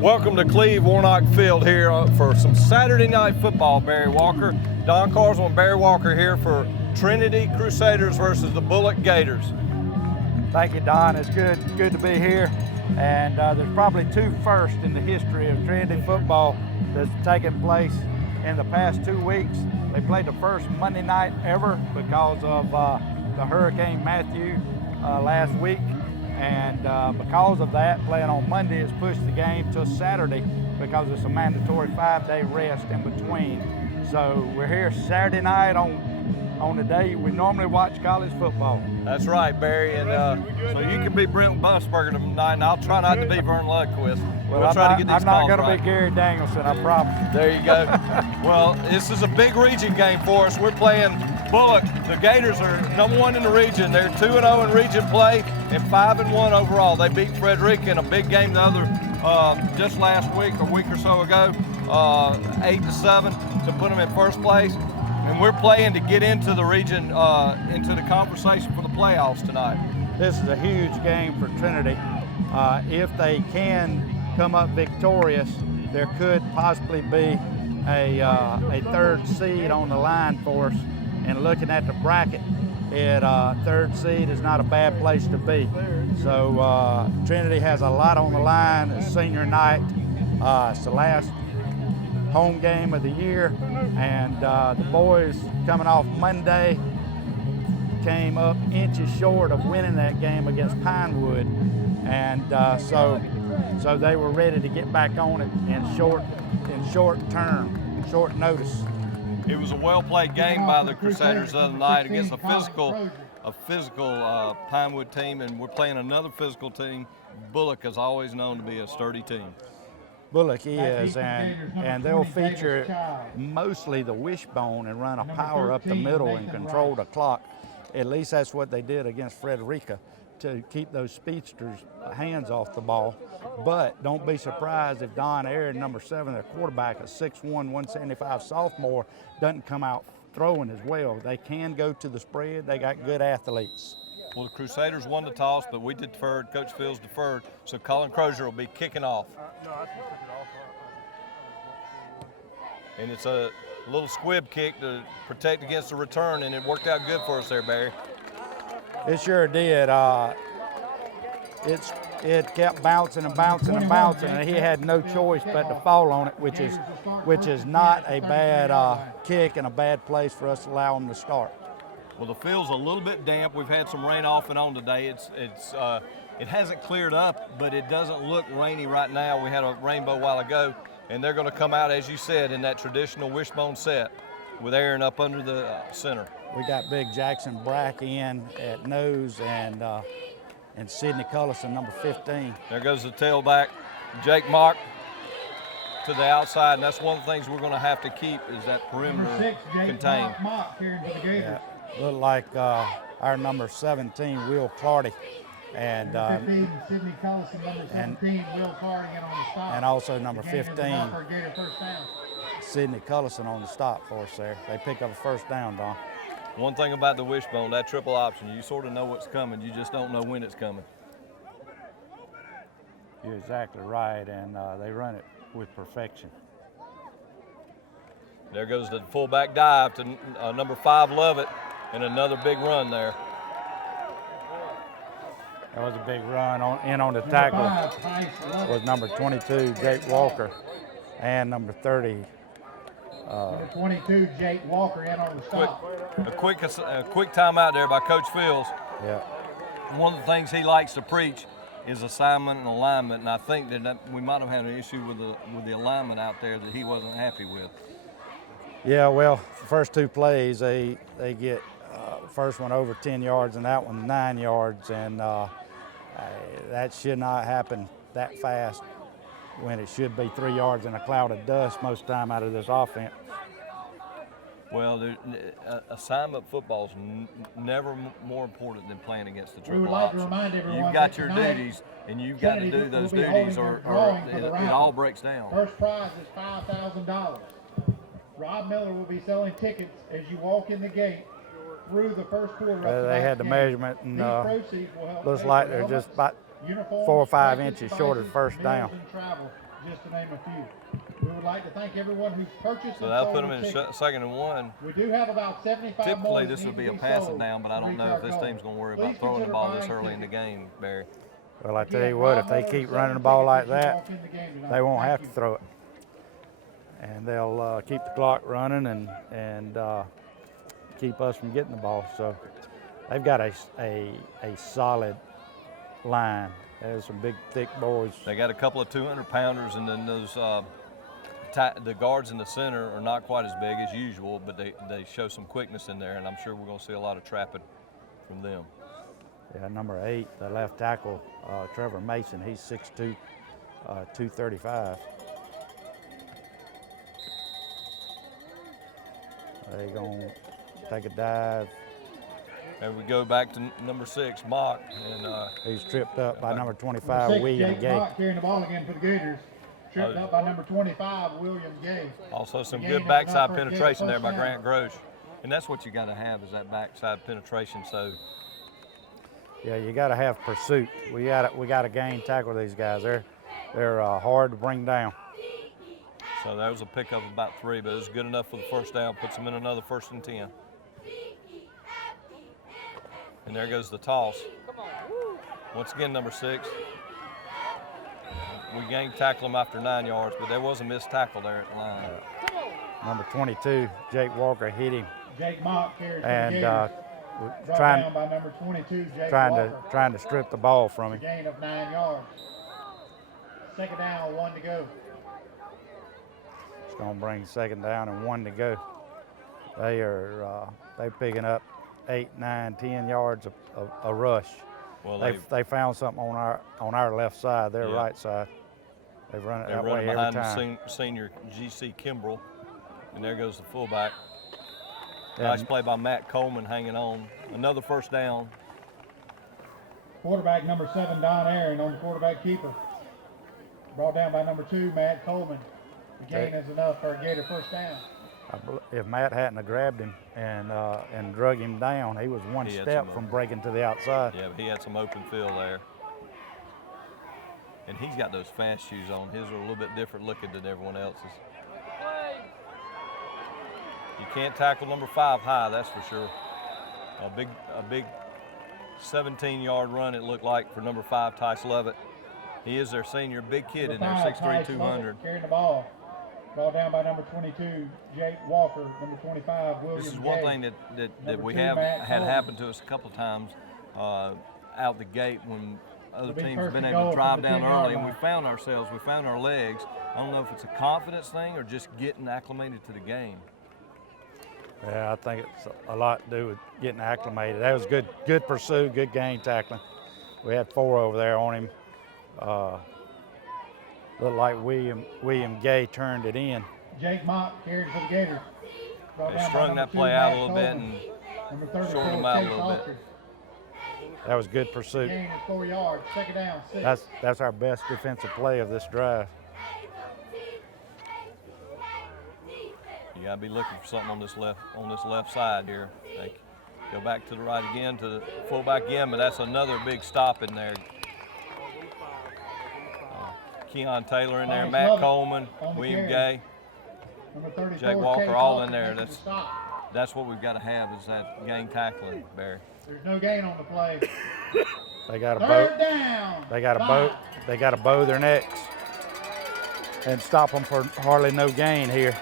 Welcome to Cleve Warnock Field here for some Saturday night football, Barry Walker. Don Carswell and Barry Walker here for Trinity Crusaders versus the Bulloch Gators. Thank you, Don. It's good to be here. And there's probably two firsts in the history of Trinity football that's taken place in the past 2 weeks. They played the first Monday night ever because of the Hurricane Matthew last week. And because of that, playing on Monday has pushed the game to Saturday because it's a mandatory 5-day rest in between. So we're here Saturday night on the day we normally watch college football. That's right, Barry. And so you can be Brent Busberger tonight, and I'll try not to be Vern Lundquist. Well, try to get these I'm not calls going right. to be Gary Danielson, I promise. There you go. Well, this is a big region game for us. We're playing Bulloch. The Gators are #1 in the region. They're 2-0 in region play and 5-1 overall. They beat Frederica in a big game the other just last week, a week or so ago, 8-7 to put them in first place. And we're playing to get into the region, into the conversation for the playoffs tonight. This is a huge game for Trinity. If they can come up victorious, there could possibly be a third seed on the line for us. And looking at the bracket, third seed is not a bad place to be. So Trinity has a lot on the line. It's senior night. It's the last home game of the year, and the boys coming off Monday came up inches short of winning that game against Pinewood, and so they were ready to get back on it in short notice. It was a well-played game by the Crusaders the other night against a physical Pinewood team, and we're playing another physical team. Bulloch is always known to be a sturdy team. Bulloch is, and they'll feature mostly the wishbone and run a power up the middle and control the clock. At least that's what they did against Frederica, to keep those speedsters' hands off the ball. But don't be surprised if Don Aaron, number 7, their quarterback, a 6'1", 175 sophomore, doesn't come out throwing as well. They can go to the spread. They got good athletes. Well, the Crusaders won the toss, but we deferred. Coach Fields deferred, so Colin Crozier will be kicking off. And it's a little squib kick to protect against the return, and it worked out good for us there, Barry. It sure did. It kept bouncing and bouncing and bouncing, and he had no choice but to fall on it, which is not a bad kick and a bad place for us to allow him to start. Well, the field's a little bit damp. We've had some rain off and on today. It hasn't cleared up, but it doesn't look rainy right now. We had a rainbow a while ago, and they're going to come out, as you said, in that traditional wishbone set with Aaron up under the center. We got big Jackson Brack in at nose, and Sidney Cullison, number 15. There goes the tailback, Jake Mock, to the outside, and that's one of the things we're going to have to keep is that perimeter contained. Yeah, look like our number 17, Will Clardy, and 15, Sidney Cullison, number 17, Will Clardy in on the stop. And also number 15, Sidney Cullison on the stop for us there. They pick up a first down, Don. One thing about the wishbone, that triple option, you sort of know what's coming. You just don't know when it's coming. You're exactly right, and they run it with perfection. There goes the fullback dive to number 5, Lovett, and another big run there. That was a big run on the tackle. Was number 22, Jake Walker, and number 30. Number 22, Jake Walker in on the stop. A quick timeout there by Coach Fields. Yeah. One of the things he likes to preach is assignment and alignment, and I think that we might have had an issue with the alignment out there that he wasn't happy with. Yeah, well, the first 2 plays, they get first one over 10 yards and that one 9 yards, and that should not happen that fast when it should be 3 yards in a cloud of dust most of the time out of this offense. Well, assignment football is never more important than playing against the triple We would like option. to remind everyone You've got that your tonight, duties, and you've got to Kennedy do those will be duties, holding or the drawing for the it raffle. all breaks down. First prize is $5,000. Rob Miller will be selling tickets as you walk in the gate through the first quarter. They had the measurement, and looks looks like they're just about 4 or 5 inches short of first down. just to name a few. We would like to thank everyone who's purchased So and that'll sold put them in tickets. second and 1. We do have about 75 Typically, more this that would need be a to passing sold down, but I don't to know reach if this our team's goal. going to worry Please about throwing the consider ball this buying early in the tickets. game, Barry. Well, I tell Again, you what, if Rob they Miller keep selling running the ball like tickets as you that, walk in the game tonight. they won't Thank have you. to throw it. And they'll keep the clock running and keep us from getting the ball. So they've got a solid line. There's some big, thick boys. They got a couple of 200-pounders, and then those the guards in the center are not quite as big as usual, but they show some quickness in there, and I'm sure we're going to see a lot of trapping from them. Yeah, number 8, the left tackle, Trevor Mason. He's 6'2", 235. They're going to take a dive. And we go back to number 6, Mock, and He's tripped up by number 25, Number 6, William Jake Gay. Mott carrying the ball again for the Gators. Tripped up by number 25, William Gay. also some The good game is backside up for a penetration there by first Grant Grosh. And that's what you got to have is that backside penetration. So Yeah, you got to have pursuit. We got to gain tackle these guys. They're hard to bring down. So that was a pickup of about 3, but it was good enough for the first down. Puts them in another 1st and 10. And there goes the toss. Once again, number 6. We gang tackle them after 9 yards, but there was a missed tackle there at the line. Number 22, Jake Walker hit him, Jake Mott carries and for the Gators. Brought trying down by number 22, Jake trying Walker. to strip the ball from A him. gain of 9 yards. 2nd down, 1 to go. It's going to bring 2nd down and 1 to go. They're picking up 8, 9, 10 yards a rush. Well, They found something on our left side, their Yeah. right side. They've run it they're that way running every behind time. the senior GC Kimbrell. And there goes the fullback. Yeah. Nice play by Matt Coleman hanging on. Another 1st down. Quarterback number 7, Don Aaron on the quarterback keeper. Brought down by number 2, Matt Coleman. The gain is enough for a Gator 1st down. If Matt hadn't have grabbed him and drug him down, he was one He had step some from breaking to the outside. Yeah, but he had some open field there. And he's got those fast shoes on. His are a little bit different looking than everyone else's. You can't tackle number 5 high, that's for sure. A big 17-yard run it looked like for number 5, Tice Lovett. He is their senior, big kid in there, 6'3", 200. Carrying the ball. Ball down by number 22, Jake Walker. Number 25, William This is one Gay. thing that Number we 2, have Matt had Coleman. happen to us a couple of times out the gate when other It'll be teams first have been and able goal to drive from the down 10-yard early, and we line. found our legs. I don't know if it's a confidence thing or just getting acclimated to the game. Yeah, I think it's a lot to do with getting acclimated. That was good pursuit, good game tackling. We had 4 over there on him. Looked like William Gay turned it in. Jake Mott carried for the Gators. Brought They down by strung number that 2, play out a Matt little bit Coleman. and Number 34, shortened them out a Chase little bit. Alter. That was good pursuit. Gain is 4 yards. 2nd down, 6. That's our best defensive play of this drive. You gotta be looking for something on this left side here. They go back to the right again to the fullback again, but that's another big stop in there. Keon Taylor in there, Tice Matt Lovett Coleman, on the William carry. Gay. Number 34, Jake Walker, Chase all Alter in there. making the stop. That's what we've got to have is that gang tackling, Barry. There's no gain on the play. They got a 3rd bow. down. They got a 5. bow. They got to bow their necks and stop them for hardly no gain here.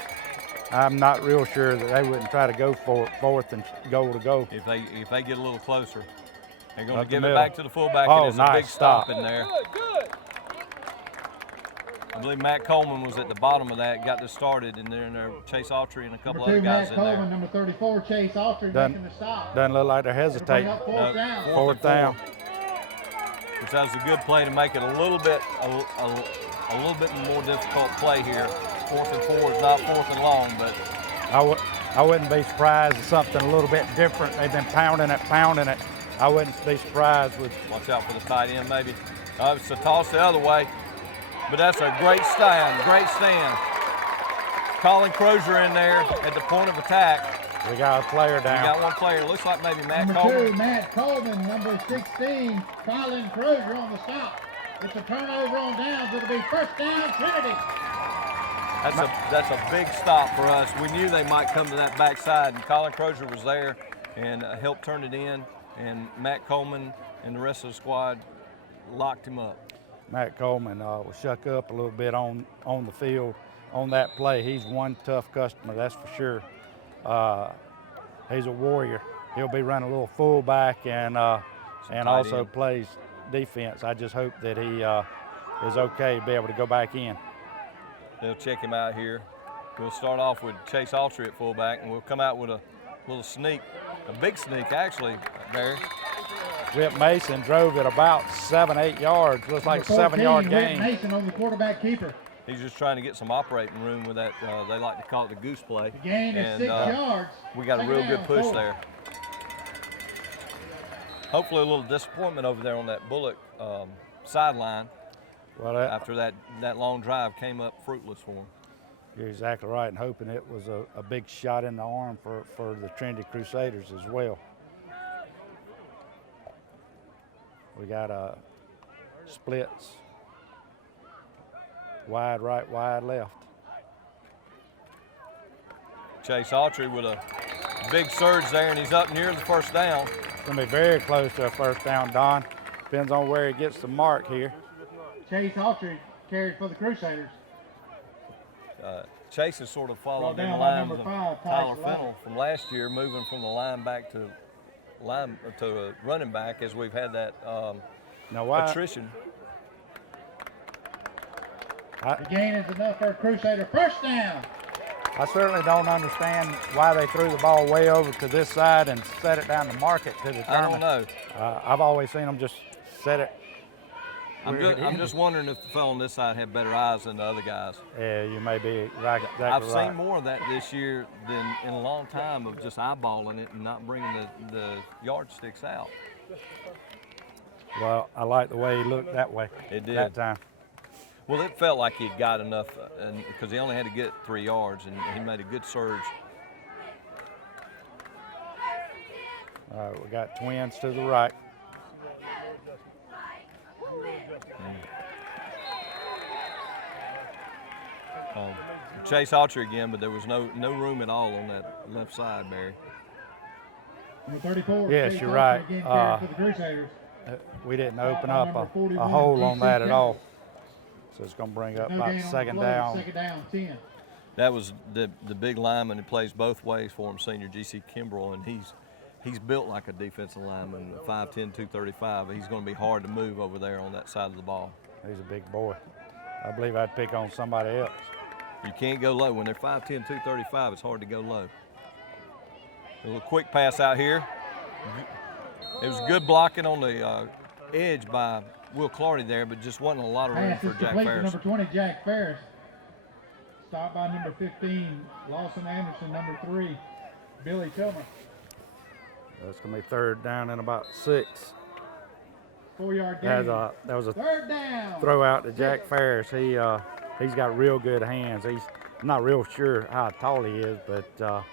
I'm not real sure that they wouldn't try to go for it, 4th and goal to go. If they get a little closer, they're going Up to the give it middle. back to the fullback, Oh, and there's a big nice stop stop. in there. I believe Matt Coleman was at the bottom of that, got this started, and there Chase Autry and a couple Number 2, other guys Matt in Coleman. there. Number 34, Chase Alter making the stop. Doesn't look like they're It'll bring hesitating. up 4th down. 4th down. Which that was a good play to make it a little bit more difficult play here. 4th and 4 is not 4th and long, but I wouldn't be surprised if something a little bit different. They've been pounding it. I wouldn't be surprised with. watch out for the tight end maybe. It's a toss the other way, but that's a great stand. Colin Crozier in there at the point of attack. We got a player We down. got one player. Looks like maybe Matt Number Coleman. 2, Matt Coleman. Number 16, Colin Crozier on the stop. It's a turnover on downs. It'll be first down, Trinity. That's a big stop for us. We knew they might come to that backside, and Colin Crozier was there and helped turn it in, and Matt Coleman and the rest of the squad locked him up. Matt Coleman was shook up a little bit on the field on that play. He's one tough customer, that's for sure. He's a warrior. He'll be running a little fullback and also plays defense. I just hope that he is okay to be able to go back in. They'll check him out here. We'll start off with Chase Autry at fullback, and we'll come out with a little sneak, a big sneak actually, Barry. Whit Mason drove it about 7-8 yards. Looks like a 7-yard gain. Whit Mason on the quarterback keeper. He's just trying to get some operating room with that. They like to call it the goose play. The gain is 6 yards. We got a real good push there. Hopefully a little disappointment over there on that Bulloch sideline. Well, after that long drive came up fruitless for him. You're exactly right, and hoping it was a big shot in the arm for the Trinity Crusaders as well. We got splits, wide right, wide left. Chase Autry with a big surge there, and he's up near the first down. It's going to be very close to a first down, Don. Depends on where he gets the mark here. Chase Autry carries for the Crusaders. Chase is sort of following in the lines of Tyler Fennell from last year, moving from the line back to a running back as we've had that attrition. The gain is enough for a Crusader. First down. I certainly don't understand why they threw the ball way over to this side and set it down to market to determine. I don't know. I've always seen them just set it. I'm just wondering if the fellow on this side had better eyes than the other guys. Yeah, you may be exactly right. I've seen more of that this year than in a long time, of just eyeballing it and not bringing the yardsticks out. Well, I like the way he looked that way. It did. That time. Well, it felt like he'd got enough, because he only had to get 3 yards, and he made a good surge. All right, we got twins to the right. Chase Autry again, but there was no room at all on that left side, Barry. Number 34. Yes, you're right. Again, for the Crusaders. We didn't open up a hole on that at all. So it's going to bring up about second down. Second down, 10. That was the big lineman who plays both ways for him, senior G.C. Kimbrell, and he's built like a defensive lineman, 5'10", 235. He's going to be hard to move over there on that side of the ball. He's a big boy. I believe I'd pick on somebody else. You can't go low. When they're 5'10", 235, it's hard to go low. A little quick pass out here. It was good blocking on the edge by Will Clardy there, but just wasn't a lot of room for Jack Ferris. Number 20, Jack Ferris. Stopped by number 15, Lawson Anderson. Number 3, Billy Tillman. That's going to be third down and about 6. 4-yard gain. That was a third down. Throw out to Jack Ferris. He's got real good hands. I'm not real sure how tall he is, but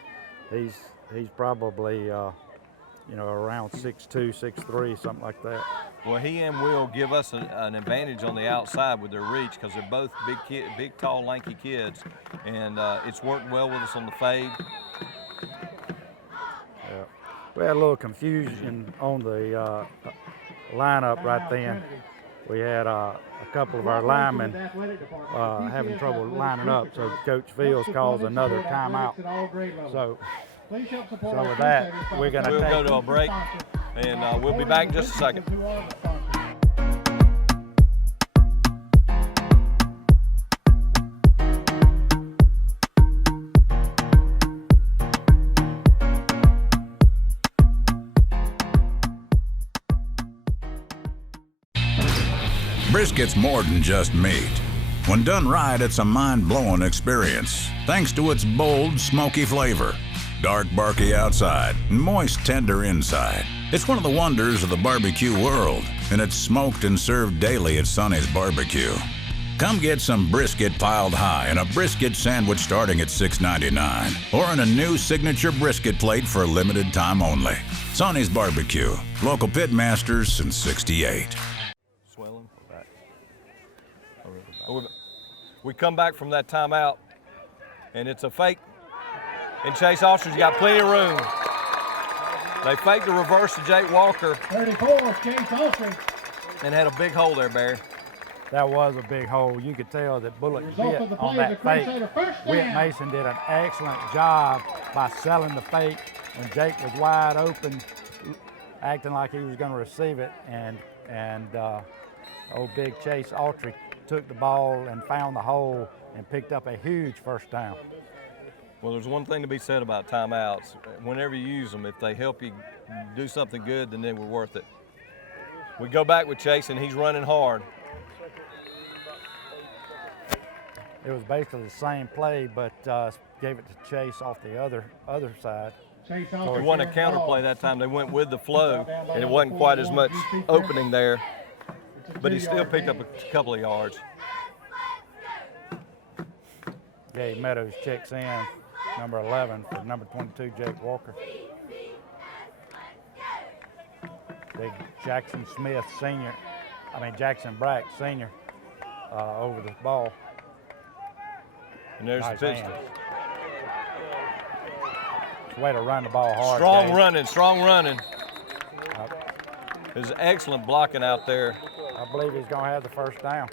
he's probably around 6'2", 6'3", something like that. Well, he and Will give us an advantage on the outside with their reach, because they're both big, tall, lanky kids, and it's worked well with us on the fade. Yeah. We had a little confusion on the lineup right then. We had a couple of our linemen having trouble lining up, so Coach Fields calls another timeout. So with that, we'll go to a break, and we'll be back in just a second. Brisket's more than just meat. When done right, it's a mind-blowing experience, thanks to its bold, smoky flavor. Dark, barky outside, and moist, tender inside. It's one of the wonders of the barbecue world, and it's smoked and served daily at Sonny's Barbecue. Come get some brisket piled high in a brisket sandwich starting at $6.99, or in a new signature brisket plate for a limited time only. Sonny's Barbecue, local pit masters since '68. Swelling. We come back from that timeout, and it's a fake. And Chase Austría's got plenty of room. They faked the reverse to Jake Walker. 34, Chase Austría. And had a big hole there, Barry. That was a big hole. You could tell that Bulloch Result bit of the on play, that the fake. Crusader first Whit down. Mason did an excellent job by selling the fake when Jake was wide open, acting like he was going to receive it, and old big Chase Austría took the ball and found the hole and picked up a huge first down. Well, there's one thing to be said about timeouts. Whenever you use them, if they help you do something good, then they were worth it. We go back with Chase, and he's running hard. It was basically the same play, but gave it to Chase off the other side. Chase It Austría wasn't a counter play that time. They went with the flow, and it wasn't quite as much opening there, but he still picked up a couple of yards. Gabe Meadows checks in, number 11 for number 22, Jake Walker. Big Jackson Brack Senior over the ball. And there's Nice the pitch. hands. It's a way to run the ball hard. Strong Gabe. running, strong running. There's excellent blocking out there. I believe he's going to have the first down.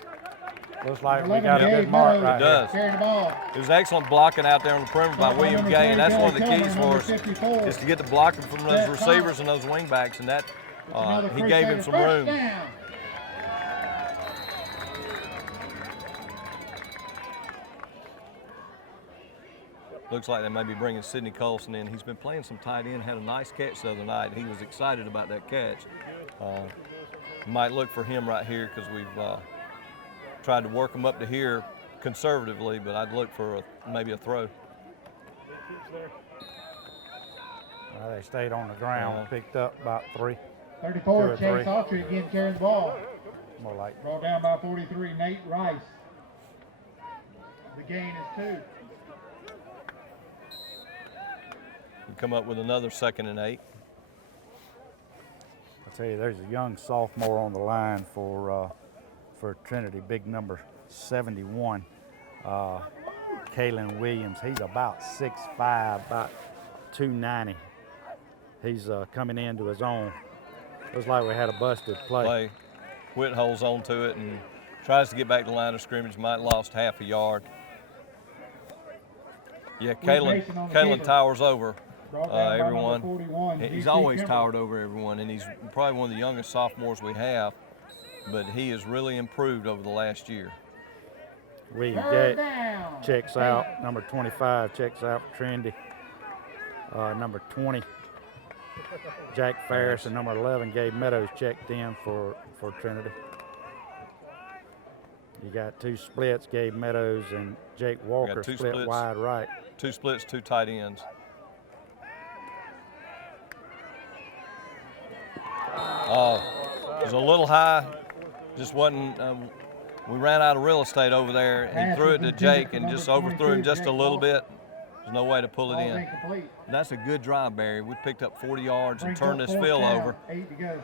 Looks like we 11, got a Gabe good mark Meadows right It does. carrying the ball. It was excellent blocking out there on the perimeter by William Gay, and that's one of the keys for us, 54. is to get the blocking from those receivers and those wing backs, and that Another he gave him Crusader some first room. down. Looks like they may be bringing Sidney Colson in. He's been playing some tight end, had a nice catch the other night. He was excited about that catch. Might look for him right here because we've tried to work him up to here conservatively, but I'd look for maybe a throw. They stayed on the ground, picked up about 3. 34, 2 or 3. Chase Austría again carrying the ball. More like Brought down by 43, Nate Rice. The gain is 2. We come up with another 2nd and 8. I tell you, there's a young sophomore on the line for Trinity, big number 71, Kalen Williams. He's about 6'5", about 290. He's coming into his own. Looks like we had a busted play. Whit holds on to it and tries to get back to the line of scrimmage. Might lost half a yard. Yeah, Kalen towers over everyone. 41, He's GC always Kimber. towered over everyone, and he's probably one of the youngest sophomores we have, but he has really improved over the last year. William Third Gate down. checks out. Number 25 checks out for Trinity. Number 20, Jack Ferris, and number 11, Gabe Meadows checked in for Trinity. You got 2 splits, Gabe Meadows and Jake Walker two split splits. wide right. 2 splits, 2 tight ends. It was a little high, just wasn't, we ran out of real estate over there. He threw it to Jake and just overthrew him just a little bit. There's no way to pull it Ball in. incomplete. That's a good drive, Barry. We picked up 40 yards and Brings turned up this 4th field down, over. 8 to go.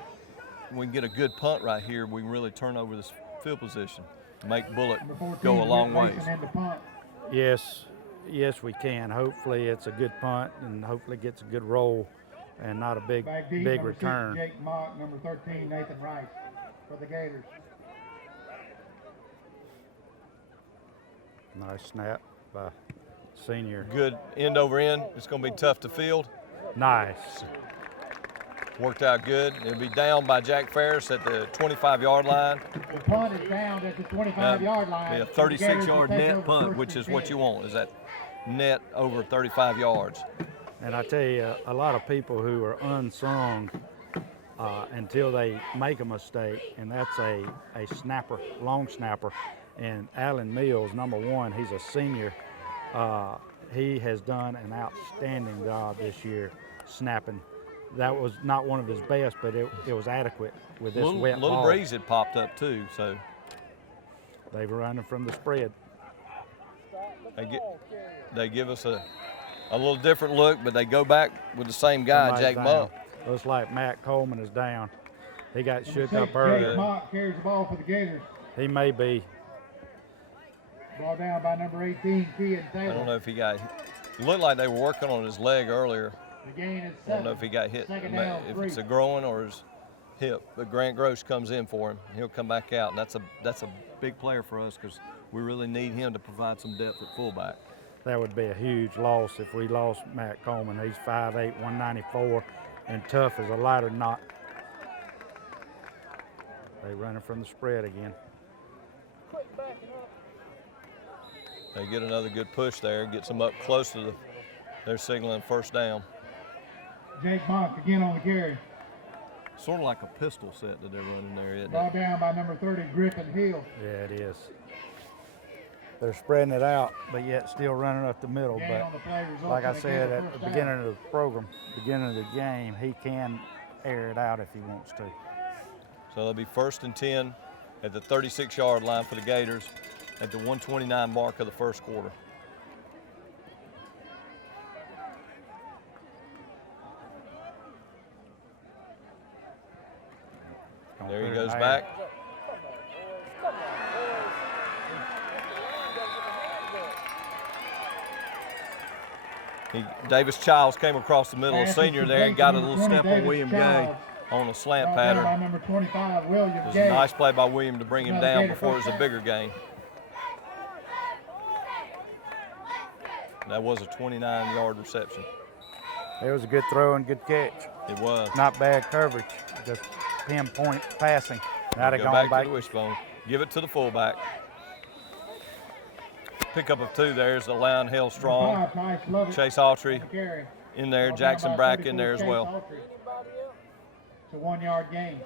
We can get a good punt right here. We can really turn over this field position, make Bulloch Number 14, go a long Whit ways. Mason into punt. Yes, we can. Hopefully it's a good punt and hopefully gets a good roll and not a big Back deep, big number 6, return. Jake Mock, number 13, Nathan Rice for the Gators. Nice snap by senior. Good end over end. It's going to be tough to field. Nice. Worked out good. It'll be down by Jack Ferris at the 25-yard line. The punt is down at the 25-yard line. Be a for the Gators to 36-yard take net over punt, first which and is what 10. you want, is that net over 35 yards. And I tell you, a lot of people who are unsung until they make a mistake, and that's a snapper, long snapper. And Alan Mills, number 1, he's a senior. He has done an outstanding job this year snapping. That was not one of his best, but it was adequate with this wet Little ball. breeze had popped up too, so They were running from the spread. they give us a little different look, but they go back with the same guy, Somebody's Jake down. Monk. Looks like Matt Coleman is down. He got Number shook 6, up earlier. Jake Mock carries the ball for the Gators. He may be. Ball down by number 18, Kean Taylor. I don't know if he got, it looked like they were working on his leg earlier. The gain is 7. I don't know if he got hit, Second down, if 3. it's a groin or his hip. But Grant Gross comes in for him. He'll come back out, and that's a big player for us because we really need him to provide some depth at fullback. That would be a huge loss if we lost Matt Coleman. He's 5'8", 194, and tough as a ladder knot. They running from the spread again. They get another good push there, gets them up close to they're signaling first down. Jake Mock again on the carry. Sort of like a pistol set that they're running there, isn't Ball it? down by number 30, Griffin Hill. Yeah, it is. They're spreading it out, but yet still running up the middle. Gain But on the play, resulting like I in a said gain at of the first beginning of the program, beginning of the game, he can air it out if he wants to. So they'll be 1st and 10 at the 36-yard line for the Gators at the 1:29 mark of the first quarter. There he goes back. Davis Childs came across the middle, a senior there, and got a little step on William Gay on a slant Ball down by pattern. number 25, William It was Gay. a nice play by William to bring him Another down Gator before it was first a down. bigger gain. That was a 29-yard reception. It was a good throw and good catch. It was. Not bad coverage, just pinpoint passing. Now they're Go going back to the wishbone. Give it to the fullback. Pickup of 2 there is the line held strong. 5, Price Lovett Chase Autry on the carry. in there, Ball down Jackson by Brack in 34, there as Chase well. Autry. It's a 1-yard gain.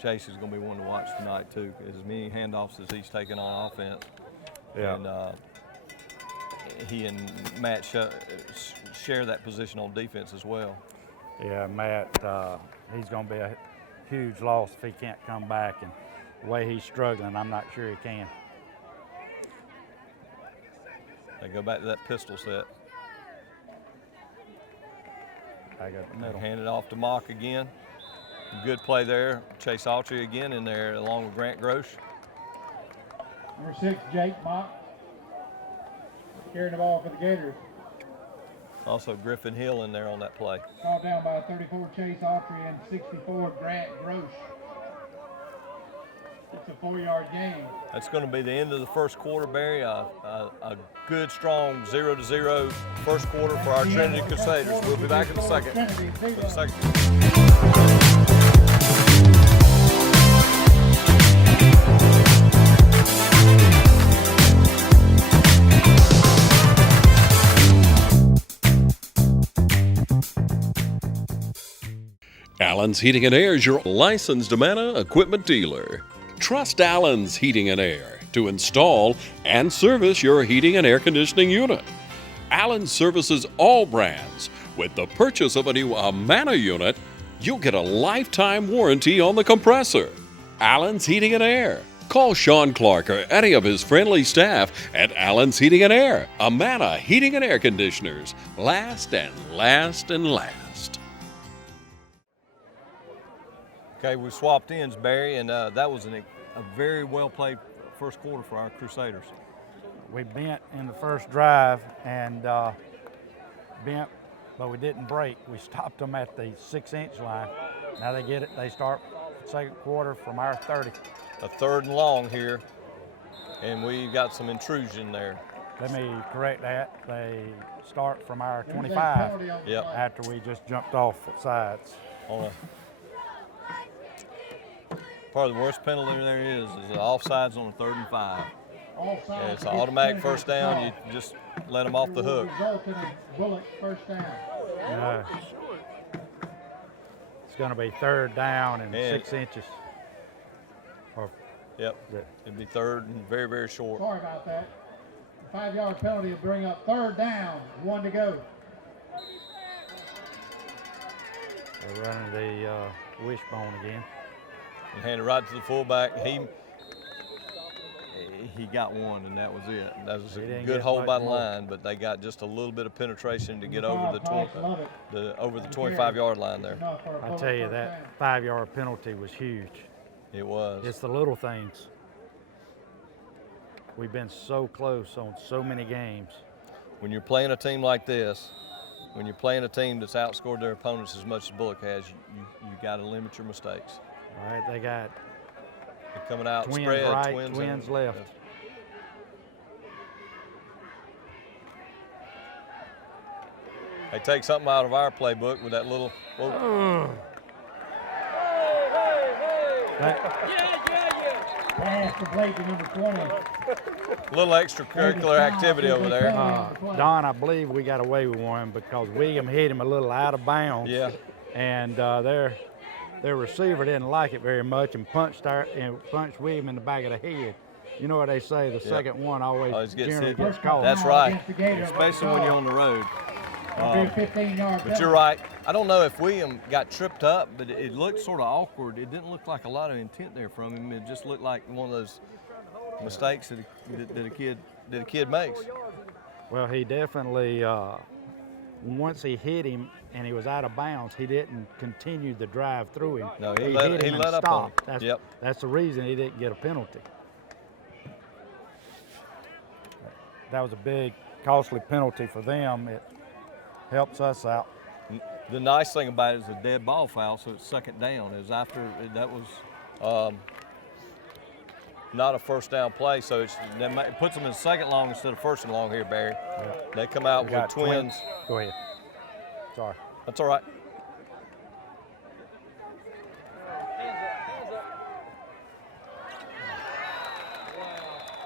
Chase is going to be one to watch tonight too. As many handoffs as he's taken on offense. Yeah. And he and Matt share that position on defense as well. Yeah, Matt, he's going to be a huge loss if he can't come back. And the way he's struggling, I'm not sure he can. They go back to that pistol set. I got the And middle. hand it off to Mock again. Good play there. Chase Autry again in there along with Grant Grosh. Number 6, Jake Mock. Carrying the ball for the Gators. Also Griffin Hill in there on that play. Called down by 34, Chase Autry, and 64, Grant Grosh. It's a 4-yard gain. That's going to be the end of the first quarter, Barry. A good, strong 0-0 first quarter for our Trinity Crusaders. We'll be back in a second. Trinity, For the 0. second. Allen's Heating and Air is your licensed Amana equipment dealer. Trust Allen's Heating and Air to install and service your heating and air conditioning unit. Allen services all brands. With the purchase of a new Amana unit, you'll get a lifetime warranty on the compressor. Allen's Heating and Air. Call Sean Clark or any of his friendly staff at Allen's Heating and Air. Amana Heating and Air Conditioners. Last and last and last. Okay, we swapped ends, Barry, and that was a very well-played first quarter for our Crusaders. We bent in the first drive and bent, but we didn't break. We stopped them at the 6-inch line. Now they get it. They start second quarter from our 30. A 3rd and long here, and we've got some intrusion there. Let me correct that. They start from our There's a 25 penalty on the Yep. play. after we just jumped off sides. Probably the worst penalty there is the offsides on the 3rd and 5. Offside Yeah, it's an against automatic Trinity first down. ball. You just let them off the It will hook. result in a Bulloch first down. No. It's going to be 3rd down and And- 6 inches. Or Yep, the- it'd be 3rd and very, very short. Sorry about that. The 5-yard penalty will bring up 3rd down, 1 to go. they're running the wishbone again. And hand it right to the fullback. He got one, and that was it. That was He a didn't good get hold by much the more. line, but they got just a little bit of penetration to get over the Price Lovett. over the 25-yard line there. Enough for a I Bulloch tell you, first that down. 5-yard penalty was huge. It was. It's the little things. we've been so close on so many games. When you're playing a team like this, when you're playing a team that's outscored their opponents as much as Bulloch has, you got to limit your mistakes. All right, they got They're coming out twins spread, right, twins twins in. left. They take something out of our playbook with that little. Pass to Blake to number 20. Little extracurricular activity over there. Don, I believe we got away with one because William hit him a little out of bounds. Yeah. And their receiver didn't like it very much and punched William in the back of the head. You know what they say, the second one always generally gets called. That's right, especially when you're on the road. 15 yards. But you're right. I don't know if William got tripped up, but it looked sort of awkward. It didn't look like a lot of intent there from him. It just looked like one of those mistakes that a kid makes. Well, he definitely, once he hit him and he was out of bounds, he didn't continue the drive through him. No, he let hit him and up on him. stopped. Yep. That's the reason he didn't get a penalty. That was a big, costly penalty for them. It helps us out. The nice thing about it is a dead ball foul, so it's second down. It was after that was not a first down play, so it puts them in second long instead of first and long here, Barry. Yeah. They come out We with got twins. Go ahead. Sorry. That's all right.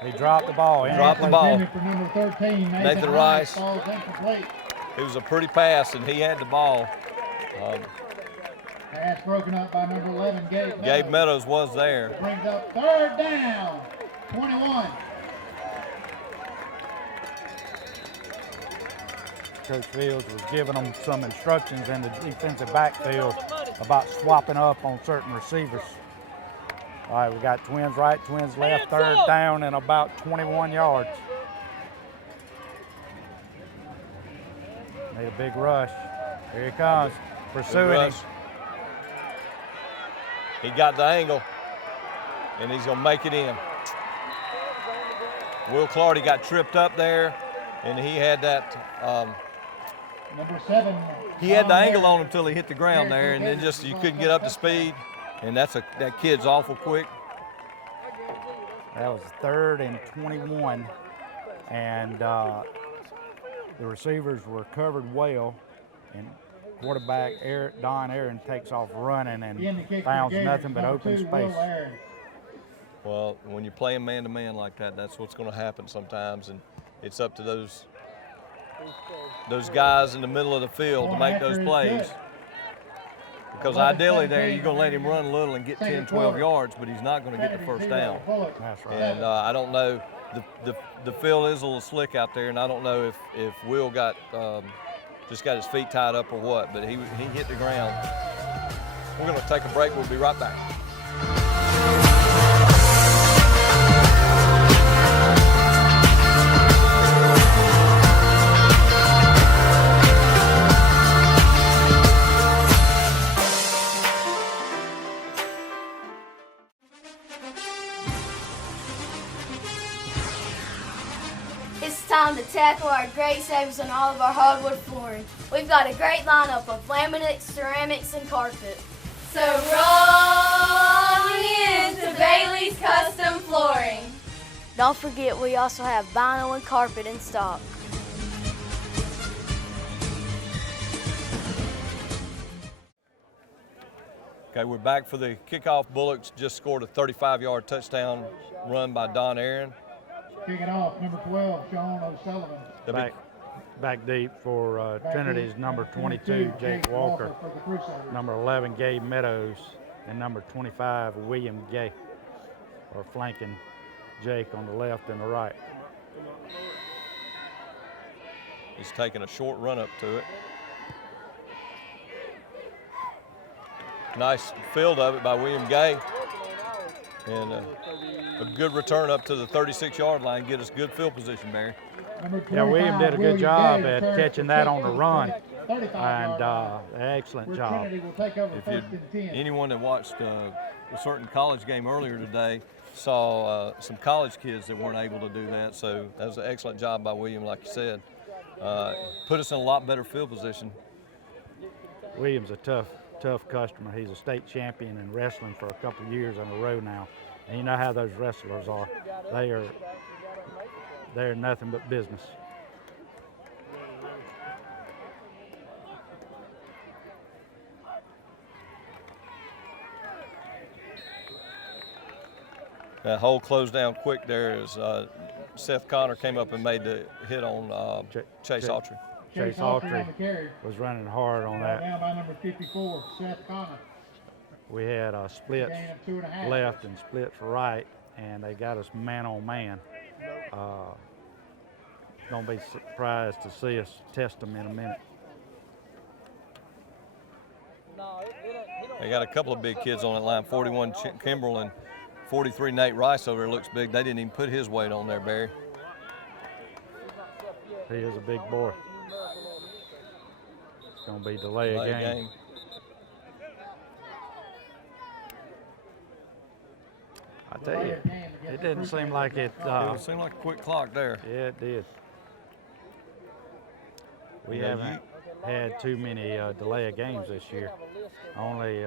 He dropped the ball. Dropped the ball. For number 13, Nathan Rice. Falls incomplete. It was a pretty pass, and he had the ball. Pass broken up by number 11, Gabe Meadows. Gabe Meadows was there. Brings up third down, 21. Coach Fields was giving them some instructions in the defensive backfield about swapping up on certain receivers. All right, we got twins right, twins left, third down and about 21 yards. Made a big rush. Here he comes, pursuing him. He got the angle, and he's gonna make it in. Will Clardy got tripped up there, and he had that. Number 7. He had the angle on him until he hit the ground there, and then just you couldn't get up to speed. And that kid's awful quick. That was 3rd and 21, and the receivers were covered well, and quarterback Don Aaron takes off running and finds nothing but open space. Well, when you're playing man-to-man like that, that's what's going to happen sometimes, and it's up to those guys in the middle of the field to make those plays. Because ideally there, you're going to let him run a little and get 10, 12 yards, but he's not going to get the first down. That's right. And I don't know, the field is a little slick out there, and I don't know if Will got just got his feet tied up or what, but he hit the ground. We're going to take a break. We'll be right back. It's time to tackle our great savings on all of our hardwood flooring. We've got a great lineup of laminates, ceramics, and carpet. So roll into Bailey's Custom Flooring. Don't forget, we also have vinyl and carpet in stock. Okay, we're back for the kickoff. Bulloch just scored a 35-yard touchdown run by Don Aaron. Kicking off, number 12, Sean O'Sullivan. Back deep for Trinity's number 22, Jake Walker. For the Crusaders. Number 11, Gabe Meadows. And number 25, William Gay. Or flanking Jake on the left and the right. He's taking a short run up to it. Nice field of it by William Gay. And a good return up to the 36-yard line, get us good field position, Barry. Yeah, William did a good job at catching that on the run, and excellent job. Anyone that watched a certain college game earlier today, saw some college kids that weren't able to do that. So that was an excellent job by William, like you said. Put us in a lot better field position. William's a tough customer. He's a state champion in wrestling for a couple of years in a row now. And you know how those wrestlers are. They're nothing but business. That hole closed down quick there as Seth Connor came up and made the hit on Chase Autry. Chase Autry was running hard on that. Down by number 54, Seth Connor. We had splits Gain of 2.5. left and splits right, and they got us man on man. Don't be surprised to see us test them in a minute. They got a couple of big kids on that line, 41 Kimbrell and 43 Nate Rice over there. Looks big. They didn't even put his weight on there, Barry. He is a big boy. It's going to be delay a game. I tell you, it didn't seem like it. It seemed like a quick clock there. Yeah, it did. We haven't had too many delay of games this year. Only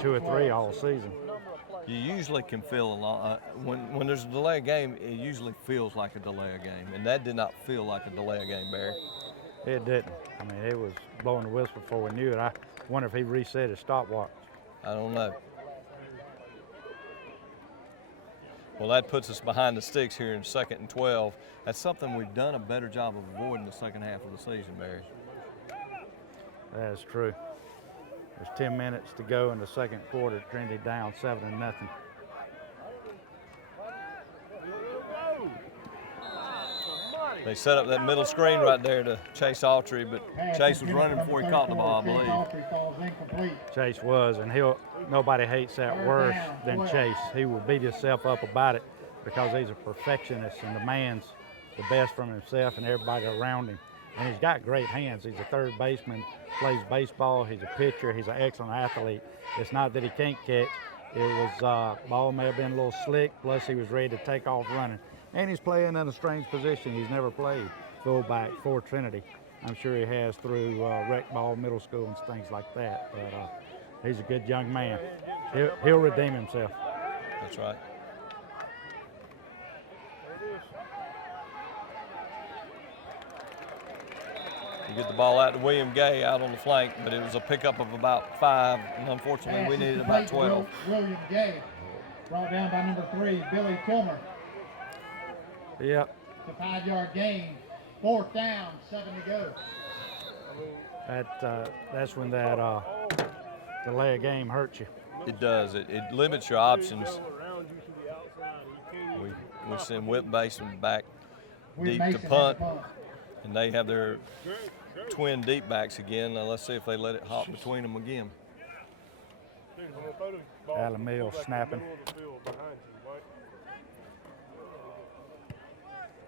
2 or 3 all season. You usually can feel a lot. When there's a delay of game, it usually feels like a delay of game, and that did not feel like a delay of game, Barry. It didn't. I mean, it was blowing the whistle before we knew it. I wonder if he reset his stopwatch. I don't know. Well, that puts us behind the sticks here in 2nd and 12. That's something we've done a better job of avoiding the second half of the season, Barry. That's true. There's 10 minutes to go in the second quarter. Trinity down 7-0. They set up that middle screen right there to Chase Autry, but Chase was running before he caught the ball, I believe. Chase was, and nobody hates that worse than Chase. He will beat himself up about it because he's a perfectionist and demands the best from himself and everybody around him. And he's got great hands. He's a third baseman, plays baseball, he's a pitcher, he's an excellent athlete. It's not that he can't catch. It was, ball may have been a little slick, plus he was ready to take off running. And he's playing in a strange position. He's never played fullback for Trinity. I'm sure he has through rec ball, middle school, and things like that. But he's a good young man. He'll redeem himself. That's right. You get the ball out to William Gay out on the flank, but it was a pickup of about 5, and unfortunately we needed about 12. William Gay, brought down by number 3, Billy Tilmer. Yep. It's a 5-yard gain. 4th down, 7 to go. That's when that delay of game hurts you. It does. It limits your options. We send Whip Mason back deep to punt, and they have their twin deep backs again. Now let's see if they let it hop between them again. Alan Mills snapping.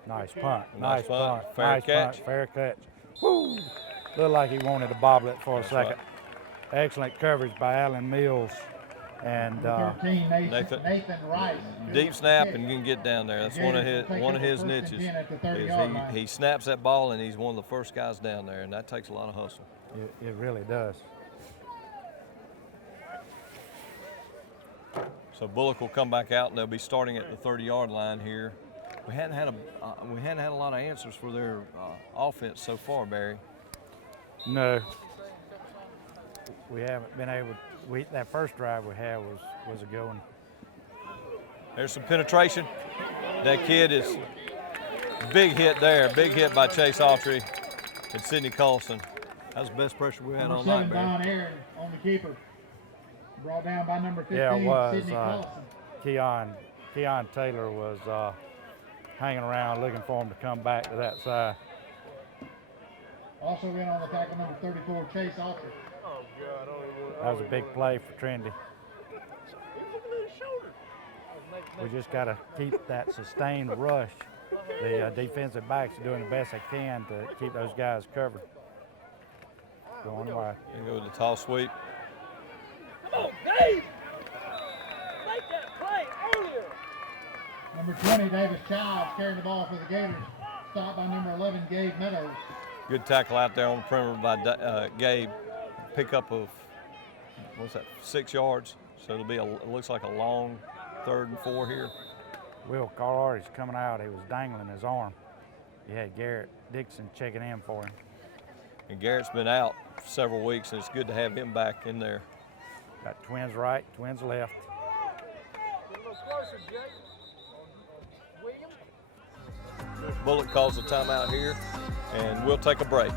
Nice punt. Nice punt. Fair catch. Fair catch. Woo! Looked like he wanted to bobble it for a second. Right. Excellent coverage by Alan Mills. And 13, Nathan Rice. Deep snap and can get down there. That's one of his niches. He snaps that ball and he's one of the first guys down there, and that takes a lot of hustle. It really does. So Bulloch will come back out and they'll be starting at the 30-yard line here. We hadn't had a lot of answers for their offense so far, Barry. No, we haven't been able. That first drive we had was a good one. There's some penetration. That kid is big hit there. Big hit by Chase Autry and Sidney Colson. That was the best pressure we had all night, Barry. Don Aaron on the keeper. Brought down by number 15, yeah, it was. Sidney Colson. Keon Taylor was hanging around looking for him to come back to that side. Also in on the tackle, number 34, Chase Autry. That was a big play for Trinity. We just got to keep that sustained rush. The defensive backs are doing the best they can to keep those guys covered. Going wide. There goes the toss sweep. Number 20, Davis Childs, carrying the ball for the Gators. Stopped by number 11, Gabe Meadows. Good tackle out there on the perimeter by Gabe. Pickup of, what's that, 6 yards. So it'll be, it looks like a long 3rd and 4 here. Will Carter's coming out. He was dangling his arm. He had Garrett Dixon checking in for him. And Garrett's been out several weeks, and it's good to have him back in there. Got twins right, twins left. Bulloch calls the timeout here, and we'll take a break.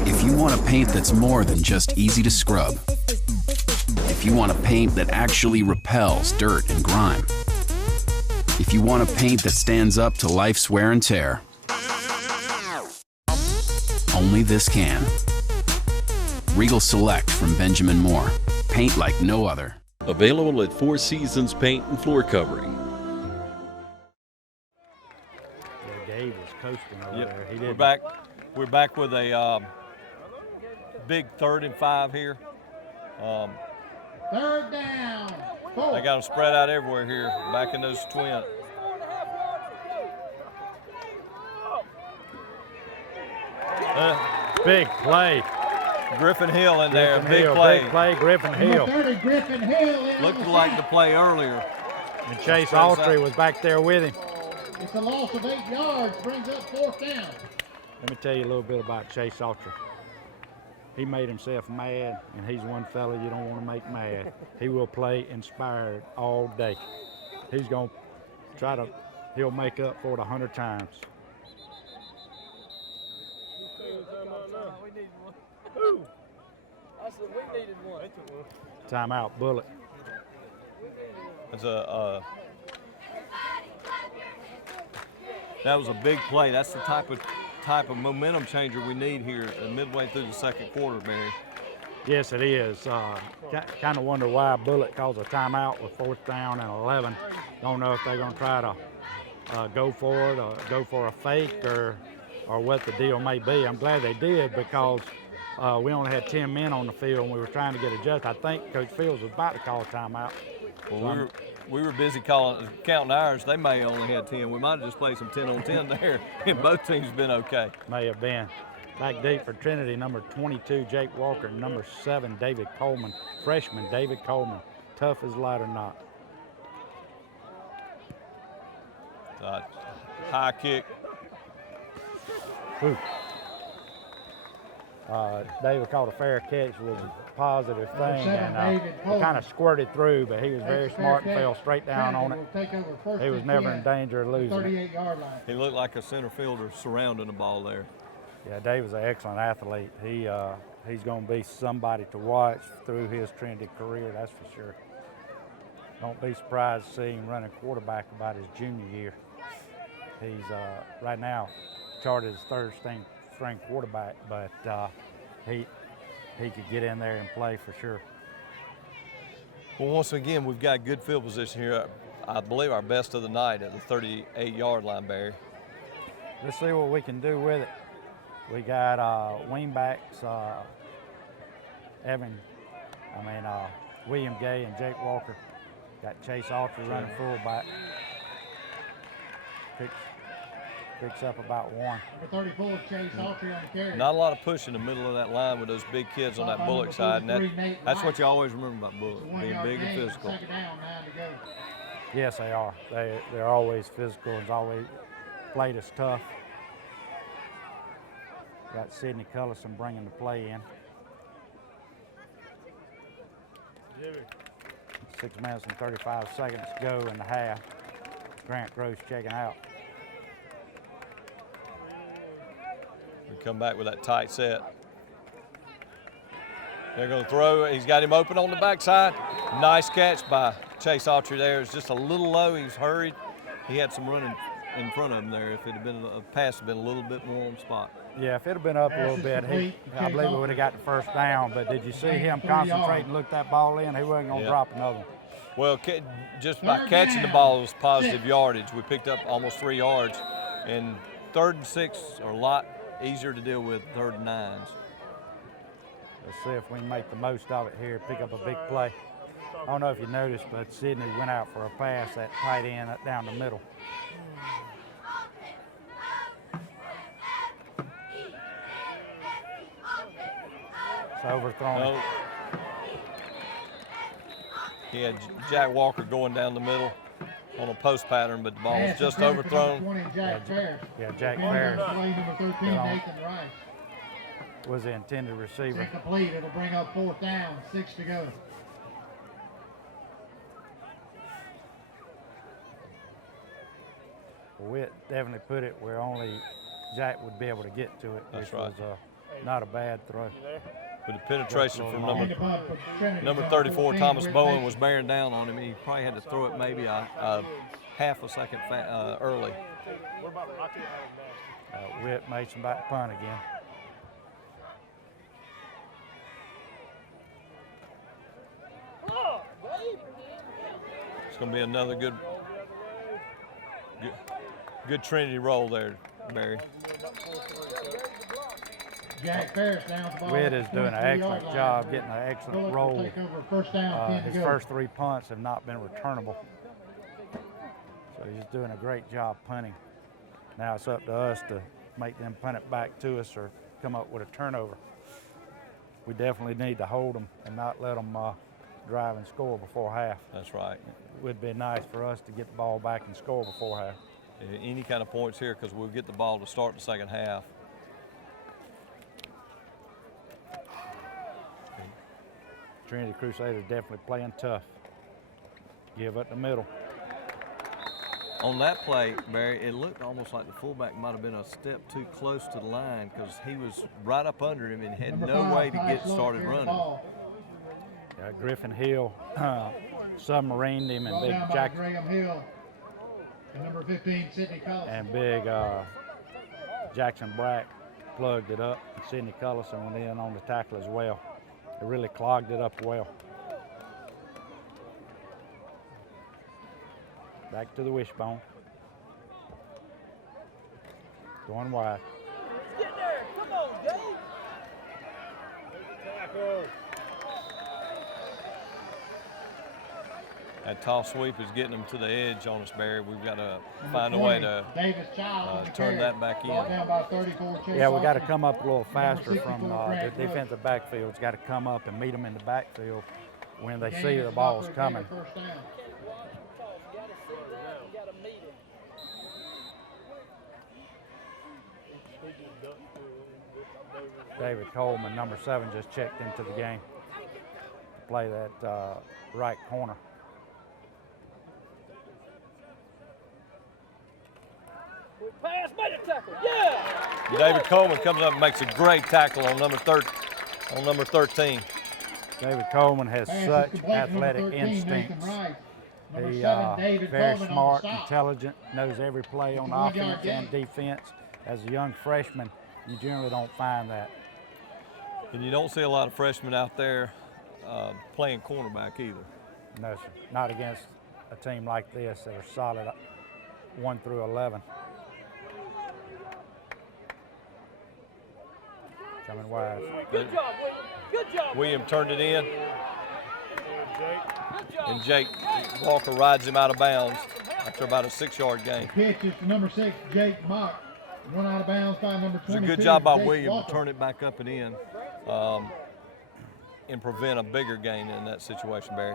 If you want a paint that's more than just easy to scrub, if you want a paint that actually repels dirt and grime, if you want a paint that stands up to life's wear and tear, only this can. Regal Select from Benjamin Moore. Paint like no other. Available at Four Seasons Paint and Floor Covering. Yeah, Gabe was coasting over there. He We're did. back. We're back with a big 3rd and 5 here. 3rd down. 4. They got them spread out everywhere here, back in those twins. Big play. Griffin Hill in there, Griffin big Hill, play. Big play, Griffin Number Hill. 30, Griffin Hill. in on Looked the like sack. the play earlier. And Chase Autry was back there with him. It's a loss of 8 yards, brings up 4th down. Let me tell you a little bit about Chase Autry. He made himself mad, and he's one fella you don't want to make mad. He will play inspired all day. He's going to try to, he'll make up for it 100 times. Timeout, Bulloch. That's that was a big play. That's the type of momentum changer we need here midway through the 2nd quarter, Barry. Yes, it is. Kind of wonder why Bulloch calls a timeout with 4th down and 11. Don't know if they're going to try to go for it or go for a fake or what the deal may be. I'm glad they did because we only had 10 men on the field and we were trying to get adjusted. I think Coach Fields was about to call a timeout. Well, we were busy counting ours. They may have only had 10. We might have just played some 10 on 10 there, and both teams have been okay. May have been. Back deep for Trinity, number 22, Jake Walker, number 7, David Coleman, freshman David Coleman, tough as light or not. High kick. Whew. David called a fair catch, was a positive thing, and he kind of squirted through, but he was very smart and fell straight down on it. He was never in danger of losing it. 38-yard line. He looked like a center fielder surrounding the ball there. Yeah, Dave is an excellent athlete. He's going to be somebody to watch through his Trinity career, that's for sure. Don't be surprised to see him running quarterback about his junior year. He's right now charted as 3rd string quarterback, but he could get in there and play for sure. Well, once again, we've got good field position here. I believe our best of the night at the 38-yard line, Barry. Let's see what we can do with it. We got wingbacks, William Gay and Jake Walker. Got Chase Autry running fullback. Picks up about 1. Number 34, Chase Autry on the carry. Not a lot of push in the middle of that line with those big kids on that Bulloch side, and that's what you always remember about Bulloch, being big and physical. 2nd down, 9 to go. Yes, they are. They're always physical and always played us tough. Got Sidney Cullison bringing the play in. 6 minutes and 35 seconds to go in the half. Grant Gross checking out. We come back with that tight set. They're going to throw. He's got him open on the backside. Nice catch by Chase Autry there. It's just a little low. He's hurried. He had some running in front of him there. If it had been a pass, had been a little bit more on spot. Yeah, if it had been up a little bit, I believe we would have got the first down. But did you see him concentrate and look that ball in? He wasn't going to drop another one. Well, just by catching the ball was positive yardage. We picked up almost 3 yards, and 3rd and 6 are a lot easier to deal with 3rd and 9s. Let's see if we can make the most of it here, pick up a big play. I don't know if you noticed, but Sydney went out for a pass, that tight end down the middle. It's overthrown. No. He had Jack Walker going down the middle on a post pattern, but the ball was just overthrown. Jack Ferris was the intended receiver. Incomplete. It'll bring up 4th down, 6 to go. Witt definitely put it where only Jack would be able to get to it, which was not a bad throw. With the penetration from number 34, Thomas Bowen was bearing down on him. He probably had to throw it maybe a half a second early. Witt made some back punt again. It's going to be another good Trinity roll there, Barry. Jack Ferris down the ball. Witt is doing an excellent job getting an excellent roll. His first 3 punts have not been returnable. So he's doing a great job punting. Now it's up to us to make them punt it back to us or come up with a turnover. We definitely need to hold them and not let them drive and score before half. That's right. It would be nice for us to get the ball back and score before half. Any kind of points here because we'll get the ball to start the second half. Trinity Crusaders definitely playing tough. Give up the middle. On that play, Barry, it looked almost like the fullback might have been a step too close to the line because he was right up under him and had no way to get started running. Griffin Hill submarined him, and big Jack Hill and number 15 Sidney Collison. And big Jackson Brack plugged it up, and Sidney Collison went in on the tackle as well. It really clogged it up well. Back to the wishbone. Going wide. Get there. Come on, Dave. Tackle. That toss sweep is getting them to the edge on us, Barry. We've got to find a way to turn that back in. Yeah, we got to come up a little faster from the defensive backfield. It's got to come up and meet them in the backfield when they see the ball's coming. David Coleman, number 7, just checked into the game to play that right corner. Pass, made a tackle, yeah! David Coleman comes up and makes a great tackle on number 13. David Coleman has such athletic instincts. He's very smart, intelligent, knows every play on offense and defense. As a young freshman, you generally don't find that. And you don't see a lot of freshmen out there playing cornerback either. No, sir. Not against a team like this that are solid 1 through 11. Coming wide. Good job, William. Good job. William turned it in. And Jake Walker rides him out of bounds after about a 6-yard gain. Pitch is to number 6, Jake Mock. Run out of bounds by number 22. It's a good job by Jake William Walker. to turn it back up and in and prevent a bigger gain in that situation, Barry.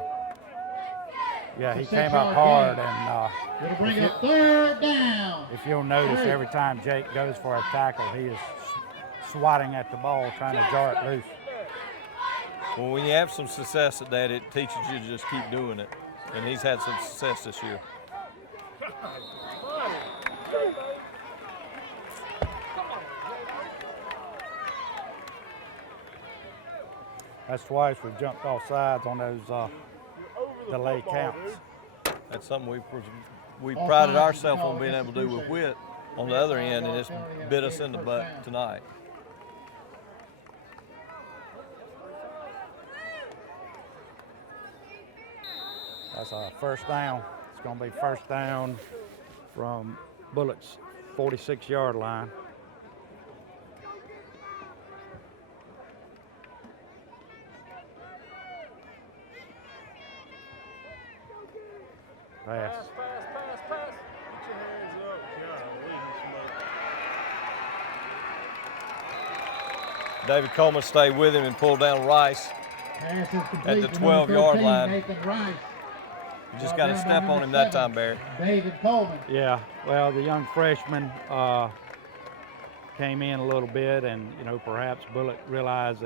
Yeah, he came up hard, and it'll bring up 3rd down. If you'll notice, every time Jake goes for a tackle, he is swatting at the ball, trying to jar it loose. Well, when you have some success at that, it teaches you to just keep doing it. And he's had some success this year. That's twice we've jumped off sides on those delay counts. That's something we've we prided ourselves on being able to do with Whit on the other end, and it's bit us in the butt tonight. That's a first down. It's going to be first down from Bulloch's 46-yard line. Pass. Pass. Get your hands up. Golly, smoke. David Coleman stayed with him and pulled down Rice Pass is complete at the to number 12-yard 13, line. Nathan Rice. You just got to step on him that time, Barry. David Coleman. Yeah, well, the young freshman came in a little bit, and perhaps Bulloch realized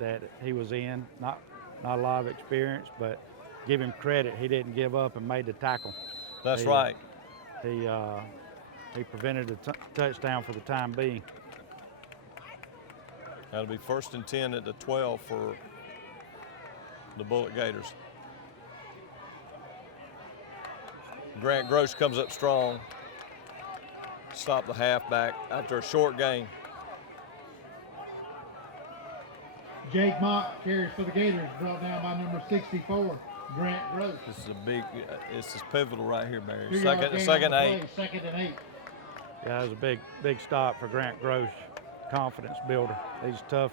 that he was in. Not a lot of experience, but give him credit. He didn't give up and made the tackle. That's right. He prevented a touchdown for the time being. That'll be 1st and 10 at the 12 for the Bulloch Gators. Grant Gross comes up strong. Stop the halfback after a short gain. Jake Mock carries for the Gators, brought down by number 64, Grant Gross. This is pivotal right here, Barry. 2-yard gain Second on the 8. play, 2nd and 8. Yeah, it was a big stop for Grant Gross, confidence builder. He's a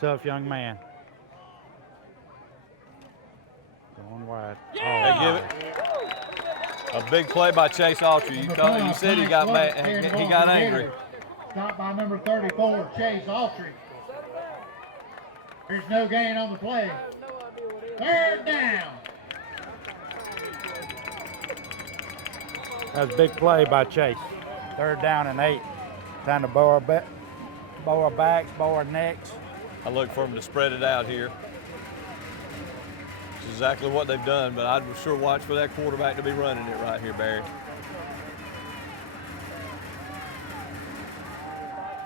tough young man. Going wide. They give it. A big play by Chase Autry. You said he got mad. He got angry. Stopped by number 34, Chase Autry. There's no gain on the play. 3rd down. That was a big play by Chase. 3rd down and 8. Trying to bow our backs, bow our necks. I look for them to spread it out here. It's exactly what they've done, but I'd sure watch for that quarterback to be running it right here, Barry.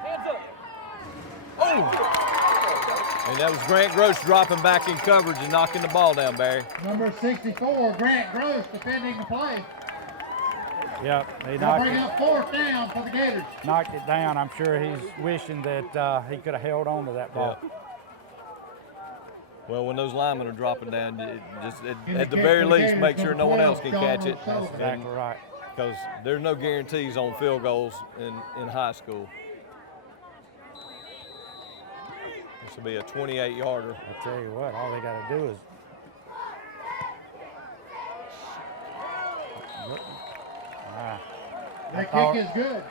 Hands up. Oh! And that was Grant Gross dropping back in coverage and knocking the ball down, Barry. Number 64, Grant Gross, defending the play. Yep, he They'll bring up 4th down for the Gators. knocked it down. I'm sure he's wishing that he could have held on to that ball. Yeah. Well, when those linemen are dropping down, And at the kick very for the least, Gators make sure from no one 12, else can Sean catch it. O'Sullivan. Exactly right. Because there's no guarantees on field goals in high school. This will be a 28-yarder. I tell you what, all they got to do is. That kick is good.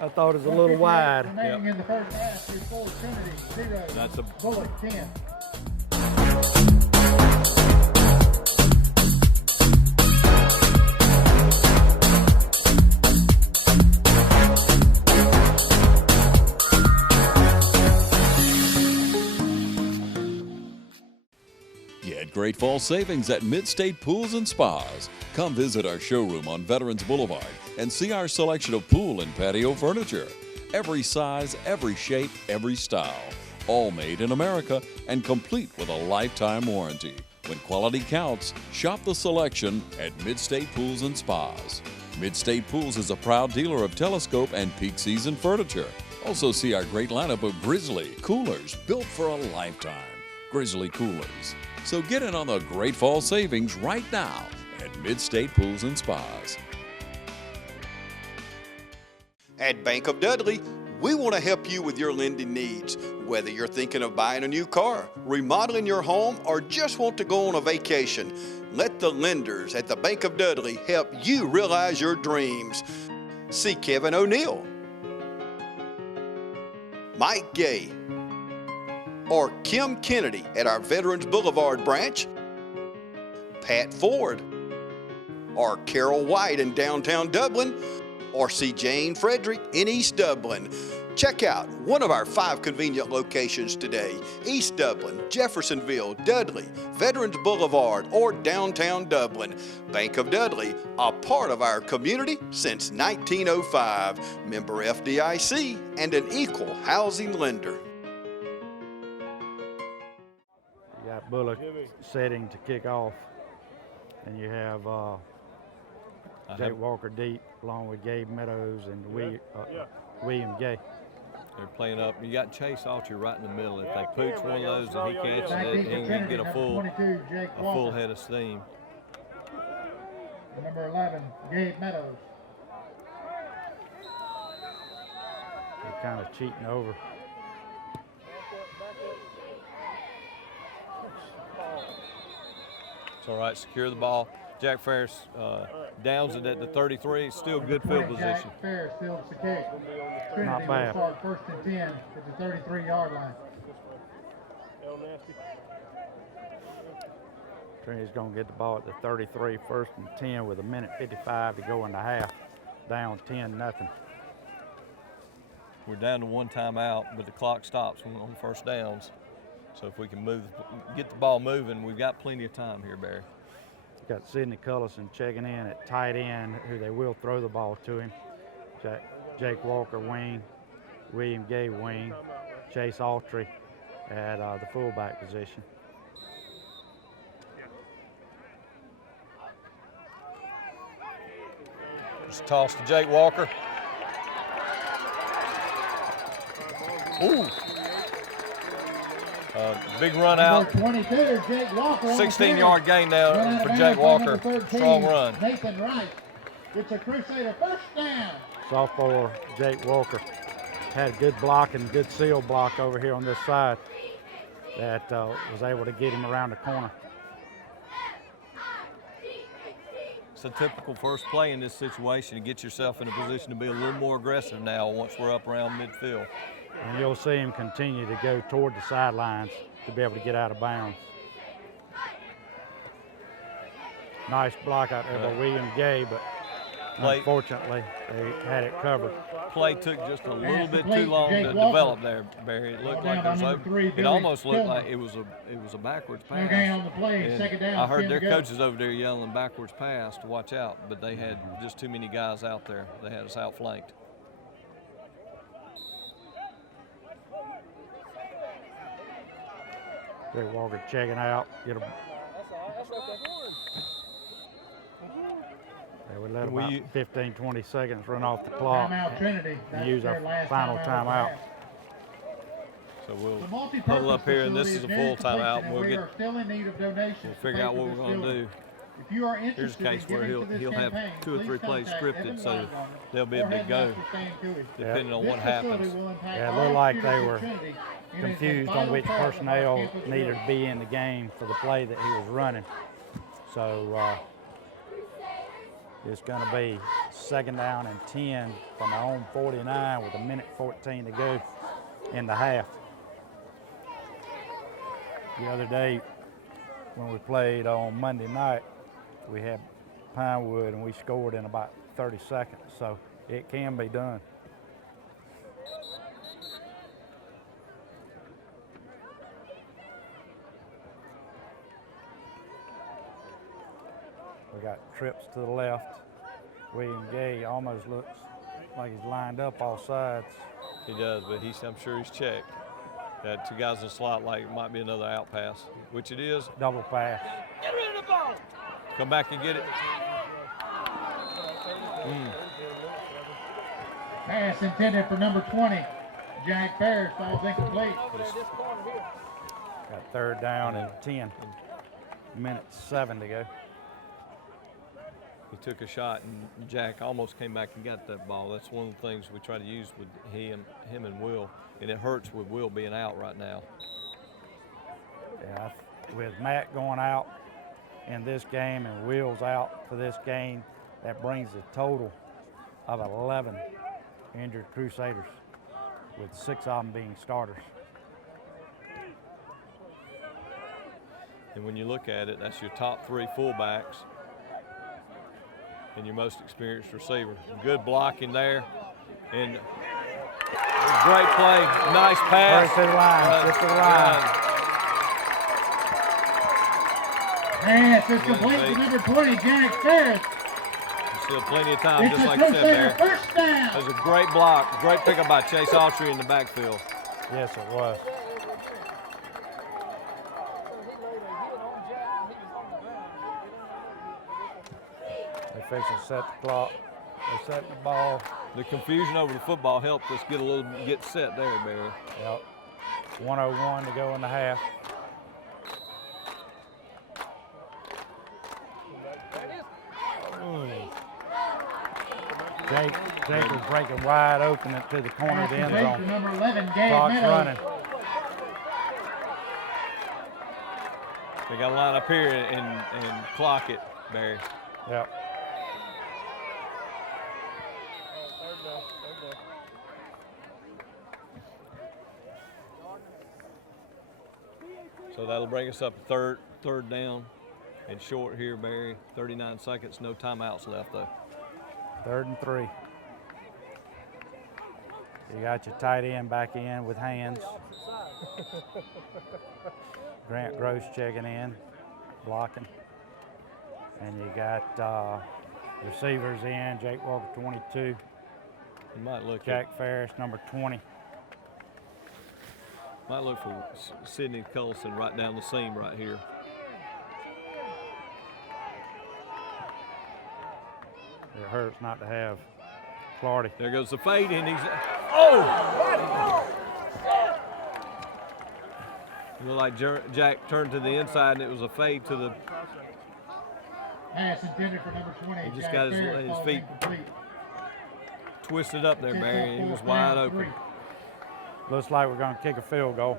I thought it was a little wide. Remaining in the first half, through full Trinity 0. That's a Bulloch 10. Get great fall savings at Mid-State Pools and Spas. Come visit our showroom on Veterans Boulevard and see our selection of pool and patio furniture. Every size, every shape, every style. All made in America and complete with a lifetime warranty. When quality counts, shop the selection at Mid-State Pools and Spas. Mid-State Pools is a proud dealer of telescope and peak season furniture. Also see our great lineup of Grizzly coolers built for a lifetime. Grizzly coolers. So get in on the great fall savings right now at Mid-State Pools and Spas. At Bank of Dudley, we want to help you with your lending needs. Whether you're thinking of buying a new car, remodeling your home, or just want to go on a vacation, let the lenders at the Bank of Dudley help you realize your dreams. See Kevin O'Neill, Mike Gay, or Kim Kennedy at our Veterans Boulevard branch, Pat Ford, or Carol White in downtown Dublin, or see Jane Frederick in East Dublin. Check out one of our 5 convenient locations today: East Dublin, Jeffersonville, Dudley, Veterans Boulevard, or downtown Dublin. Bank of Dudley, a part of our community since 1905, member FDIC, and an equal housing lender. You got Bulloch setting to kick off, and you have Jake Walker deep, along with Gabe Meadows and William Gay. They're playing up. You got Chase Autry right in the middle. If they pooch one of those and he catches it, he can get a full head of steam. Number 11, Gabe Meadows. They're kind of cheating over. It's all right. Secure the ball. Jack Ferris downs it at the 33. Still good field position. Jack Ferris fields the kick. Trinity Not bad. will start 1st and 10 at the 33-yard line. Trinity's going to get the ball at the 33, 1st and 10 with 1:55 to go in the half. Down 10-0. We're down to one timeout, but the clock stops on first downs. So if we can get the ball moving, we've got plenty of time here, Barry. Got Sidney Cullison checking in at tight end, who they will throw the ball to him. Jake Walker wing, William Gay wing, Chase Autry at the fullback position. Just toss to Jake Walker. Ooh. Big run out. 22, Jake Walker. 16-yard gain now for Jake Walker. Strong run. Nathan Wright. It's a Crusader first down. Sophomore Jake Walker had good block and good seal block over here on this side that was able to get him around the corner. It's a typical first play in this situation to get yourself in a position to be a little more aggressive now once we're up around midfield. And you'll see him continue to go toward the sidelines to be able to get out of bounds. Nice block out there by William Gay, but unfortunately they had it covered. Play took just a little bit too long to develop there, Barry. It looked like it almost looked like it was a backwards pass. On the play, second down, I heard their coaches over there yelling backwards pass to watch out, but they had just too many guys out there. They had us outflanked. Jake Walker checking out. Get a. They would let about 15, 20 seconds run off the clock and use our final timeout. So we'll huddle up here, and this is a full timeout, and we'll figure out what we're going to do. If you are Here's a interested case where he'll have 2 or 3 plays scripted, so they'll be able to go depending on what happens. Yeah, it looked like they were confused on which personnel needed to be in the game for the play that he was running. So it's going to be 2nd down and 10 from our own 49 with 1:14 to go in the half. The other day when we played on Monday night, we had Pinewood and we scored in about 30 seconds, so it can be done. We got trips to the left. William Gay almost looks like he's lined up all sides. He does, but I'm sure he's checked. Got 2 guys in the slot, like it might be another out pass, which it is. Double pass. Get rid of the ball. Come back and get it. Pass intended for number 20. Jack Ferris falls incomplete. Got 3rd down and 10. 1:07 to go. He took a shot, and Jack almost came back and got that ball. That's one of the things we try to use with him and Will, and it hurts with Will being out right now. Yeah, with Matt going out in this game and Will's out for this game, that brings the total of 11 injured Crusaders, with 6 of them being starters. And when you look at it, that's your top 3 fullbacks and your most experienced receiver. Good blocking there, and great play, nice pass. Right to the line, just to the line. Pass is complete to number 20, Jack Ferris. Still plenty of time, just like you said there. First down. That was a great block, great pickup by Chase Autry in the backfield. Yes, it was. They fixing to set the clock. They're setting the ball. The confusion over the football helped us get set there, Barry. Yep. 1:01 to go in the half. Jake was breaking wide open to the corner of the end zone. Number 11, Gabe Clock's Meadows. running. They got to line up here and clock it, Barry. Yep. So that'll bring us up to third down and short here, Barry. 39 seconds, no timeouts left though. 3rd and 3. You got your tight end back in with hands. Grant Gross checking in, blocking. And you got receivers in, Jake Walker 22. You might look Jack Ferris number 20. Might look for Sidney Cullison right down the seam right here. It hurts not to have Clardy. There goes the fade, and he's It looked like Jack turned to the inside, and it was a fade to the. Pass intended for number 20. He just Jack got Ferris, his ball feet incomplete. twisted up there, Barry. He was wide open. Looks like we're going to kick a field goal.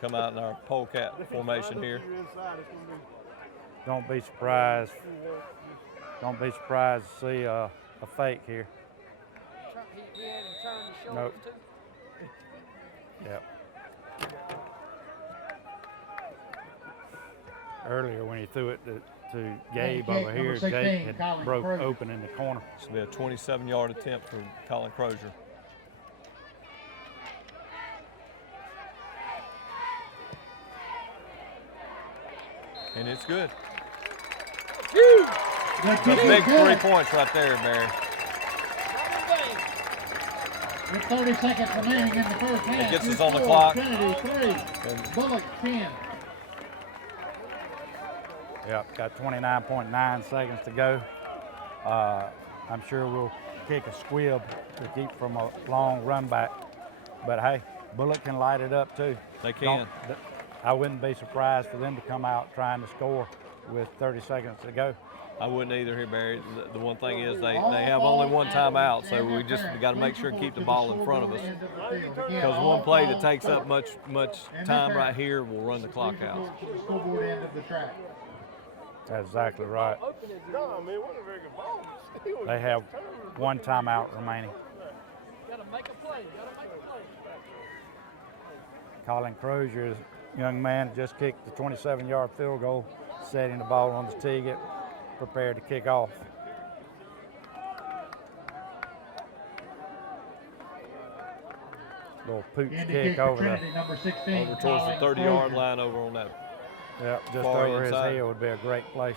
Come out in our polecat formation here. Don't be surprised. Don't be surprised to see a fake here. Nope. Yep. Earlier when he threw it to Gabe over here, Jake had broke open in the corner. This will be a 27-yard attempt for Colin Crozier. And it's good. It's a big 3 points right there, Barry. With 30 seconds remaining in the first half. It gets us on the clock. Trinity 3, Bulloch 10. Yep, got 29.9 seconds to go. I'm sure we'll kick a squib to keep from a long run back. But hey, Bulloch can light it up too. They can. I wouldn't be surprised for them to come out trying to score with 30 seconds to go. I wouldn't either here, Barry. The one thing is they have only one timeout, so we just got to make sure to keep the ball in front of us. Because one play that takes up much time right here will run the clock out. Scoreboard end of the track. That's exactly right. They have one timeout remaining. Colin Crozier, young man, just kicked the 27-yard field goal, setting the ball on the tee, get prepared to kick off. Little pooch kick over towards the 30-yard line over on that. Yep, just far over inside. his head would be a great place.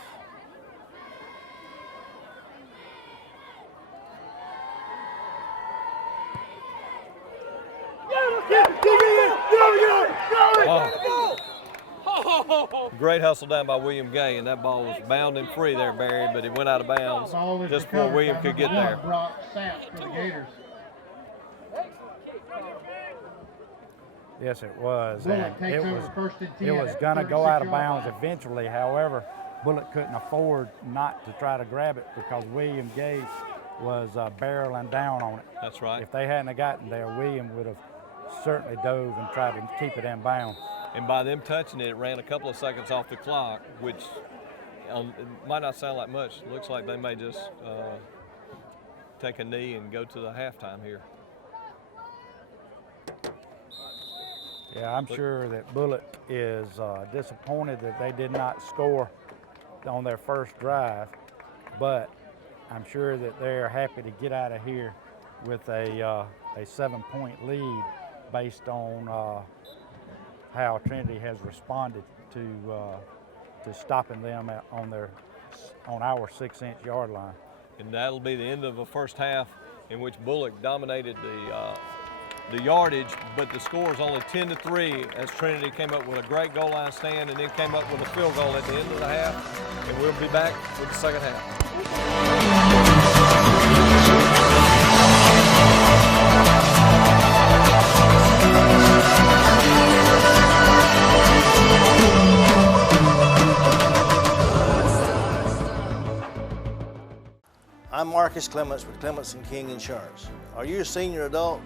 Great hustle down by William Gay, and that ball was bounding free there, Barry, but it went out of bounds just before William could get there. Yes, it was. And it was going to go out of bounds eventually. However, Bulloch couldn't afford not to try to grab it because William Gay was barreling down on it. That's right. If they hadn't have gotten there, William would have certainly dove and tried to keep it in bounds. And by them touching it, it ran a couple of seconds off the clock, which it might not sound like much. It looks like they may just take a knee and go to the halftime here. Yeah, I'm sure that Bulloch is disappointed that they did not score on their first drive, but I'm sure that they're happy to get out of here with a 7-point lead based on how Trinity has responded to stopping them on our 6-inch yard line. And that'll be the end of the first half in which Bulloch dominated the yardage, but the score is only 10-3 as Trinity came up with a great goal line stand and then came up with a field goal at the end of the half. And we'll be back with the second half. I'm Marcus Clements with Clements & King Insurance. Are you a senior adult?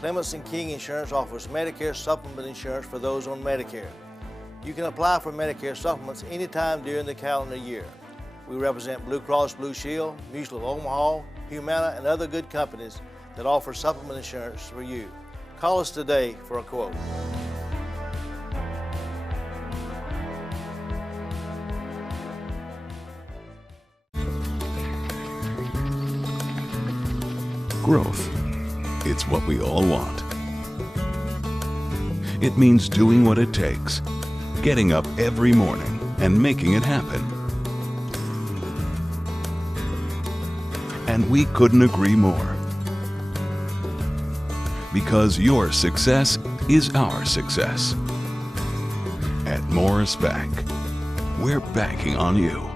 Clements & King Insurance offers Medicare supplement insurance for those on Medicare. You can apply for Medicare supplements anytime during the calendar year. We represent Blue Cross Blue Shield, Mutual of Omaha, Humana, and other good companies that offer supplement insurance for you. Call us today for a quote. Growth. It's what we all want. It means doing what it takes, getting up every morning and making it happen. And we couldn't agree more. Because your success is our success. At Morris Bank, we're banking on you.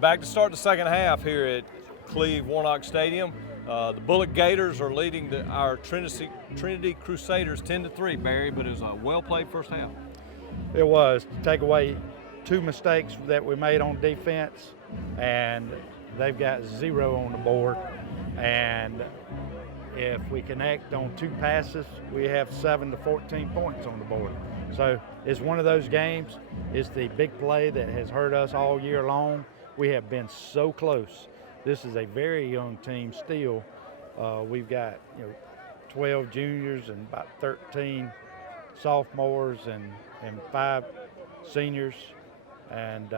Back to start the second half here at Cleve Warnock Stadium. The Bulloch Gators are leading our Trinity Crusaders 10-3, Barry, but it was a well-played first half. It was. Take away 2 mistakes that we made on defense, and they've got 0 on the board. And if we connect on 2 passes, we have 7 to 14 points on the board. So it's one of those games. It's the big play that has hurt us all year long. We have been so close. This is a very young team still. We've got 12 juniors and about 13 sophomores and 5 seniors, and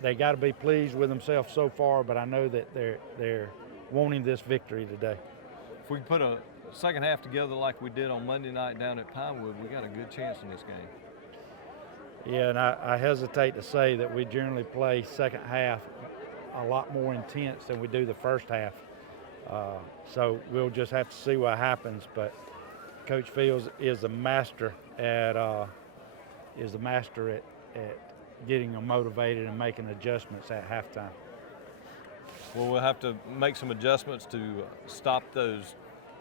they got to be pleased with themselves so far. But I know that they're wanting this victory today. If we put a second half together like we did on Monday night down at Pinewood, we got a good chance in this game. Yeah, and I hesitate to say that we generally play second half a lot more intense than we do the first half. So we'll just have to see what happens. But Coach Fields is a master at getting them motivated and making adjustments at halftime. Well, we'll have to make some adjustments to stop those.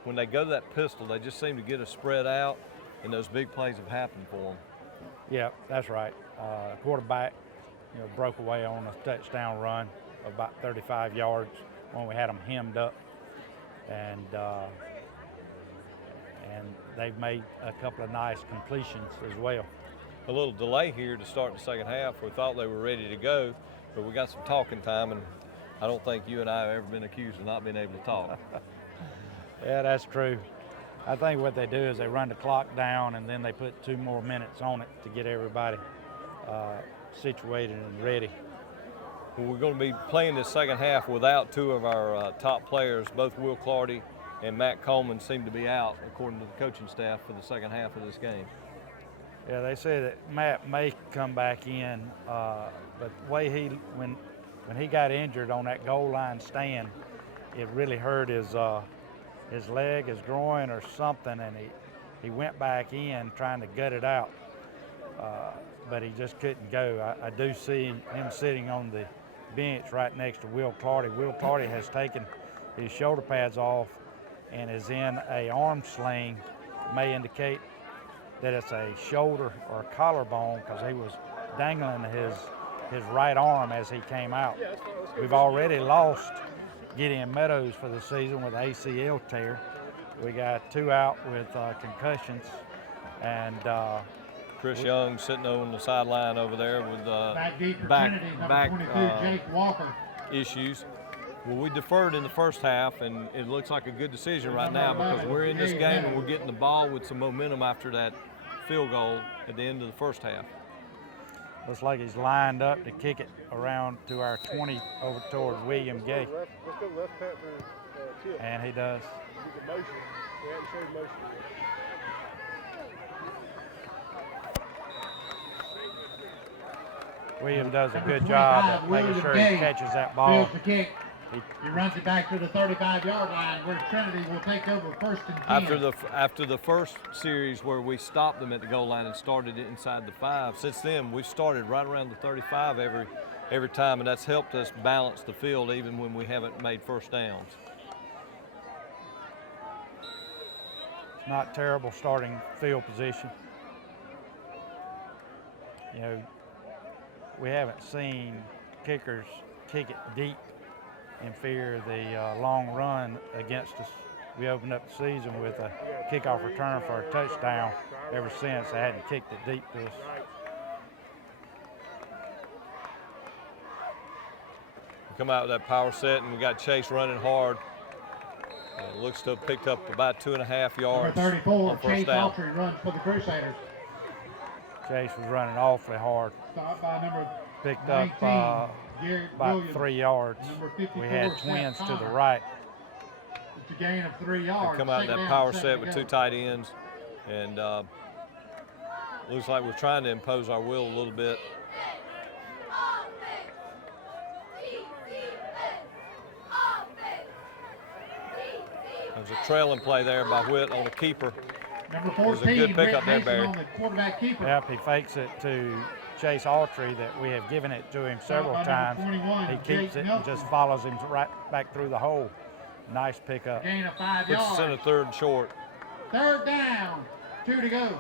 When they go to that pistol, they just seem to get us spread out, and those big plays have happened for them. Yeah, that's right. Quarterback, broke away on a touchdown run of about 35 yards when we had them hemmed up, and they've made a couple of nice completions as well. A little delay here to start the second half. We thought they were ready to go, but we got some talking time, and I don't think you and I have ever been accused of not being able to talk. Yeah, that's true. I think what they do is they run the clock down and then they put 2 more minutes on it to get everybody situated and ready. Well, we're going to be playing this second half without 2 of our top players. Both Will Clardy and Matt Coleman seem to be out, according to the coaching staff, for the second half of this game. Yeah, they say that Matt may come back in, but the way when he got injured on that goal line stand, it really hurt his leg, his groin or something, and he went back in trying to gut it out, but he just couldn't go. I do see him sitting on the bench right next to Will Clardy. Will Clardy has taken his shoulder pads off and is in a arm sling. May indicate that it's a shoulder or collarbone because he was dangling his right arm as he came out. We've already lost Gideon Meadows for the season with ACL tear. We got 2 out with concussions, and Chris Young sitting on the sideline over there with back issues. Well, we deferred in the first half, and it looks like a good decision right now because we're in this game and we're getting the ball with some momentum after that field goal at the end of the first half. Looks like he's lined up to kick it around to our 20 over toward William Gay. Let's go left pat for tip. And he does. Get the motion. We haven't showed motion yet. William does a good job at making sure he catches that ball. He runs it back to the 35-yard line where Trinity will take over first and 10. After the first series where we stopped them at the goal line and started it inside the 5, since then we've started right around the 35 every time, and that's helped us balance the field even when we haven't made first downs. It's not terrible starting field position. You know, we haven't seen kickers kick it deep in fear of the long run against us. We opened up the season with a kickoff return for a touchdown. Ever since, they hadn't kicked it deep to us. We come out with that power set, and we got Chase running hard. Looks to have picked up about 2.5 yards. Number 34, on first Chase down. Autry runs for the Crusaders. Chase was running awfully hard. Stopped by number Picked 19, up Garrett about Williams. 3 yards. Number 54, We had Seth twins to the Connor. right. It's a gain of 3 yards. We come out in Second that down, power second set to with go. 2 tight ends, and looks like we're trying to impose our will a little bit. There's a trailing play there by Whit on the keeper. Number It was a 14, good pickup there, Mason Barry. on the quarterback keeper. Yep, he fakes it to Chase Autry that we have given it to him several by number times. 21, He keeps Jake it and Nelson. just follows him right back through the hole. Nice pickup. Gain of 5 Puts us in a yards. 3rd and short. Third down, 2 to go.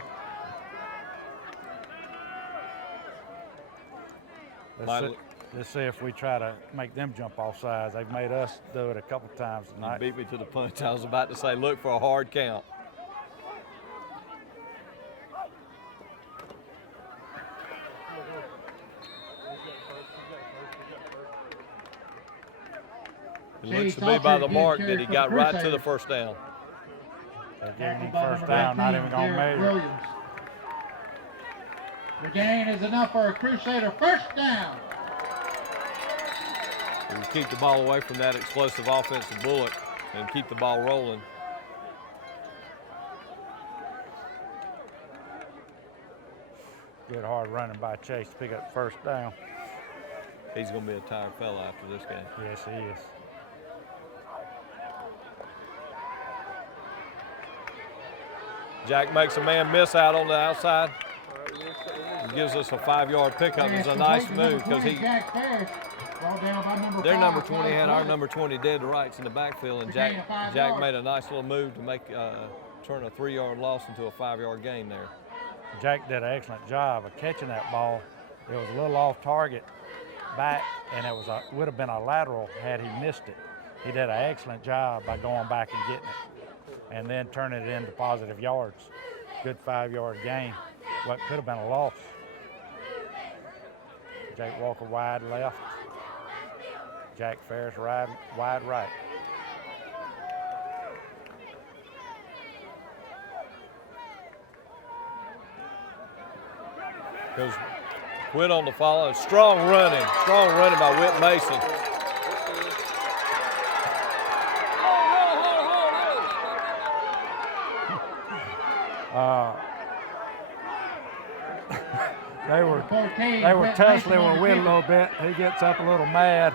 Let's see if we try to make them jump off sides. They've made us do it a couple times You tonight. beat me to the punch. I was about to say, look for a hard count. It looks to be by the mark that he got right to the first down. They're giving him Tackled by first number down, not 19, even going to Garrett measure. Williams. The gain is enough for a Crusader first down. We keep the ball away from that explosive offense of Bulloch and keep the ball rolling. Good hard running by Chase to pick up first down. He's going to be a tired fella after this game. Yes, he is. Jack makes a man miss out on the outside. He gives us a 5-yard pickup. It's a nice move because Jack Ferris, brought down by number their 5, number 20 had our Bulloch. number 20 dead to rights in the backfield, and The gain of 5 Jack yards. made a nice little move to make turn a 3-yard loss into a 5-yard gain there. Jack did an excellent job of catching that ball. It was a little off target back, and it would have been a lateral had he missed it. He did an excellent job by going back and getting it, and then turning it into positive yards. Good 5-yard gain. What could have been a loss. Jake Walker wide left. Jack Ferris wide right. Goes Whit on the follow. Strong running by Whit Mason. They were tussling with Whit a little bit. He gets up a little mad,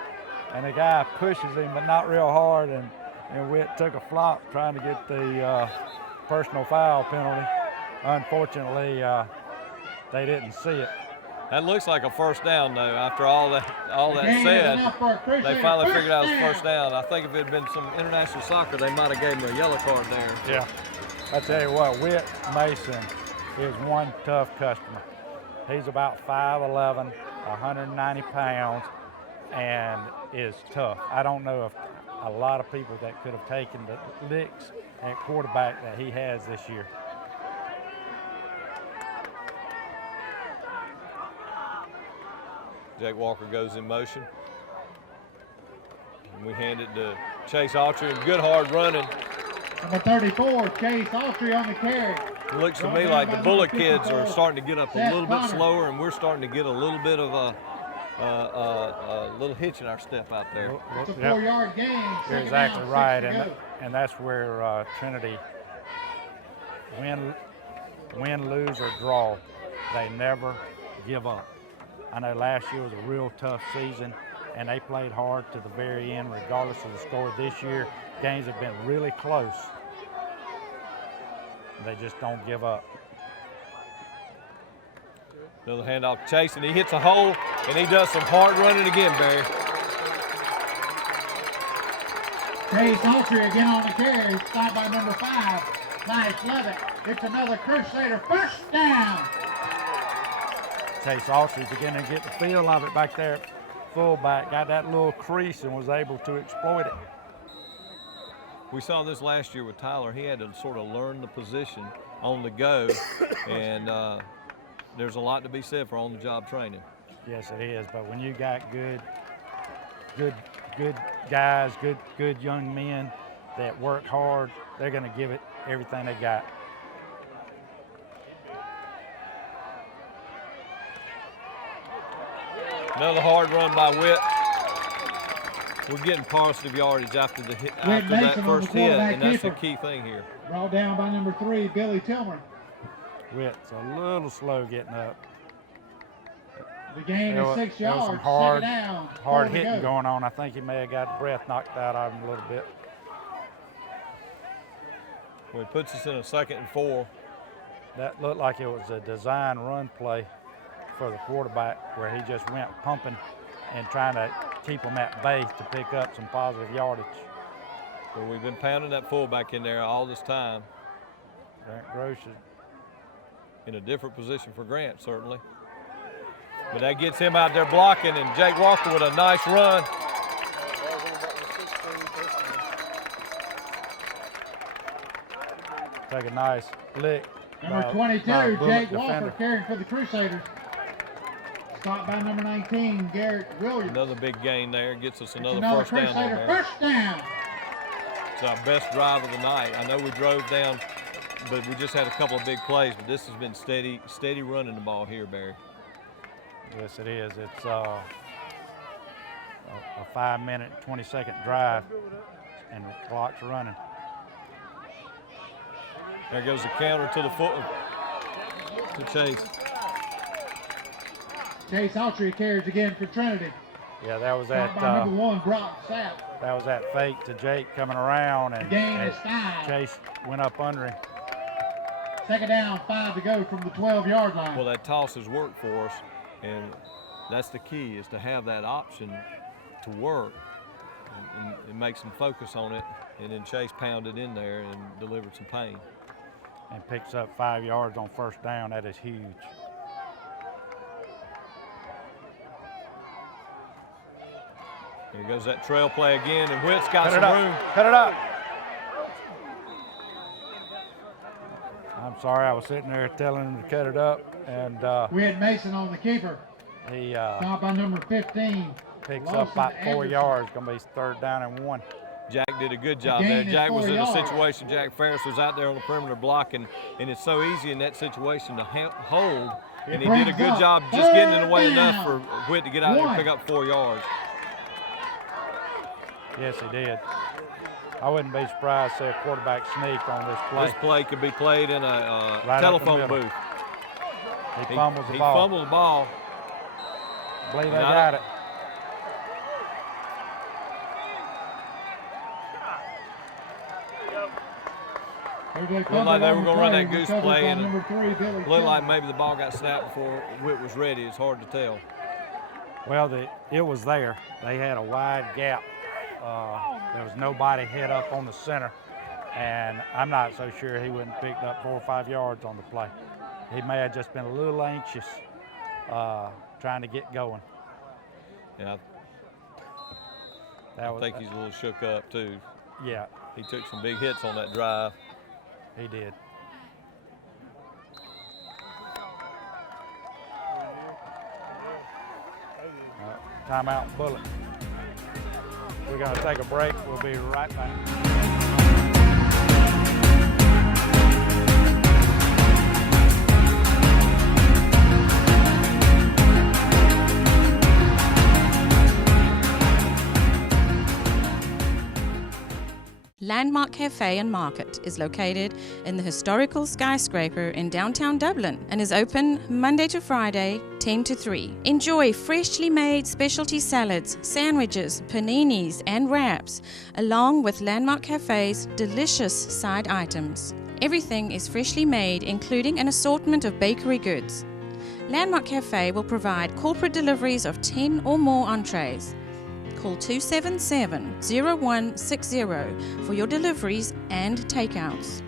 and the guy pushes him, but not real hard, and Whit took a flop trying to get the personal foul penalty. Unfortunately, they didn't see it. That looks like a first down, though. After all that said, they finally figured out it's first down. I think if it had been some international soccer, they might have gave him a yellow card there. Yeah. I tell you what, Whit Mason is one tough customer. He's about 5'11", 190 pounds, and is tough. I don't know if a lot of people that could have taken the licks at quarterback that he has this year. Jake Walker goes in motion. And we hand it to Chase Autry, and good hard running. Number 34, Chase Autry on the carry. It looks to me like the Bulloch kids are starting to get up a little bit slower, and we're starting to get a little bit of a little hitch in our step out there. It's a 4-yard gain. You're exactly right, and that's where Trinity, win, lose, or draw, they never give up. I know last year was a real tough season, and they played hard to the very end regardless of the score. This year, games have been really close. They just don't give up. Another handoff, Chase, and he hits a hole, and he does some hard running again, Barry. Chase Autry again on the carry, stopped by number 5. Nice, love it. It's another Crusader first down. Chase Autry beginning to get the feel of it back there. Fullback got that little crease and was able to exploit it. We saw this last year with Tyler. He had to sort of learn the position on the go, and there's a lot to be said for on-the-job training. Yes, it is. But when you got good guys, good young men that work hard, they're going to give it everything they got. Another hard run by Witt. We're getting positive yardage after that first hit, and that's the key thing here. Brought down by number 3, Billy Tillman. Witt's a little slow getting up. The gain is 6 yards. Some hard, second down. hard hitting going on. I think he may have got the breath knocked out of him a little bit. Well, he puts us in a 2nd and 4. That looked like it was a design run play for the quarterback where he just went pumping and trying to keep them at bay to pick up some positive yardage. Well, we've been pounding that fullback in there all this time. Grant Gross is in a different position for Grant, certainly. But that gets him out there blocking, and Jake Walker with a nice run. Take a nice lick. Number 22, Jake Walker carrying for the Crusaders. Stopped by number 19, Garrett Williams. Another big gain there. Gets us another first Crusader down there. First down. It's our best drive of the night. I know we drove down, but we just had a couple of big plays, but this has been steady running the ball here, Barry. Yes, it is. It's a 5-minute, 20-second drive, and the clock's running. There goes the counter to the foot to Chase. Chase Autry carries again for Trinity. Yeah, that was that. Number 1, Brock Sapp. That was that fake to Jake coming around, and Chase went up under him. Second down, 5 to go from the 12-yard line. Well, that toss has worked for us, and that's the key, is to have that option to work and make some focus on it, and then Chase pounded in there and delivered some pain. And picks up 5 yards on first down. That is huge. Here goes that trail play again, and Witt's got some room. Cut it up. I'm sorry, I was sitting there telling him to cut it up, and we had Mason on the keeper. He stopped by number 15. Picks up about 4 yards. Going to be 3rd down and 1. Jack did a good job there. Jack was in a situation. Jack Ferris was out there on the perimeter blocking, and it's so easy in that situation to hold. And he did a good job just getting in the way enough for Witt to get out there and pick up 4 yards. Yes, he did. I wouldn't be surprised to see a quarterback sneak on this play. This play could be played in a right telephone booth. He fumbles the He ball. fumbled the ball. I believe they got it. Looked like they were going to run that goose play, and it looked like maybe the ball got snapped before Witt was ready. It's hard to tell. Well, it was there. They had a wide gap. There was nobody head up on the center, and I'm not so sure he wouldn't have picked up 4 or 5 yards on the play. He may have just been a little anxious trying to get going. Yeah, I think he's a little shook up too. Yeah. He took some big hits on that drive. He did. Timeout, Bulloch. We're going to take a break. We'll be right back. Landmark Cafe and Market is located in the historical skyscraper in downtown Dublin and is open Monday to Friday, 10 to 3. Enjoy freshly made specialty salads, sandwiches, paninis, and wraps, along with Landmark Cafe's delicious side items. Everything is freshly made, including an assortment of bakery goods. Landmark Cafe will provide corporate deliveries of 10 or more entrees. Call 277-0160 for your deliveries and takeouts.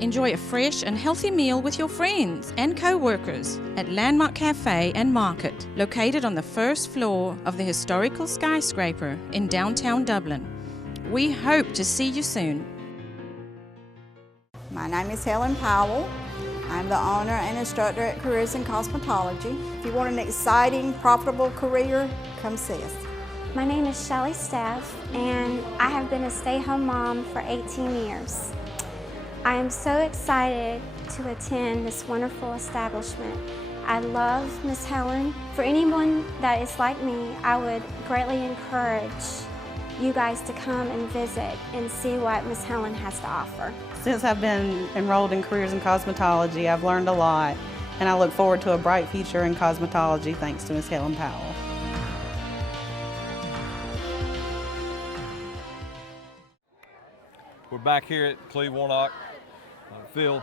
Enjoy a fresh and healthy meal with your friends and co-workers at Landmark Cafe and Market, located on the first floor of the historical skyscraper in downtown Dublin. We hope to see you soon. My name is Helen Powell. I'm the owner and instructor at Careers in Cosmetology. If you want an exciting, profitable career, come see us. My name is Shelly Staff, and I have been a stay-home mom for 18 years. I am so excited to attend this wonderful establishment. I love Miss Helen. For anyone that is like me, I would greatly encourage you guys to come and visit and see what Miss Helen has to offer. Since I've been enrolled in Careers in Cosmetology, I've learned a lot, and I look forward to a bright future in cosmetology thanks to Miss Helen Powell. We're back here at Cleve-Warnock Phil.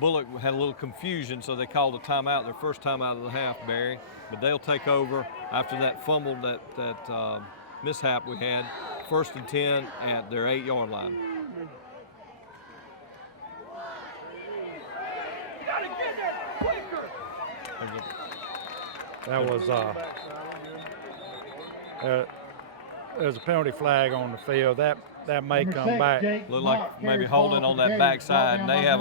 Bulloch had a little confusion, so they called a timeout, their first timeout of the half, Barry. But they'll take over after that fumble, that mishap we had. 1st and 10 at their 8-yard line. That was there's a penalty flag on the field. That may come back. Look like maybe holding on that backside. And they have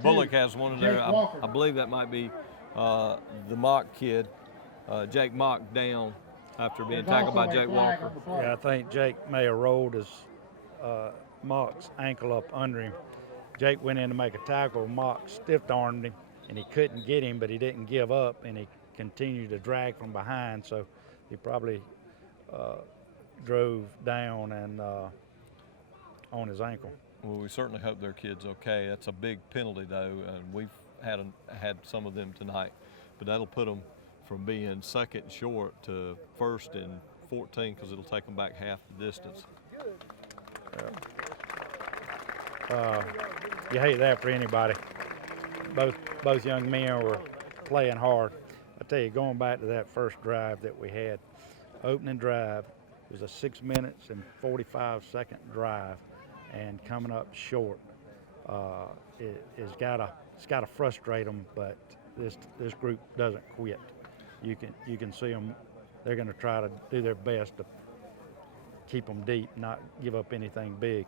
Bulloch has one of their, I believe that might be the Mock kid, Jake Mock, down after being tackled by Jake Walker. Yeah, I think Jake may have rolled his Mock's ankle up under him. Jake went in to make a tackle. Mock stiff-armed him, and he couldn't get him, but he didn't give up, and he continued to drag from behind, so he probably drove down and on his ankle. Well, we certainly hope their kid's okay. That's a big penalty, though, and we've had some of them tonight. But that'll put them from being 2nd and short to 1st and 14, because it'll take them back half the distance. You hate that for anybody. Both young men were playing hard. I tell you, going back to that first drive that we had, opening drive, it was a 6 minutes and 45-second drive, and coming up short, it's got to frustrate them. But this group doesn't quit. You can see them; they're going to try to do their best to keep them deep, not give up anything big.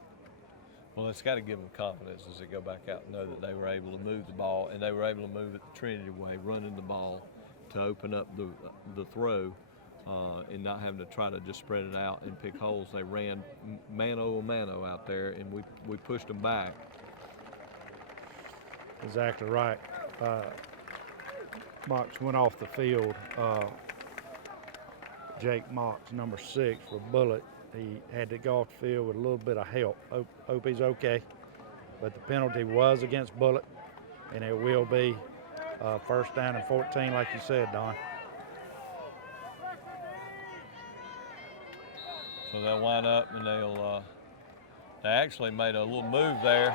Well, it's got to give them confidence as they go back out and know that they were able to move the ball, and they were able to move it the Trinity way, running the ball to open up the throw. And not having to try to just spread it out and pick holes. They ran mano-a-mano out there, and we pushed them back. Exactly right. Mox went off the field. Jake Mox, number 6 for Bulloch. He had to go off the field with a little bit of help. Hope he's okay. But the penalty was against Bulloch, and it will be 1st down and 14, like you said, Don. So they'll line up, and they actually made a little move there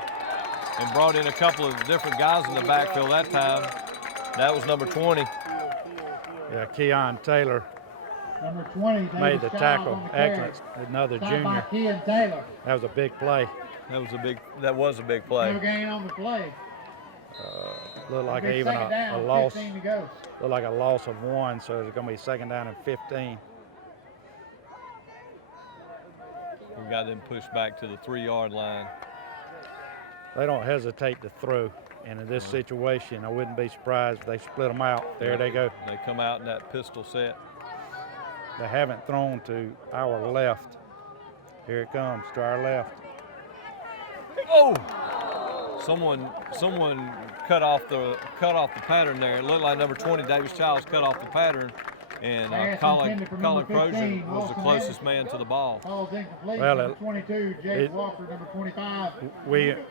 and brought in a couple of different guys in the backfield that time. That was number 20. Yeah, Keon Taylor Number 20 made the tackle. Excellent. Another junior. Taylor. That was a big play. That was a big play. No gain on the play. Looked like even a loss. Looked like a loss of 1, so it's going to be 2nd down and 15. We got them pushed back to the 3-yard line. They don't hesitate to throw, and in this situation, I wouldn't be surprised if they split them out. There they go. They come out in that pistol set. They haven't thrown to our left. Here it comes to our left. Oh! Someone cut off the pattern there. It looked like number 20, Davis Childs, cut off the pattern, and Pass Colin intended for number Crozier 15, was the Wilson closest Evans. man to the ball. Ball's incomplete. Well, Number 22, Jake Walker. Number 25,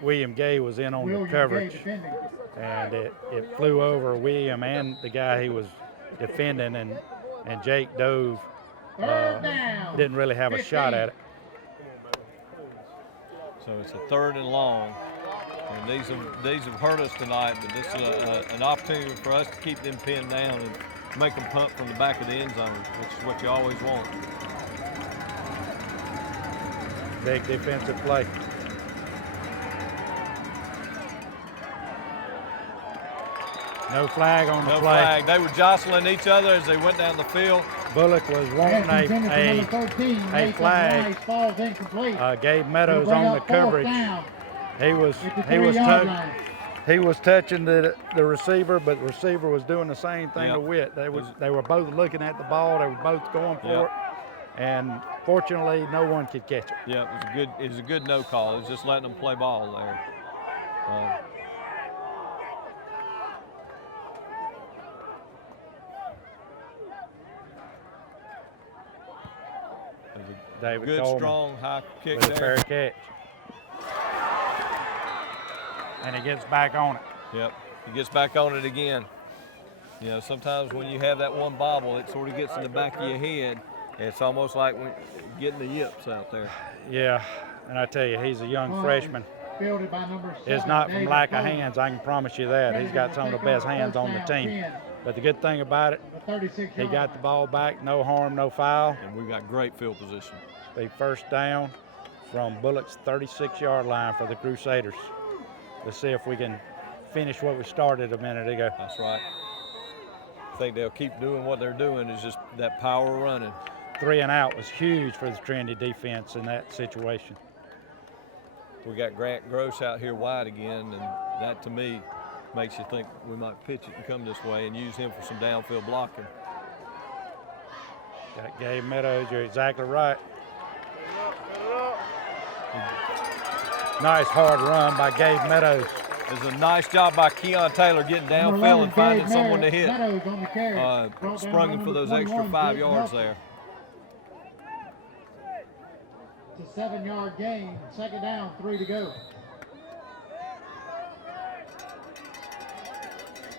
William Gay was in on William the coverage, Gay defending. and it flew over William and the guy he was defending, and Jake dove. Didn't really have a shot at it. So it's a 3rd and long. And these have hurt us tonight, but this is an opportunity for us to keep them pinned down and make them punt from the back of the end zone, which is what you always want. Big defensive play. No flag on the play. No flag. They were jostling each other as they went down the field. Bulloch was wanting a flag. Gabe Meadows on the coverage. He was touching the receiver, but the receiver was doing the same thing to Witt. They were both looking at the ball. They were both going for it, and fortunately, no one could catch it. Yeah, it was a good no call. It was just letting them play ball there. David good, Coleman strong, high kick with there. a fair catch. And he gets back on it. Yep, he gets back on it again. You know, sometimes when you have that one bobble, it sort of gets in the back of your head. It's almost like when getting the yips out there. Yeah, and I tell you, he's a young freshman. It's not from lack of hands, I can promise you that. He's got some of the best hands on the team. But the good thing about it, he got the ball back, no harm, no foul. And we've got great field position. Be first down from Bulloch's 36-yard line for the Crusaders. Let's see if we can finish what we started a minute ago. That's right. I think they'll keep doing what they're doing, is just that power running. 3 and out was huge for the Trinity defense in that situation. We got Grant Gross out here wide again, and that to me makes you think we might pitch it and come this way and use him for some downfield blocking. Got Gabe Meadows, you're exactly right. Nice hard run by Gabe Meadows. It's a nice job by Keon Taylor getting downfield and finding someone to hit. Sprung him for those extra 5 yards there. It's a 7-yard gain. 2nd down, 3 to go.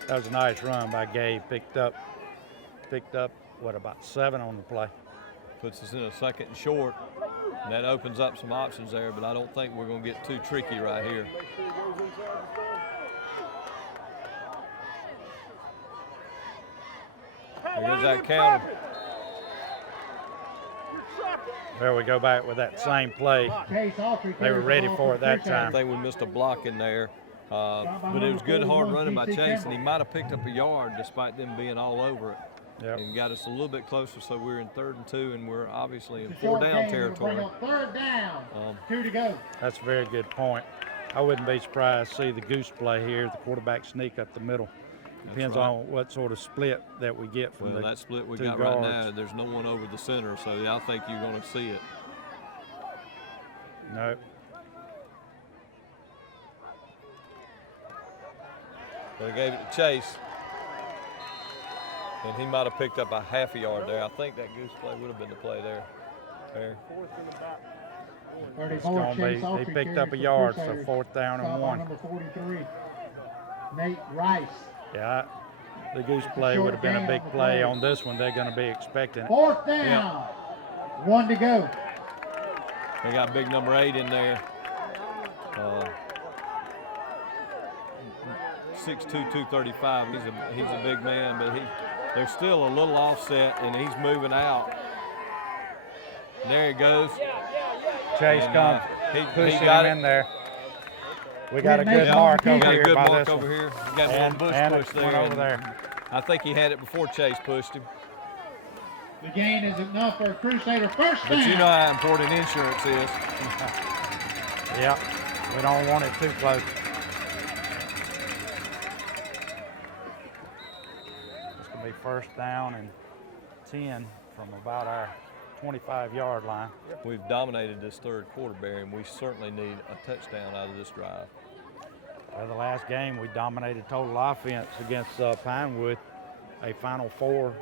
That was a nice run by Gabe. Picked up, what, about 7 on the play. Puts us in a 2nd and short. And that opens up some options there, but I don't think we're going to get too tricky right here. There goes that counter. There we go back with that same play. They were ready for it that time. I think we missed a block in there. But it was good hard running by Chase, and he might have picked up a yard despite them being all over it. Yep. And got us a little bit closer, so we're in 3rd and 2, and we're obviously in 4-down territory. 3rd down, 2 to go. That's a very good point. I wouldn't be surprised to see the goose play here, the quarterback sneak up the middle. Depends on what sort of split that we get from that split we 2 got guards. right now. There's no one over the center, so I think you're going to see it. No. They gave it to Chase, and he might have picked up a half a yard there. I think that goose play would have been the play there. He picked up a yard, so 4th down and 1. Number 43, Nate Rice. Yeah, the goose play would have been a big play. On this one, they're going to be expecting it. 4th down, 1 to go. They got big number 8 in there. 6'2", 235. He's a big man, but they're still a little offset, and he's moving out. And there he goes. Chase comes, pushing him in there. We got a good Yeah, mark we over got a here good by mark this over one. here. We got And one bush push one there. over there. I think he had it before Chase pushed him. The gain is enough for a Crusader first down. But you know how important insurance is. Yep, we don't want it too close. It's going to be 1st down and 10 from about our 25-yard line. We've dominated this 3rd quarter, Barry, and we certainly need a touchdown out of this drive. Well, the last game we dominated total offense against Pinewood, a Final Four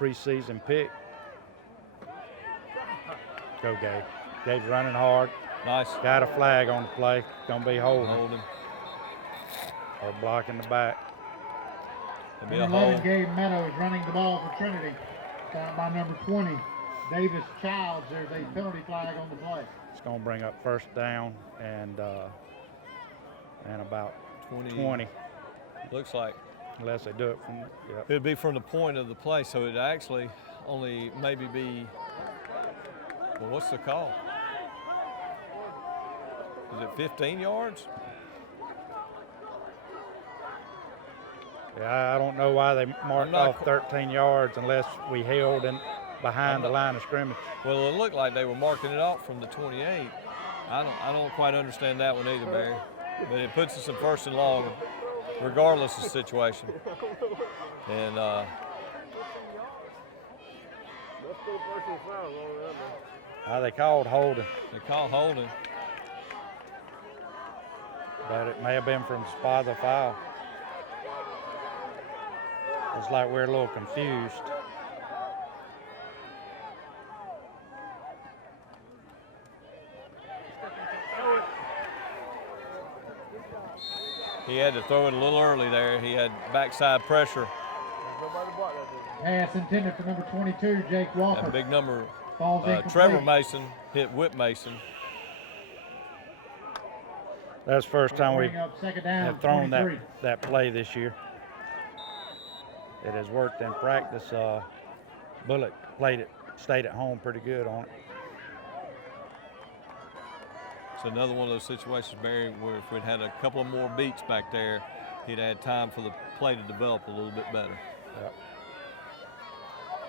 preseason pick. Go, Gabe. Gabe's running hard. Nice. Got a flag on the play. Gonna be holding. Or blocking the back. It'll be a Number 11, hold. Gabe Meadows running the ball for Trinity. Down by number 20, Davis Childs. There's a penalty flag on the play. It's gonna bring up first down and about 20. Looks like. Unless they do it from, yep. It'd be from the point of the play, so it'd actually only maybe be, well, what's the call? Is it 15 yards? Yeah, I don't know why they marked off 13 yards unless we held in behind the line of scrimmage. Well, it looked like they were marking it off from the 28. I don't quite understand that one either, Barry. But it puts us in first and long, regardless of the situation. And they called holding. They called holding. But it may have been from spot of the foul. It's like we're a little confused. He had to throw it a little early there. He had backside pressure. Pass intended for number 22, Jake Walker. That big number, Ball's incomplete. Trevor Mason hit Whip Mason. That's the first time we Bring up second down, have thrown 23. that play this year. It has worked in practice. Bulloch stayed at home pretty good on it. It's another one of those situations, Barry, where if we'd had a couple of more beats back there, he'd had time for the play to develop a little bit better. Yep.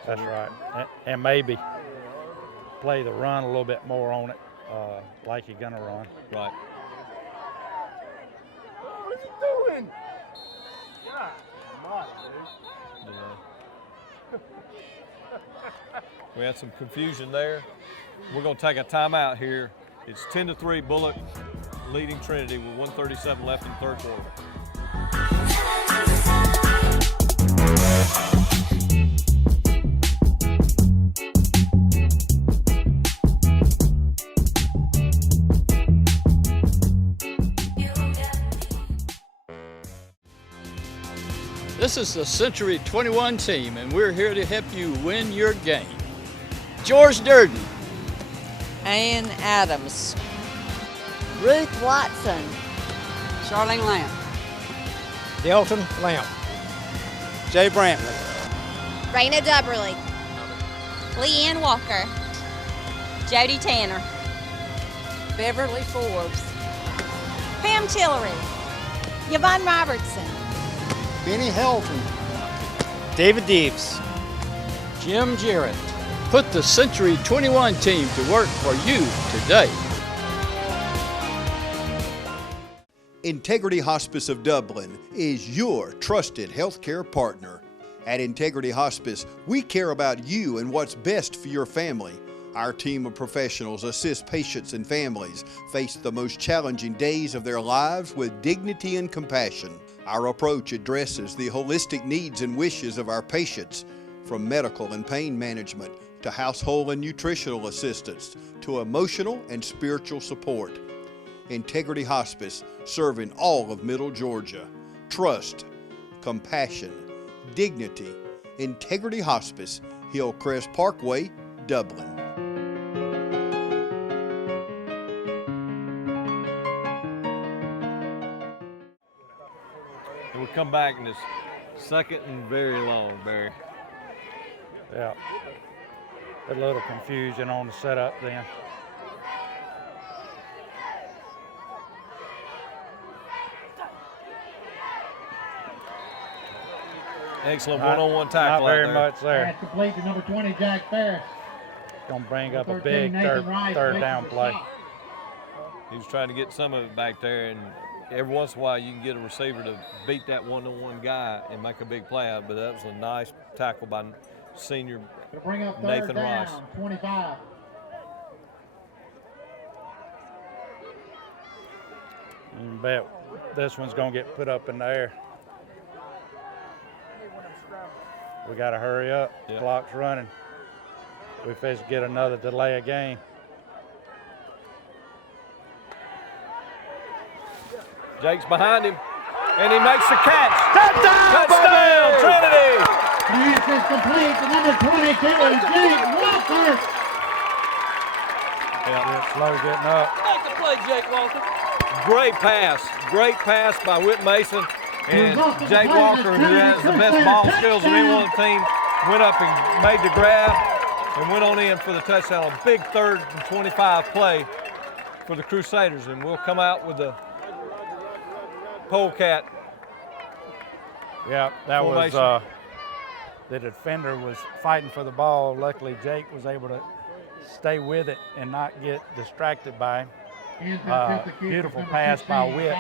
That's right. And maybe play the run a little bit more on it, like you're gonna run. Right. What are you doing? God, We had some confusion there. We're going to take a timeout here. It's 10-3, Bulloch leading Trinity with 1:37 left in third quarter. This is the Century 21 team, and we're here to help you win your game. George Durden. Ann Adams. Ruth Watson. Charlene Lamb. Delton Lamb. Jay Brantley. Raina Dubberly. Leanne Walker. Jody Tanner. Beverly Forbes. Pam Tillery. Yvonne Robertson. Benny Helton. David Deeves. Jim Jarrett. Put the Century 21 team to work for you today. Integrity Hospice of Dublin is your trusted healthcare partner. At Integrity Hospice, we care about you and what's best for your family. Our team of professionals assist patients and families face the most challenging days of their lives with dignity and compassion. Our approach addresses the holistic needs and wishes of our patients, from medical and pain management to household and nutritional assistance to emotional and spiritual support. Integrity Hospice, serving all of Middle Georgia. Trust, compassion, dignity. Integrity Hospice, Hillcrest Parkway, Dublin. And we come back and it's second and very long, Barry. Yeah. A little confusion on the setup then. Excellent one-on-one tackle. Not very much there. Pass complete to number 20, Jack Ferris. Gonna bring up a 13, big Nathan Rice third making down the play. stop. He was trying to get some of it back there, and every once in a while you can get a receiver to beat that one-on-one guy and make a big play out, but that was a nice tackle by senior To bring up third Nathan down, Rice. 25. You bet this one's gonna get put up in the air. We got to hurry up. Yeah. Clock's running. We face get another delay of game. Jake's behind him, and he makes the catch. Touchdown, Trinity! Pass is complete to number 22, Jake Walker. Yeah, slow getting up. Make the play, Jake Walker. Great pass by Whit Mason. And Jake Walker, who has the best ball skills of anyone on the team, went up and made the grab and went on in for the touchdown. A big 3rd and 25 play for the Crusaders, and we'll come out with the polecat. Yeah, that formation. was the defender was fighting for the ball. Luckily, Jake was able to stay with it and not get distracted by him. Beautiful pass by Whit.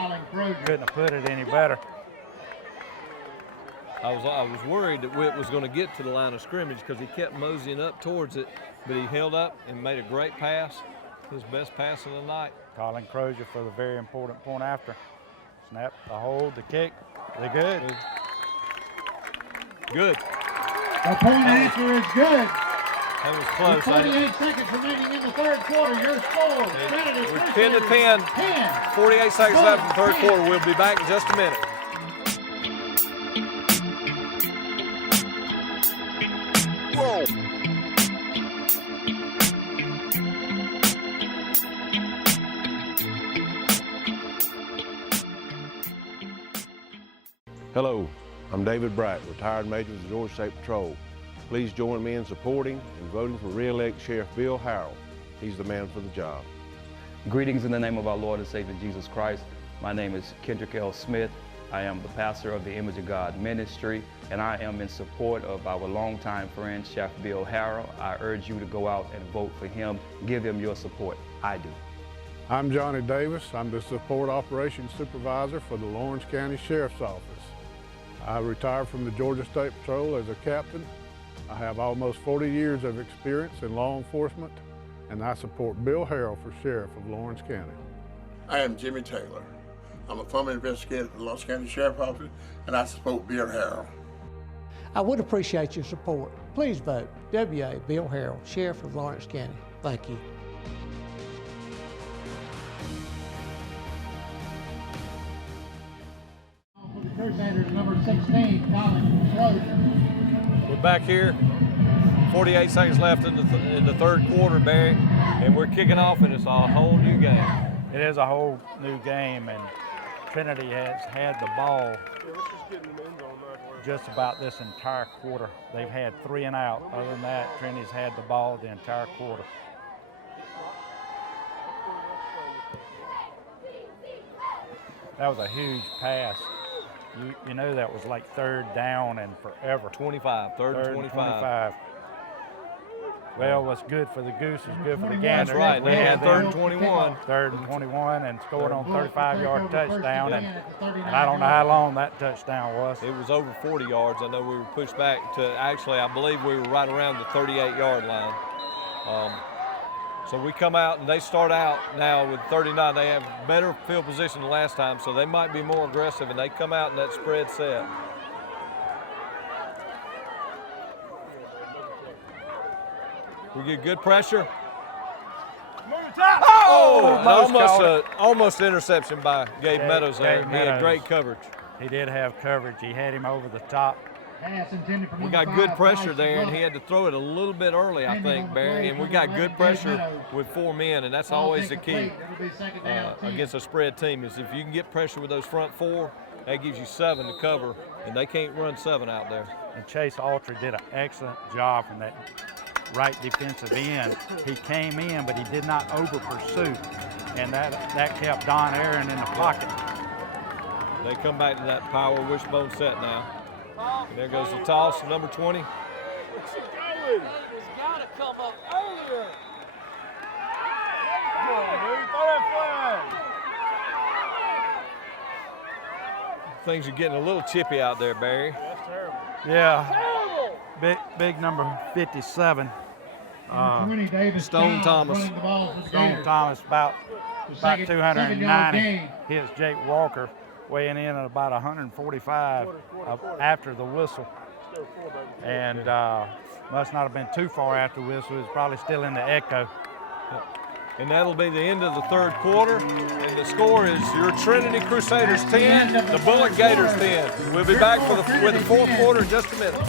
Couldn't have put it any better. I was worried that Whit was going to get to the line of scrimmage because he kept moseying up towards it, but he held up and made a great pass, his best pass of the night. Colin Crozier for the very important point after. Snap, the hold, the kick, they're good. Good. The point after is good. That was close. 48 seconds remaining in the 3rd quarter. Your score, Trinity. We're 10 to 10. 48 seconds left in the 3rd quarter. We'll be back in just a minute. Whoa. Hello, I'm David Bright, retired Major of the Georgia State Patrol. Please join me in supporting and voting for re-elect Sheriff Bill Harrell. He's the man for the job. Greetings in the name of our Lord and Savior Jesus Christ. My name is Kendrick L. Smith. I am the pastor of the Image of God Ministry, and I am in support of our longtime friend, Sheriff Bill Harrell. I urge you to go out and vote for him. Give him your support. I do. I'm Johnny Davis. I'm the Support Operations Supervisor for the Lawrence County Sheriff's Office. I retired from the Georgia State Patrol as a captain. I have almost 40 years of experience in law enforcement, and I support Bill Harrell for Sheriff of Lawrence County. I am Jimmy Taylor. I'm a former investigator for the Lawrence County Sheriff's Office, and I support Bill Harrell. I would appreciate your support. Please vote WA Bill Harrell, Sheriff of Lawrence County. Thank you. For the Crusaders, number 16, Colin Crozier. We're back here. 48 seconds left in the 3rd quarter, Barry, and we're kicking off, and it's a whole new game. It is a whole new game, and Trinity has had the ball just about this entire quarter. They've had 3 and out. Other than that, Trinity's had the ball the entire quarter. That was a huge pass. You know that was like 3rd down and forever. 25, 3rd and 25. Well, what's good for the Goose is good for the Gander. That's right. They had 3rd and 21. 3rd and 21 and scored on 35-yard touchdown. And I don't know how long that touchdown was. It was over 40 yards. I know we were pushed back to, actually, I believe we were right around the 38-yard line. So we come out and they start out now with 39. They have better field position than last time, so they might be more aggressive, and they come out in that spread set. We get good pressure. Oh! Almost interception by Gabe Meadows there. He had great coverage. He did have coverage. He had him over the top. We got good pressure there, and he had to throw it a little bit early, I think, Barry. And we got good pressure with 4 men, and that's always the key against a spread team is if you can get pressure with those front 4, that gives you 7 to cover, and they can't run 7 out there. And Chase Autry did an excellent job from that right defensive end. He came in, but he did not over-pursue, and that kept Don Aaron in the pocket. They come back to that power wishbone set now. And there goes the toss, number 20. It's got to come up earlier. Come on, dude. Throw that flag. Things are getting a little chippy out there, Barry. That's terrible. Yeah. Big number 57. Stone Thomas. Stone Thomas, about 290. Here's Jake Walker weighing in at about 145 after the whistle. and must not have been too far after the whistle. It was probably still in the echo. And that'll be the end of the third quarter. And the score is your Trinity Crusaders 10, the Bulloch Gators 10. We'll be back with the fourth quarter in just a minute.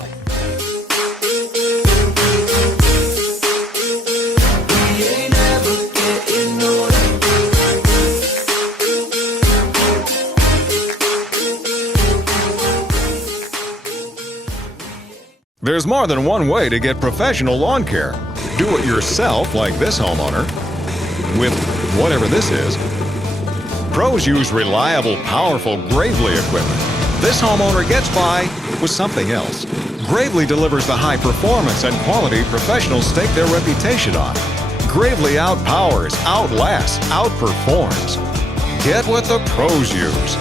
There's more than one way to get professional lawn care. Do it yourself, like this homeowner, with whatever this is. Pros use reliable, powerful Gravely equipment. This homeowner gets by with something else. Gravely delivers the high performance and quality professionals stake their reputation on. Gravely outpowers, outlasts, outperforms. Get what the pros use.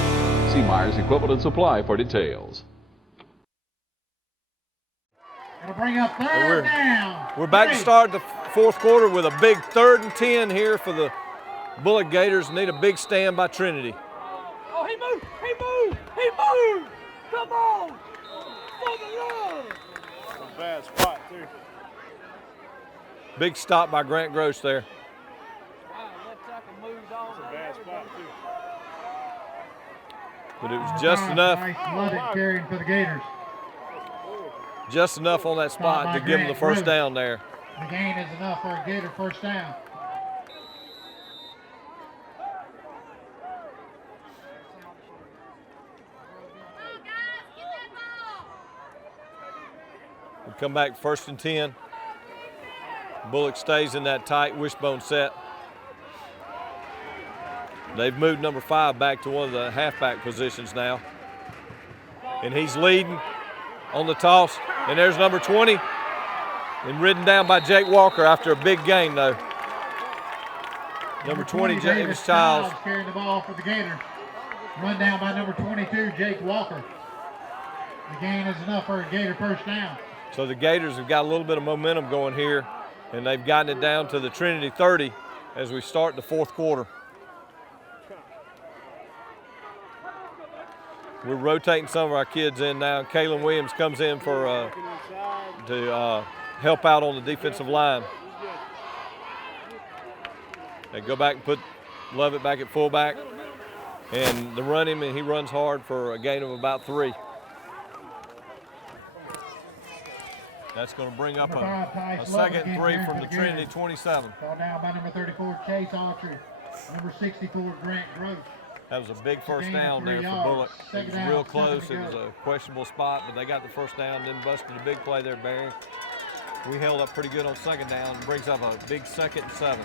See Myers Equipment and Supply for details. It'll bring up third down. We're back to start the fourth quarter with a big 3rd and 10 here for the Bulloch Gators. Need a big stand by Trinity. Oh, he moved! He moved! He moved! Come on! For the love! That's a bad spot, too. Big stop by Grant Gross there. That's a bad spot, too. But it was just enough. Love it carrying for the Gators. Just enough on that spot to give them the first down there. The gain is enough for a Gator first down. We come back 1st and 10. Bulloch stays in that tight wishbone set. They've moved number 5 back to one of the halfback positions now. And he's leading on the toss. And there's number 20. And ridden down by Jake Walker after a big gain, though. Number 20, James Childs. Carrying the ball for the Gators. Run down by number 22, Jake Walker. The gain is enough for a Gator first down. So the Gators have got a little bit of momentum going here, and they've gotten it down to the Trinity 30 as we start the fourth quarter. We're rotating some of our kids in now. Kalen Williams comes in for to help out on the defensive line. They go back and put Lovett back at fullback, and they run him, and he runs hard for a gain of about 3. That's going to bring up a 2nd and 3 from the Trinity 27. Called down by number 34, Chase Autry. Number 64, Grant Gross. That was a big first down there for Bulloch. It was real close. It was a questionable spot, but they got the first down, then busted a big play there, Barry. We held up pretty good on 2nd down and brings up a big 2nd and 7.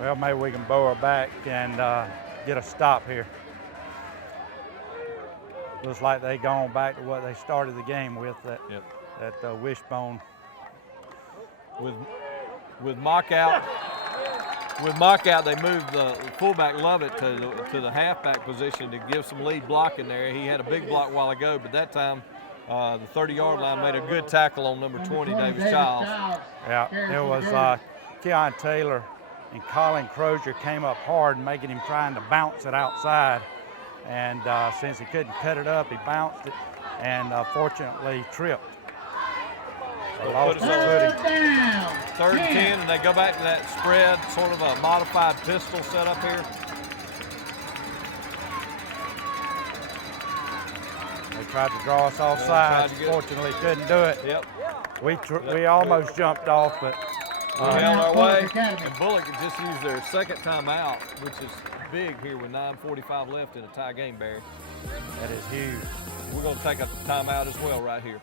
Well, maybe we can bow her back and get a stop here. Looks like they gone back to what they started the game with, that wishbone. With mock out, they moved the fullback Lovett to the halfback position to give some lead blocking there. He had a big block a while ago, but that time the 30-yard line made a good tackle on number 20, Davis Childs. Yeah, it was Keon Taylor and Colin Crozier came up hard, making him trying to bounce it outside. And since he couldn't cut it up, he bounced it and fortunately tripped. So lost his footing. 3rd and 10, and they go back to that spread, sort of a modified pistol set up here. They tried to draw us off sides. Fortunately, couldn't do it. Yep. We almost jumped off, but we held our way. And Bulloch just used their 2nd timeout, which is big here with 9:45 left in a tie game, Barry. That is huge. We're going to take a timeout as well right here.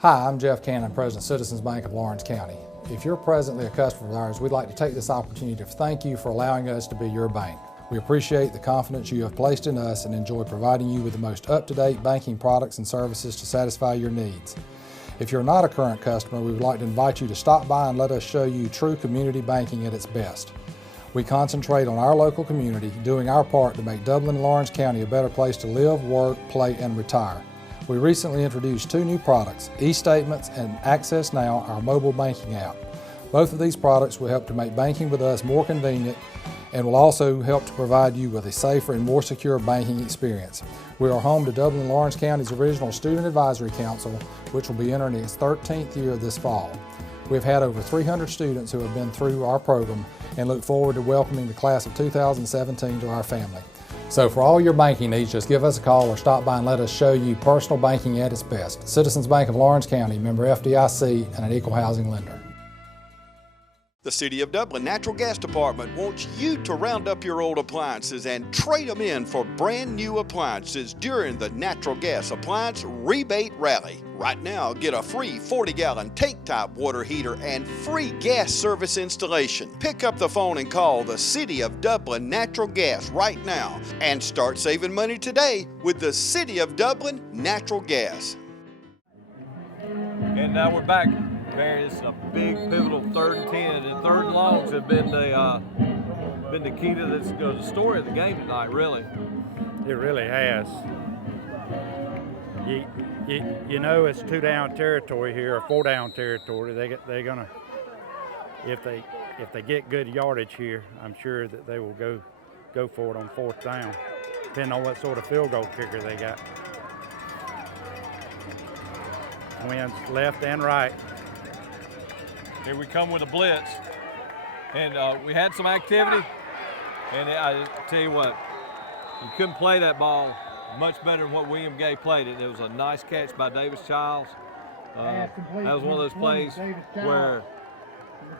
Hi, I'm Jeff Cannon, President of Citizens Bank of Lawrence County. If you're presently a customer of ours, we'd like to take this opportunity to thank you for allowing us to be your bank. We appreciate the confidence you have placed in us and enjoy providing you with the most up-to-date banking products and services to satisfy your needs. If you're not a current customer, we would like to invite you to stop by and let us show you true community banking at its best. We concentrate on our local community, doing our part to make Dublin and Lawrence County a better place to live, work, play, and retire. We recently introduced 2 new products, eStatements and Access Now, our mobile banking app. Both of these products will help to make banking with us more convenient and will also help to provide you with a safer and more secure banking experience. We are home to Dublin and Lawrence County's original Student Advisory Council, which will be entering its 13th year this fall. We've had over 300 students who have been through our program and look forward to welcoming the class of 2017 to our family. So for all your banking needs, just give us a call or stop by and let us show you personal banking at its best. Citizens Bank of Lawrence County, member FDIC, and an equal housing lender. The City of Dublin Natural Gas Department wants you to round up your old appliances and trade them in for brand new appliances during the Natural Gas Appliance Rebate Rally. Right now, get a free 40-gallon tank-top water heater and free gas service installation. Pick up the phone and call the City of Dublin Natural Gas right now and start saving money today with the City of Dublin Natural Gas. And now we're back. Barry, it's a big pivotal 3rd and 10, and 3rd and longs have been the key to this, the story of the game tonight. Really, it really has. You know it's 2-down territory here, or 4-down territory. They're gonna, if they get good yardage here, I'm sure that they will go for it on 4th down, depending on what sort of field goal kicker they got. Wins left and right. Here we come with a blitz, and we had some activity, and I tell you what, you couldn't play that ball much better than what William Gay played it. It was a nice catch by Davis Childs. That was one of those plays where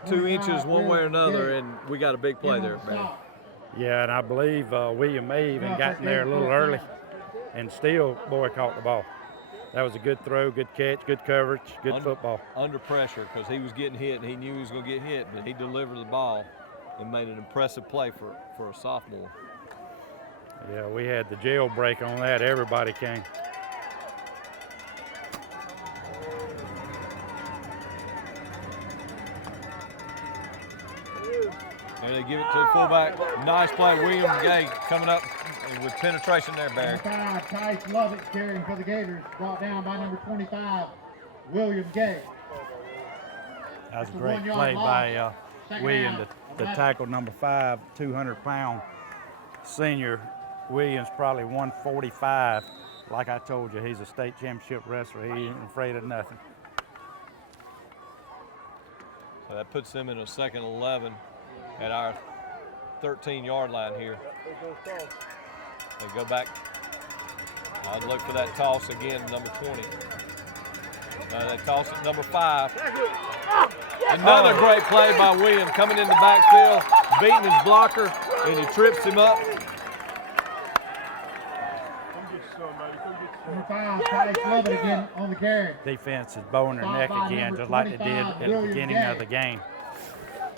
2 inches one way or another, and we got a big play there, man. Yeah, and I believe William may even gotten there a little early and still caught the ball. That was a good throw, good catch, good coverage, good football. Under pressure, because he was getting hit, and he knew he was going to get hit, but he delivered the ball and made an impressive play for a sophomore. Yeah, we had the jailbreak on that. Everybody came. And they give it to the fullback. Nice play, William Gay coming up with penetration there, Barry. Tice Lovett carrying for the Gators, brought down by number 25, William Gay. That was a great play by William to tackle number 5, 200-pound senior. Williams probably 145. Like I told you, he's a state championship wrestler. He ain't afraid of nothing. So that puts them in a 2nd and 11 at our 13-yard line here. They go back. I'd look for that toss again, number 20. They toss it, number 5. Another great play by William, coming in the backfield, beating his blocker, and he trips him up. Number 5, Tice Lovett again on the carry. Defense is bowing their neck again, just like they did at the beginning of the game.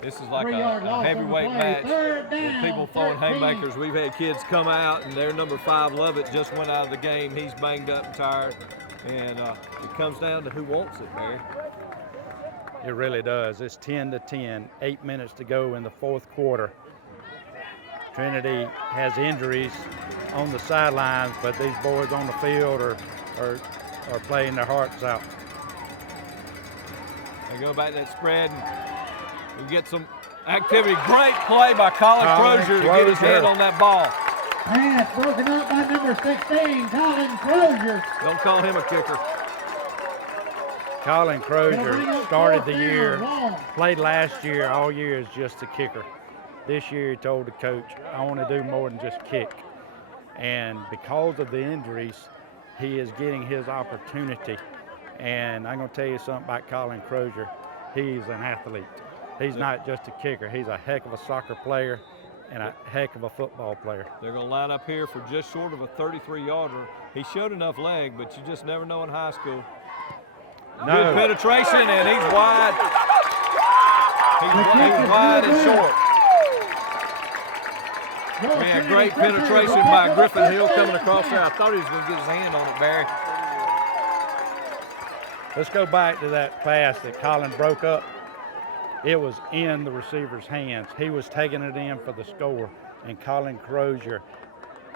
This is like a heavyweight match with people throwing haymakers. We've had kids come out, and their number 5, Lovett, just went out of the game. He's banged up and tired, and it comes down to who wants it, Barry. It really does. It's 10-10, 8 minutes to go in the 4th quarter. Trinity has injuries on the sidelines, but these boys on the field are playing their hearts out. They go back to that spread, and we get some activity. Great play by Colin Crozier to get his hand on that ball. Pass broken up by number 16, Colin Crozier. Don't call him a kicker. Colin Crozier started the year, played last year, all year as just a kicker. This year he told the coach, I want to do more than just kick. And because of the injuries, he is getting his opportunity. And I'm going to tell you something about Colin Crozier. He's an athlete. He's not just a kicker. He's a heck of a soccer player and a heck of a football player. They're going to line up here for just short of a 33-yarder. He showed enough leg, but you just never know in high school. No. Good penetration, and he's wide. He's wide and short. We had great penetration by Griffin Hill coming across there. I thought he was going to get his hand on it, Barry. Let's go back to that pass that Colin broke up. It was in the receiver's hands. He was taking it in for the score, and Colin Crozier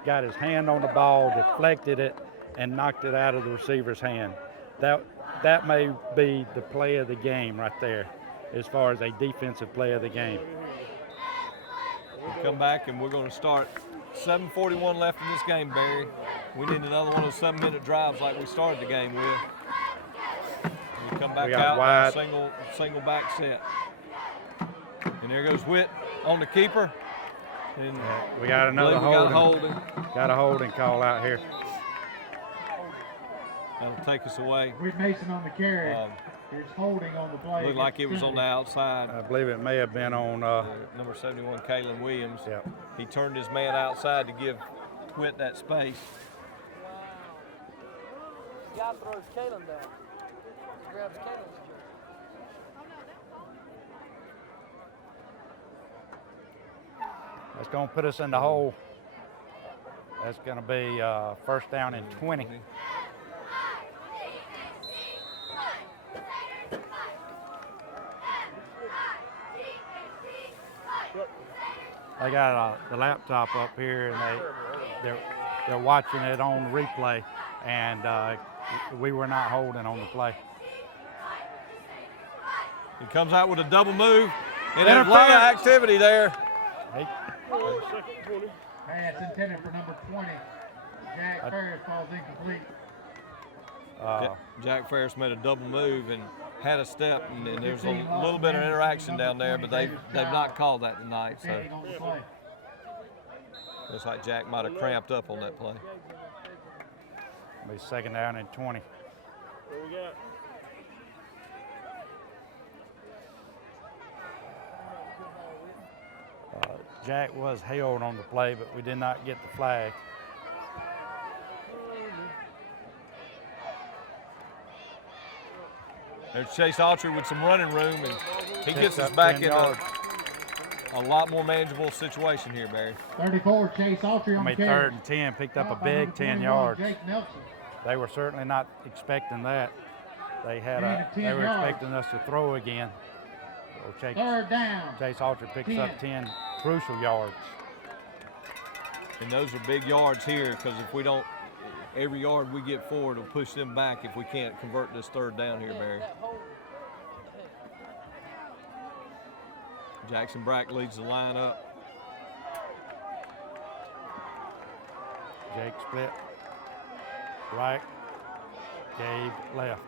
got his hand on the ball, deflected it, and knocked it out of the receiver's hand. That may be the play of the game right there, as far as a defensive play of the game. We come back and we're going to start. 7:41 left in this game, Barry. We need another one of those 7-minute drives like we started the game with. We come back out wide. Single back set. And there goes Witt on the keeper. And we got another holding. Got a holding call out here. That'll take us away. With Mason on the carry. There's holding on the play. Looked like it was on the outside. I believe it may have been on number 71, Kalen Williams. Yep. He turned his man outside to give Witt that space. The guy throws Kalen down. Grabs Kalen's jersey. That's going to put us in the hole. That's going to be first down and 20. They got the laptop up here, and they're watching it on replay, and we were not holding on the play. He comes out with a double move, and there's a lot of activity there. Pass intended for number 20. Jack Ferris falls incomplete. Jack Ferris made a double move and had a step, and there's a little bit of interaction down there, but they've not called that tonight. So looks like Jack might have cramped up on that play. Be second down and 20. What we got? Jack was held on the play, but we did not get the flag. There's Chase Autry with some running room, and he gets us back in a lot more manageable situation here, Barry. 34, Chase Autry on the carry. Third and 10, picked up a big 10 yards. They were certainly not expecting that. They were expecting us to throw again. So Third down. Chase Autry picks up 10 crucial yards. And those are big yards here, because if we don't, every yard we get forward will push them back if we can't convert this third down here, Barry. Jackson Brack leads the line up. Jake split. Right. Gabe left.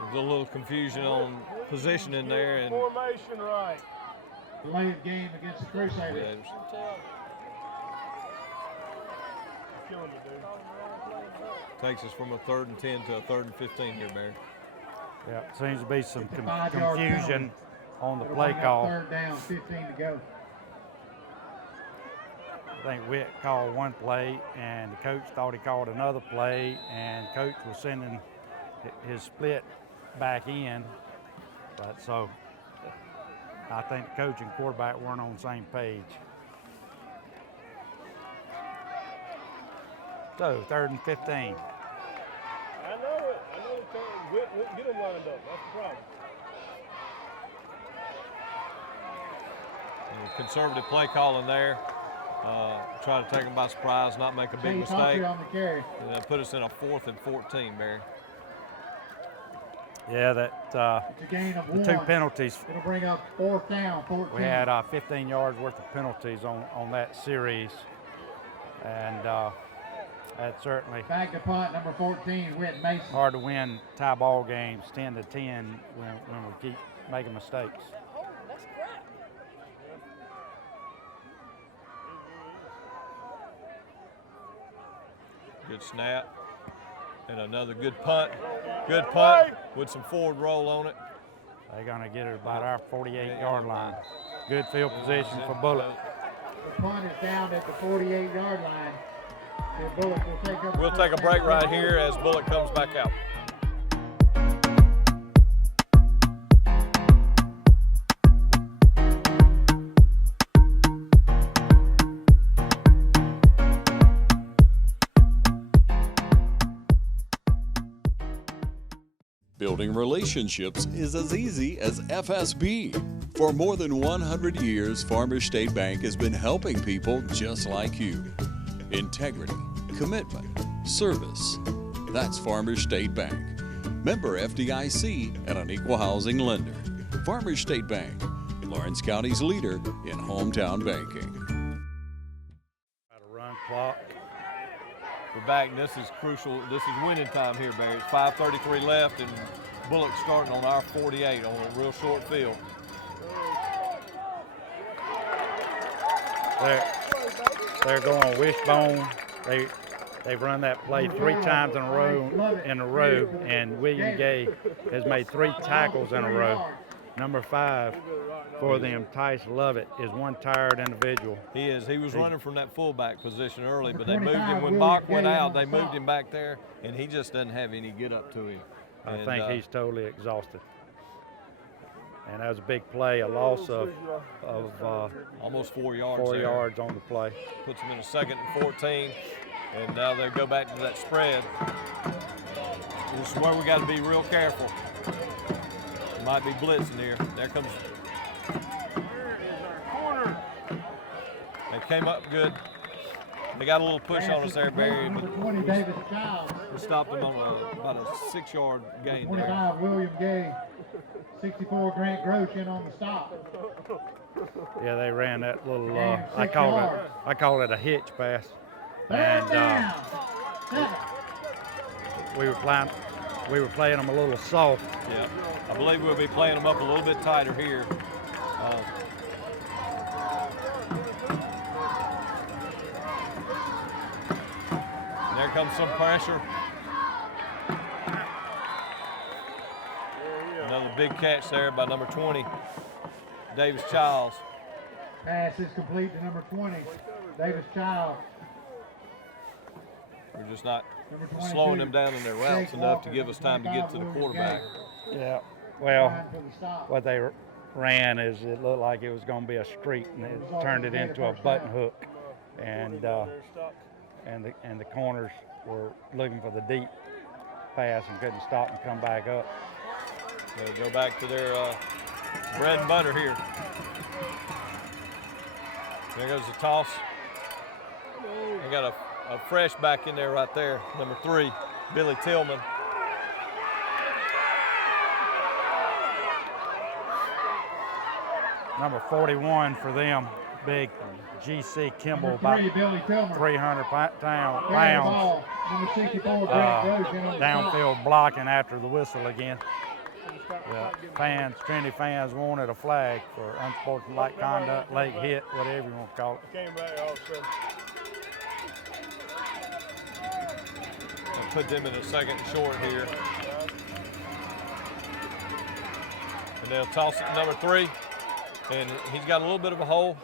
There's a little confusion on positioning there. And formation right. Delay of game against the Crusaders. Takes us from a 3rd and 10 to a 3rd and 15 here, Barry. Yeah, seems to be some confusion on the play call. Third down, 15 to go. I think Witt called one play, and the coach thought he called another play, and coach was sending his split back in. But so I think the coach and quarterback weren't on the same page. So 3rd and 15. I know it. I know the get them lined up. That's the problem. Conservative play calling there. Try to take them by surprise, not make a big mistake. On the carry. And put us in a 4th and 14, Barry. Yeah, that it's a gain of the 2 penalties. It'll bring up 4th down, 14. We had 15 yards worth of penalties on that series, and that certainly back to punt number 14, Whit Mason. Hard to win tie ball games 10 to 10 when we keep making mistakes. Good snap. And another good punt. Good punt with some forward roll on it. They're going to get it about our 48-yard line. Good field position for Bulloch. The punt is down at the 48-yard line. Bulloch will take up. We'll take a break right here as Bulloch comes back out. Building relationships is as easy as FSB. For more than 100 years, Farmers State Bank has been helping people just like you. Integrity, commitment, service. That's Farmers State Bank. Member FDIC and an equal housing lender. Farmers State Bank, Lawrence County's leader in hometown banking. Run clock. We're back, and this is crucial. This is winning time here, Barry. It's 5:33 left, and Bulloch starting on our 48 on a real short field. They're going wishbone. They've run that play 3 times in a row, and William Gay has made 3 tackles in a row. Number 5 for them, Tice Lovett, is one tired individual. He is. He was running from that fullback position early, but they moved him. When Bach went out, they moved him back there, and he just doesn't have any get up to him. I think he's totally exhausted. And that was a big play, a loss of almost 4 yards. 4 yards on the play. Puts them in a 2nd and 14, and now they go back to that spread. This is where we got to be real careful. Might be blitzing here. There comes. They came up good. They got a little push on us there, Barry. But we stopped them on about a 6-yard gain 25 there. William Gay, 64 Grant Grosh in on the stop. Yeah, they ran that little. I call it a hitch pass, and we were playing them a little soft. Yeah, I believe we'll be playing them up a little bit tighter here. There comes some pressure. Another big catch there by number 20, Davis Childs. Pass is complete to number 20, Davis Childs. We're just not slowing them down in their routes enough to give us time to get to the quarterback. Yeah, well, what they ran is it looked like it was going to be a streak, and it turned it into a button hook, and the corners were looking for the deep pass and couldn't stop and come back up. They'll go back to their bread and butter here. There goes the toss. They got a fresh back in there right there, number 3, Billy Tillman. Number 41 for them, big G.C. Kimball, about 300 pounds. Downfield blocking after the whistle again. Trinity fans wanted a flag for unsportsmanlike conduct, leg hit, whatever you want to call it. Came back all of a sudden. I'll put them in a 2nd and short here. And they'll toss it to number 3. And he's got a little bit of a hole.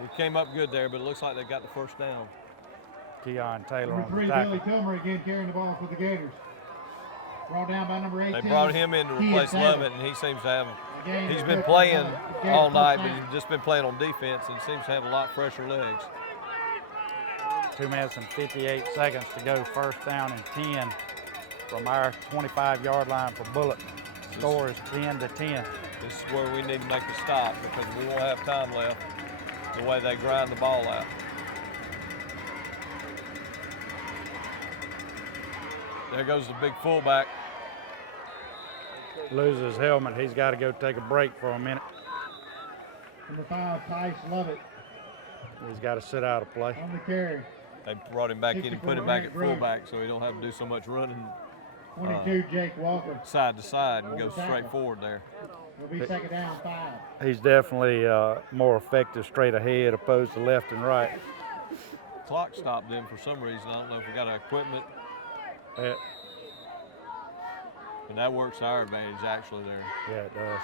We came up good there, but it looks like they got the first down. Keon Taylor Number 3, Billy Tilmer again carrying the ball for the Gators. Brought down by number 18. They brought him in to replace Lovett, and he seems to have he's been playing all night, but he's just been playing on defense and seems to have a lot fresher legs. 2 minutes and 58 seconds to go, 1st down and 10 from our 25-yard line for Bulloch. Score is 10-10. This is where we need to make a stop because we won't have time left the way they grind the ball out. There goes the big fullback. Loses his helmet. He's got to go take a break for a minute. Number 5, Tice Lovett. He's got to sit out of play. On the carry. They brought him back in and put him back at fullback so he don't have to do so much running 22, Jake Walker. Side to side and go straight forward there. It'll be 2nd down, 5. He's definitely more effective straight ahead opposed to left and right. Clock stopped them for some reason. I don't know if we got our equipment. But that works to our advantage actually there. Yeah, it does.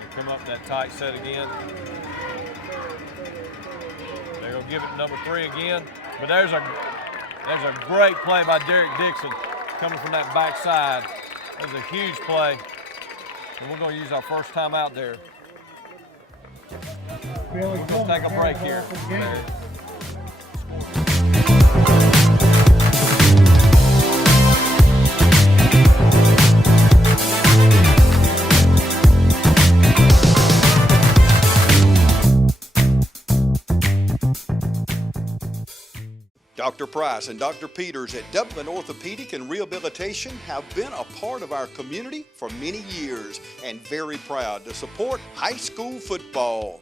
They come up that tight set again. They're gonna give it to number 3 again. But there's a great play by Derek Dixon coming from that backside. That was a huge play. And we're gonna use our first time out there. We're gonna take a break here. Dr. Price and Dr. Peters at Dublin Orthopedic and Rehabilitation have been a part of our community for many years and very proud to support high school football.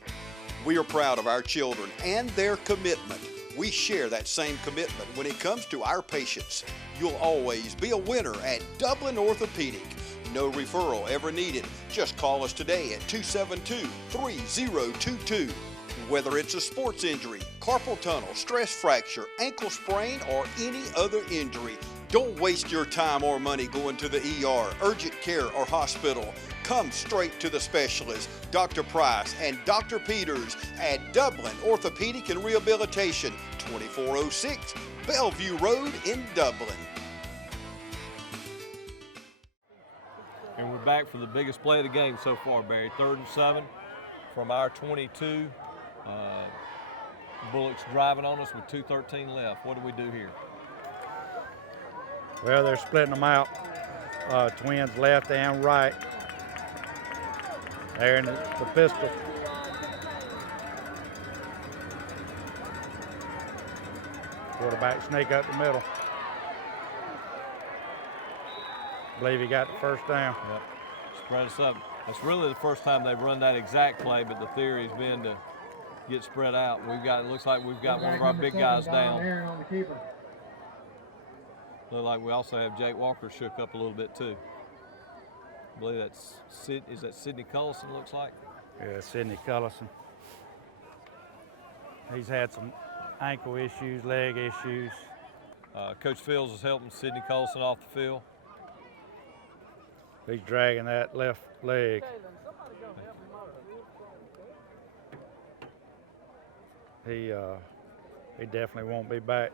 We are proud of our children and their commitment. We share that same commitment when it comes to our patients. You'll always be a winner at Dublin Orthopedic. No referral ever needed. Just call us today at 272-3022. Whether it's a sports injury, carpal tunnel, stress fracture, ankle sprain, or any other injury, don't waste your time or money going to the ER, urgent care, or hospital. Come straight to the specialist, Dr. Price and Dr. Peters at Dublin Orthopedic and Rehabilitation, 2406 Bellevue Road in Dublin. And we're back for the biggest play of the game so far, Barry. 3rd and 7 from our 22. Bulloch's driving on us with 2:13 left. What do we do here? Well, they're splitting them out. Twins left and right. There in the pistol. Quarterback sneak up the middle. Believe he got the first down. Yep. Spread us up. It's really the first time they've run that exact play, but the theory's been to get spread out. It looks like we've got one of our big guys down. Look like we also have Jake Walker shook up a little bit too. I believe that's is that Sidney Cullison, looks like? Yeah, Sidney Cullison. He's had some ankle issues, leg issues. Coach Fields is helping Sidney Cullison off the field. He's dragging that left leg. He definitely won't be back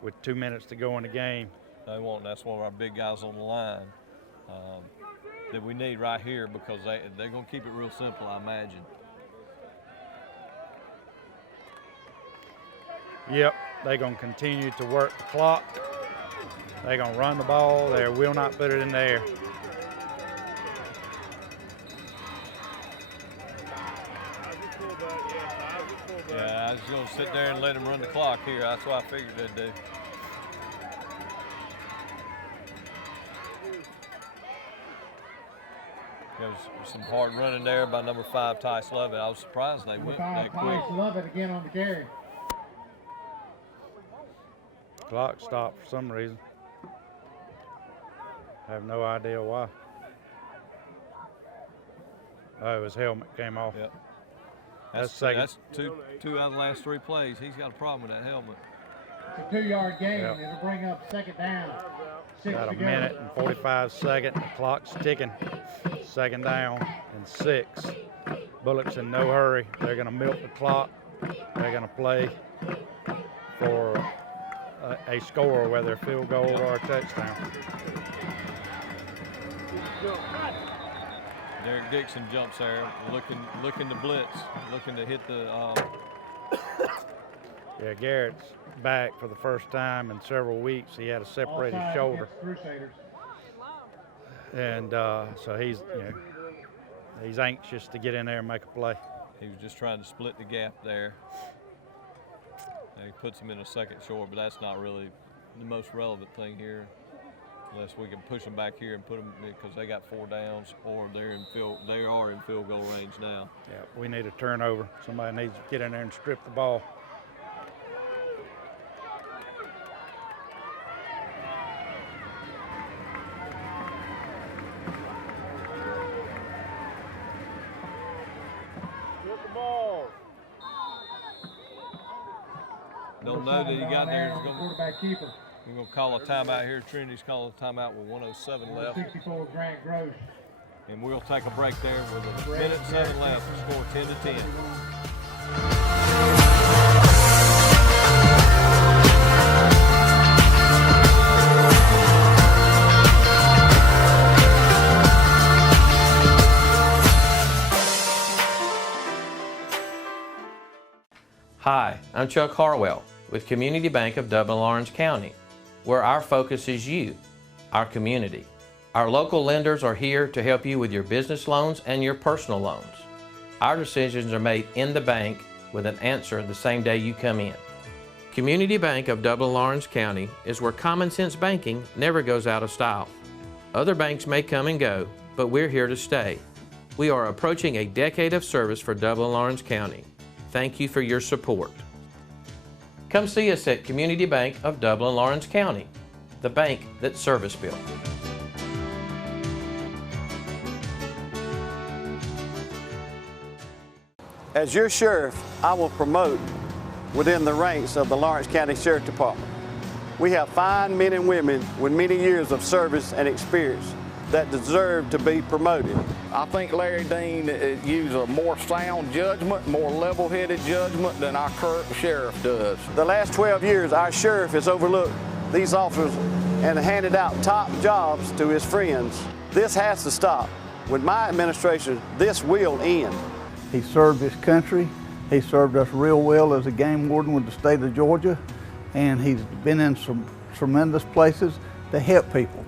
with 2 minutes to go in the game. They won't. That's one of our big guys on the line that we need right here, because they're going to keep it real simple, I imagine. Yep, they're going to continue to work the clock. They're going to run the ball. They will not put it in the air. Yeah, I was going to sit there and let him run the clock here. That's what I figured they'd do. There's some hard running there by number 5, Tice Lovett. I was surprised they went that quick. Tice Lovett again on the carry. Clock stopped for some reason. I have no idea why. Oh, his helmet came off. Yep. That's second. That's two out of the last 3 plays. He's got a problem with that helmet. It's a 2-yard gain. Yep. It'll bring up 2nd down. 6 Got to a go. minute and 45 seconds. The clock's ticking. 2nd down and 6. Bulloch's in no hurry. They're going to milk the clock. They're going to play for a score, whether a field goal or a touchdown. Derek Dixon jumps there, looking to blitz, looking to hit the. Yeah, Garrett's back for the first time in several weeks. He had a separated shoulder, Crusaders. and so he's anxious to get in there and make a play. He was just trying to split the gap there. And he puts him in a second short, but that's not really the most relevant thing here, unless we can push them back here and put them, because they got 4 downs, or they are in field goal range now. Yeah, we need a turnover. Somebody needs to get in there and strip the ball. Don't know that he got there. Quarterback keeper. We're going to call a timeout here. Trinity's calling a timeout with 1:07 left. 64 Grant Gross. And we'll take a break there with a minute 7 left to score 10-10. Hi, I'm Chuck Harwell with Community Bank of Dublin-Lawrence County, where our focus is you, our community. Our local lenders are here to help you with your business loans and your personal loans. Our decisions are made in the bank with an answer the same day you come in. Community Bank of Dublin-Lawrence County is where common sense banking never goes out of style. Other banks may come and go, but we're here to stay. We are approaching a decade of service for Dublin-Lawrence County. Thank you for your support. Come see us at Community Bank of Dublin-Lawrence County, the bank that's service-built. As your sheriff, I will promote within the ranks of the Lawrence County Sheriff Department. We have fine men and women with many years of service and experience that deserve to be promoted. I think Larry Dean used a more sound judgment, more level-headed judgment than our current sheriff does. The last 12 years, our sheriff has overlooked these officers and handed out top jobs to his friends. This has to stop. With my administration, this will end. He served his country. He served us real well as a game warden with the state of Georgia, and he's been in some tremendous places to help people.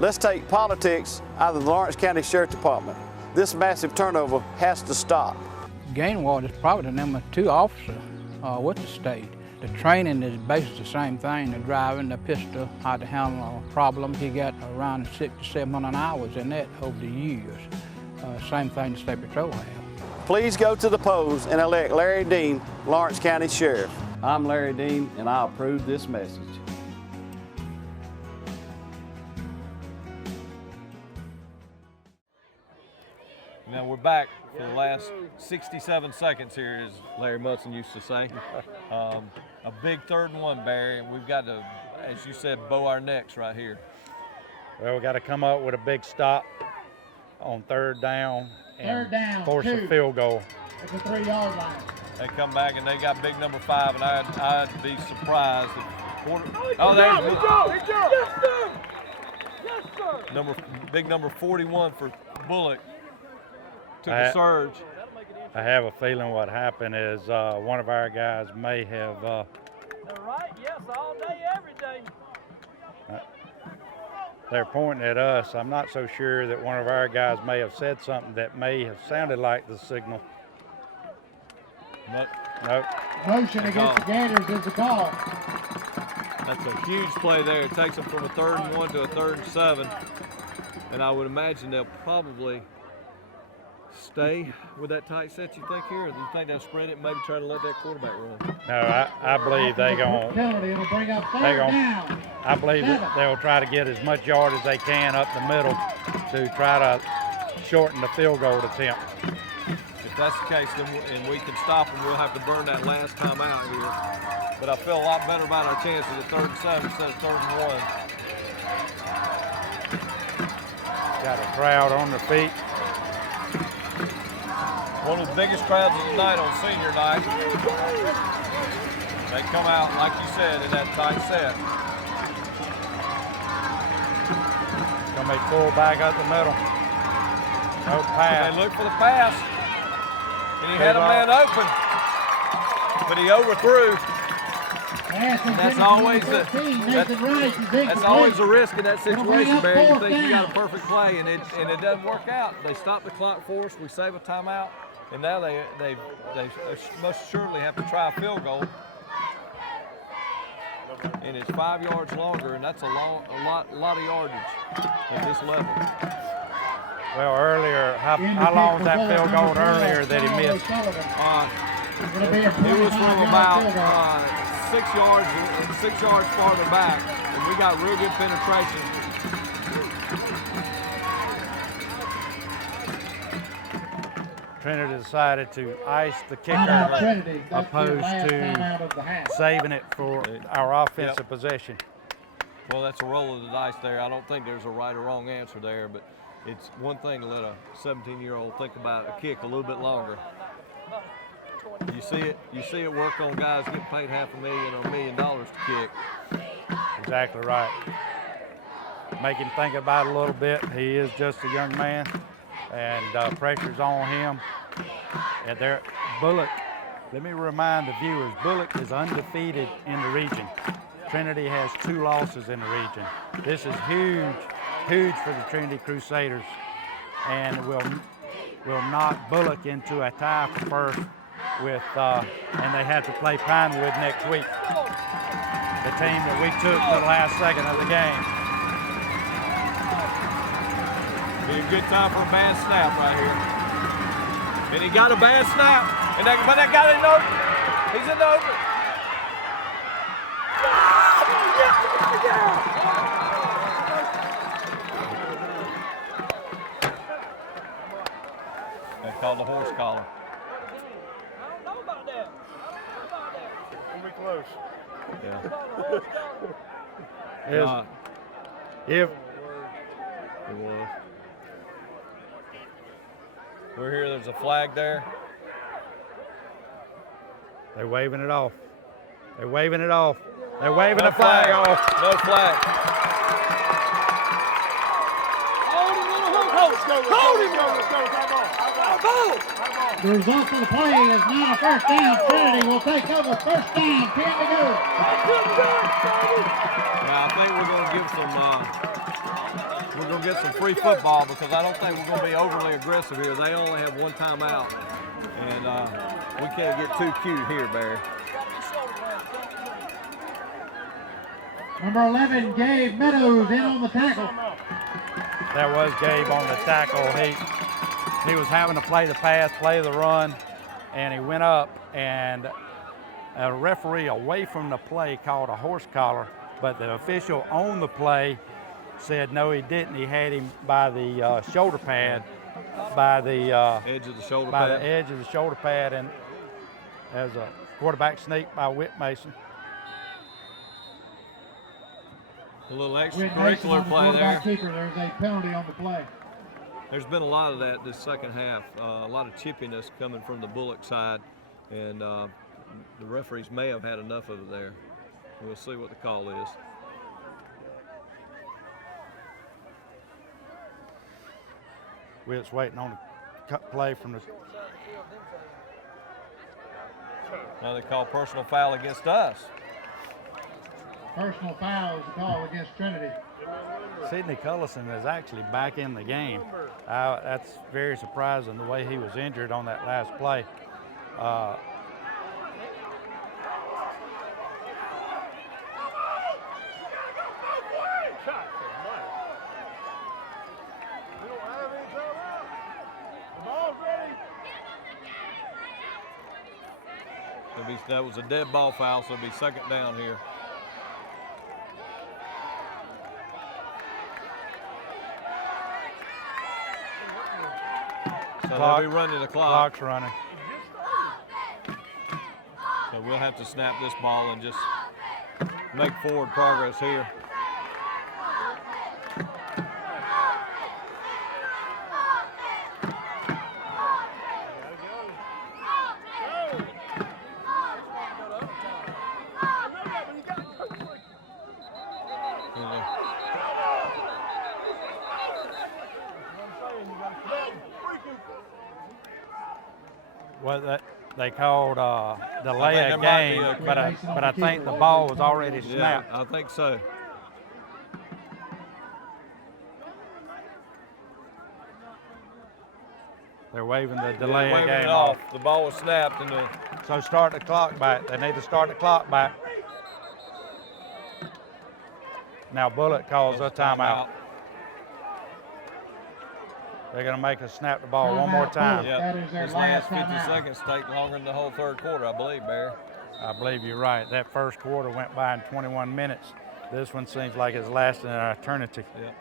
Let's take politics out of the Lawrence County Sheriff Department. This massive turnover has to stop. Game warden is probably the number 2 officer with the state. The training is basically the same thing, the driving, the pistol, how to handle a problem. He got around 600 to 700 hours in that over the years. Same thing the State Patrol has. Please go to the polls and elect Larry Dean, Lawrence County Sheriff. I'm Larry Dean, and I approve this message. Now we're back for the last 67 seconds here, as Larry Munson used to say. A big 3rd and 1, Barry, and we've got to, as you said, bow our necks right here. Well, we got to come up with a big stop on 3rd down and force a field goal. At the 3-yard line. They come back and they got big number 5, and I'd be surprised if big number 41 for Bulloch took a surge. I have a feeling what happened is one of our guys may have. Right? Yes, all day, every day. They're pointing at us. I'm not so sure that one of our guys may have said something that may have sounded like the signal. Nope. Motion against the Gators is the call. That's a huge play there. It takes them from a 3rd and 1 to a 3rd and 7. And I would imagine they'll probably stay with that tight set, you think, here? Or do you think they'll spread it and maybe try to let that quarterback run? No, I believe they're going to. I believe that they'll try to get as much yard as they can up the middle to try to shorten the field goal attempt. If that's the case, then and we can stop them, we'll have to burn that last time out here. But I feel a lot better about our chances at 3rd and 7 instead of 3rd and 1. Got a crowd on their feet. One of the biggest crowds of the night on senior night. They come out, like you said, in that tight set. Gonna make full back up the middle. No pass. They look for the pass. And he had a man open, but he overthrew. That's always a risk in that situation, Barry. You think you got a perfect play, and it doesn't work out. They stop the clock for us. We save a timeout, and now they most surely have to try a field goal. And it's 5 yards longer, and that's a lot of yardage at this level. Well, earlier, how long was that field goal earlier that he missed? It was from about 6 yards and 6 yards farther back, and we got real good penetration. Trinity decided to ice the kicker opposed to saving it for our offensive possession. Well, that's a roll of the dice there. I don't think there's a right or wrong answer there, but it's one thing to let a 17-year-old think about a kick a little bit longer. You see it work on guys getting paid $500,000 or $1 million to kick. Exactly right. Make him think about it a little bit. He is just a young man, and pressure's on him. And Bulloch, let me remind the viewers, Bulloch is undefeated in the region. Trinity has 2 losses in the region. This is huge for the Trinity Crusaders, and will knock Bulloch into a tie for first and they have to play Pinewood next week. The team that we took to the last second of the game. Be a good time for a bad snap right here. And he got a bad snap, but that got it in open. He's in the open. They called the horse collar. We'll be close. Yeah. If it was. We're here, there's a flag there. They're waving it off. They're waving it off. They're waving the flag off. No flag. Hold him, little hook. Hold him, let's go. The result of the play is not a first down. Trinity will take over first down, 10 to go. Yeah, I think we're going to get some free football because I don't think we're going to be overly aggressive here. They only have one timeout, and we can't get too cute here, Barry. Number 11, Gabe Meadows, in on the tackle. That was Gabe on the tackle. He was having to play the pass, play the run, and he went up, and a referee away from the play called a horse collar, but the official on the play said no, he didn't. He had him by the shoulder pad, by the edge of the shoulder by pad. the edge of the shoulder pad, and as a quarterback sneak by Whit Mason. A little extracurricular play there. Keeper, there's a penalty on the play. There's been a lot of that this second half, a lot of chippiness coming from the Bulloch side, and the referees may have had enough of it there. We'll see what the call is. We're just waiting on the play from the... Now they call personal foul against us. Personal foul is the call against Trinity. Sidney Cullison is actually back in the game. That's very surprising the way he was injured on that last play. That was a dead ball foul, so it'll be second down here. So they'll be running the clock. Clock's running. So we'll have to snap this ball and just make forward progress here. Well, they called delay of game, but I think the ball was already snapped. Yeah, I think so. They're waving the delay of game off. The ball was snapped, and so start the clock back. They need to start the clock back. Now Bulloch calls a timeout. They're going to make us snap the ball one more time. Yep. His last 50 seconds take longer than the whole third quarter, I believe, Barry. I believe you're right. That first quarter went by in 21 minutes. This one seems like it's lasting an eternity. Yep.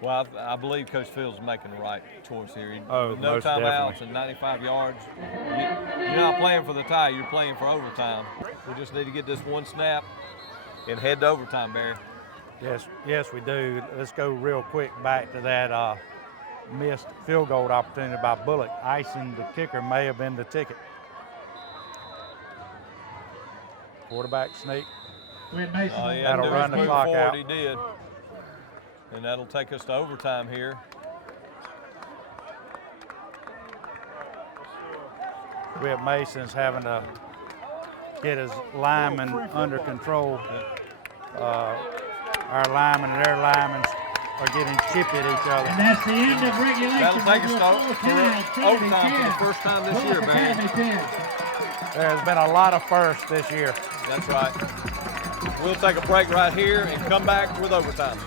Well, I believe Coach Fields is making the right choice here. Oh, with no most timeouts definitely. and 95 yards. You're not playing for the tie, you're playing for overtime. We just need to get this one snap and head to overtime, Barry. Yes, we do. Let's go real quick back to that missed field goal opportunity by Bulloch. Icing the kicker may have been the ticket. Quarterback sneak. That'll run the clock out. He did. And that'll take us to overtime here. Whit Mason's having to get his linemen under control. Our linemen and their linemen are getting chippy at each other. And that's the end of regulation. That'll take us to overtime for the first time this year, Barry. There's been a lot of firsts this year. That's right. We'll take a break right here and come back with overtime.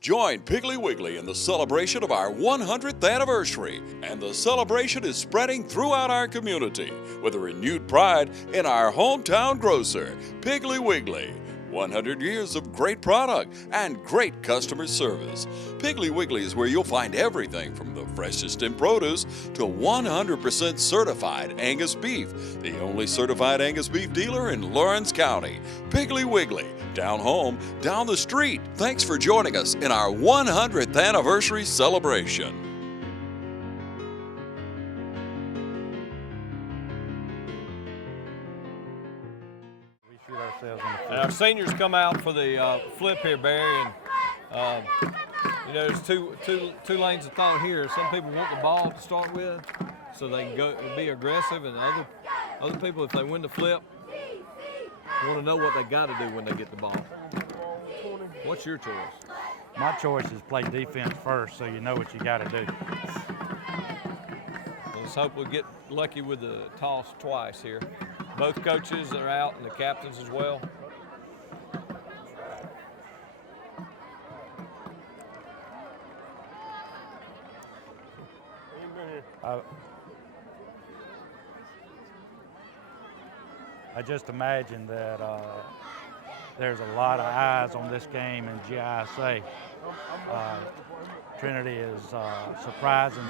Join Piggly Wiggly in the celebration of our 100th anniversary, and the celebration is spreading throughout our community with a renewed pride in our hometown grocer, Piggly Wiggly. 100 years of great product and great customer service. Piggly Wiggly is where you'll find everything from the freshest in produce to 100% certified Angus beef, the only certified Angus beef dealer in Lawrence County. Piggly Wiggly, down home, down the street. Thanks for joining us in our 100th anniversary celebration. And our seniors come out for the flip here, Barry, and you know, there's two lanes of thought here. Some people want the ball to start with, so they can go be aggressive, and other people, if they win the flip, want to know what they got to do when they get the ball. What's your choice? My choice is play defense first, so you know what you got to do. Let's hope we get lucky with the toss twice here. Both coaches are out, and the captains as well. I just imagine that there's a lot of eyes on this game in GISA. Trinity is surprising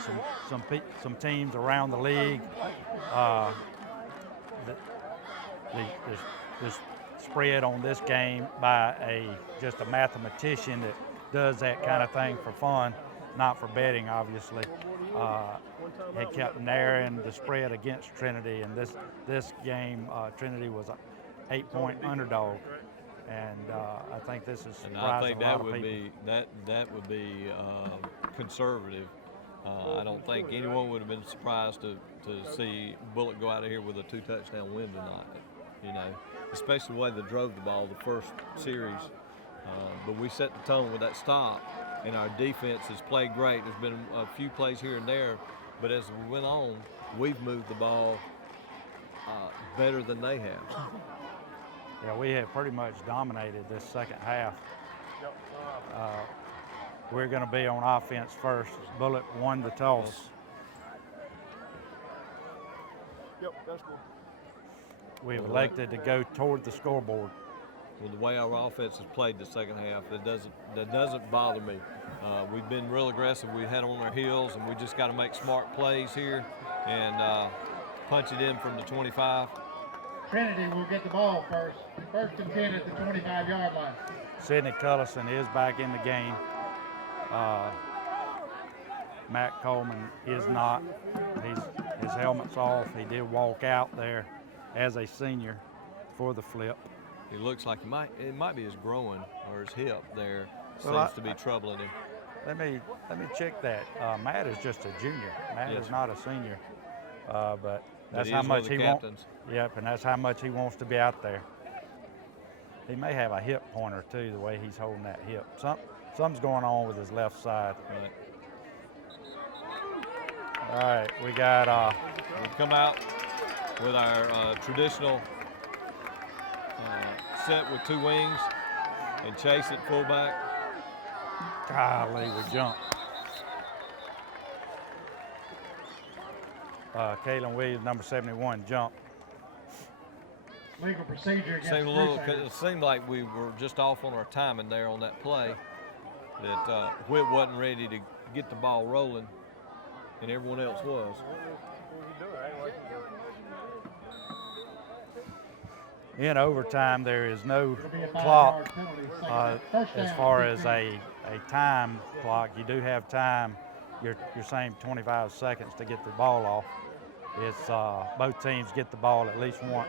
some teams around the league. This spread on this game by just a mathematician that does that kind of thing for fun, not for betting, obviously. It kept narrowing the spread against Trinity, and this game Trinity was an 8-point underdog, and I think this is surprising I think a lot of people. that would be conservative. I don't think anyone would have been surprised to see Bulloch go out of here with a 2-touchdown win tonight. You know, especially the way they drove the ball the first series. But we set the tone with that stop, and our defense has played great. There's been a few plays here and there, but as we went on, we've moved the ball better than they have. Yeah, we have pretty much dominated this second half. We're going to be on offense first. Bulloch won the toss. Yep, that's cool. We've elected to go toward the scoreboard. Well, the way our offense has played the second half, that doesn't bother me. We've been real aggressive. We had on our heels, and we just got to make smart plays here and punch it in from the 25. Trinity will get the ball first. First and 10 at the 25-yard line. Sidney Cullison is back in the game. Matt Coleman is not. His helmet's off. He did walk out there as a senior for the flip. It looks like it might be his groin or his hip there seems to be troubling him. Let me check that. Matt is just a junior. Matt is not a senior, but that's how much he wants. Yep, and that's how much he wants to be out there. He may have a hip pointer too, the way he's holding that hip. Something's going on with his left side. Right. All right, we got. We come out with our traditional set with two wings and Chase at fullback. Golly, we jumped. Kalen Williams, number 71, jumped. Legal procedure against Crusaders. It seemed like we were just off on our timing there on that play. That Whit wasn't ready to get the ball rolling, and everyone else was. In overtime, there is no clock as far as a time clock. You do have time, your same 25 seconds to get the ball off. It's both teams get the ball at least once.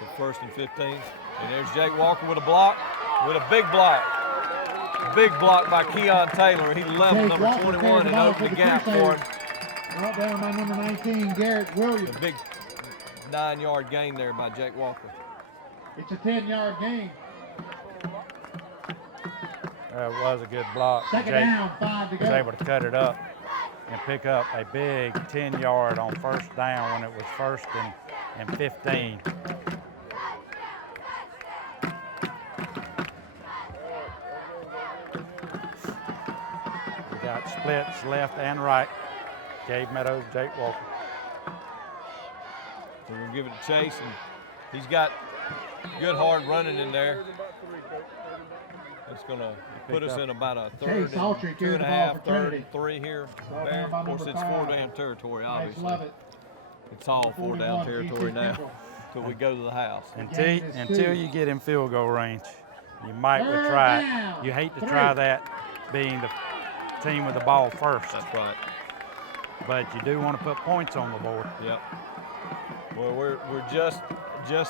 The first and 15, and there's Jake Walker with a block. with a big block. Big block by Keon Taylor. He leveled number 21 and opened the gap for him. Brought down by number 19, Garrett Williams. A big 9-yard gain there by Jake Walker. It's a 10-yard gain. It was a good block. Second Jake down, 5 to go. was able to cut it up and pick up a big 10-yard on first down when it was first and 15. We got splits left and right. Gabe Meadows, Jake Walker. We're going to give it a chase, and he's got good hard running in there. It's going to put us in about a third and 2.5, third and 3 here. There. Of course, it's 4-down territory, obviously. It's all 4-down territory now until we go to the house. Until you get in field goal range, you might would try it. You hate to try that being the team with the ball first. That's right. But you do want to put points on the board. Yep. Well, we're just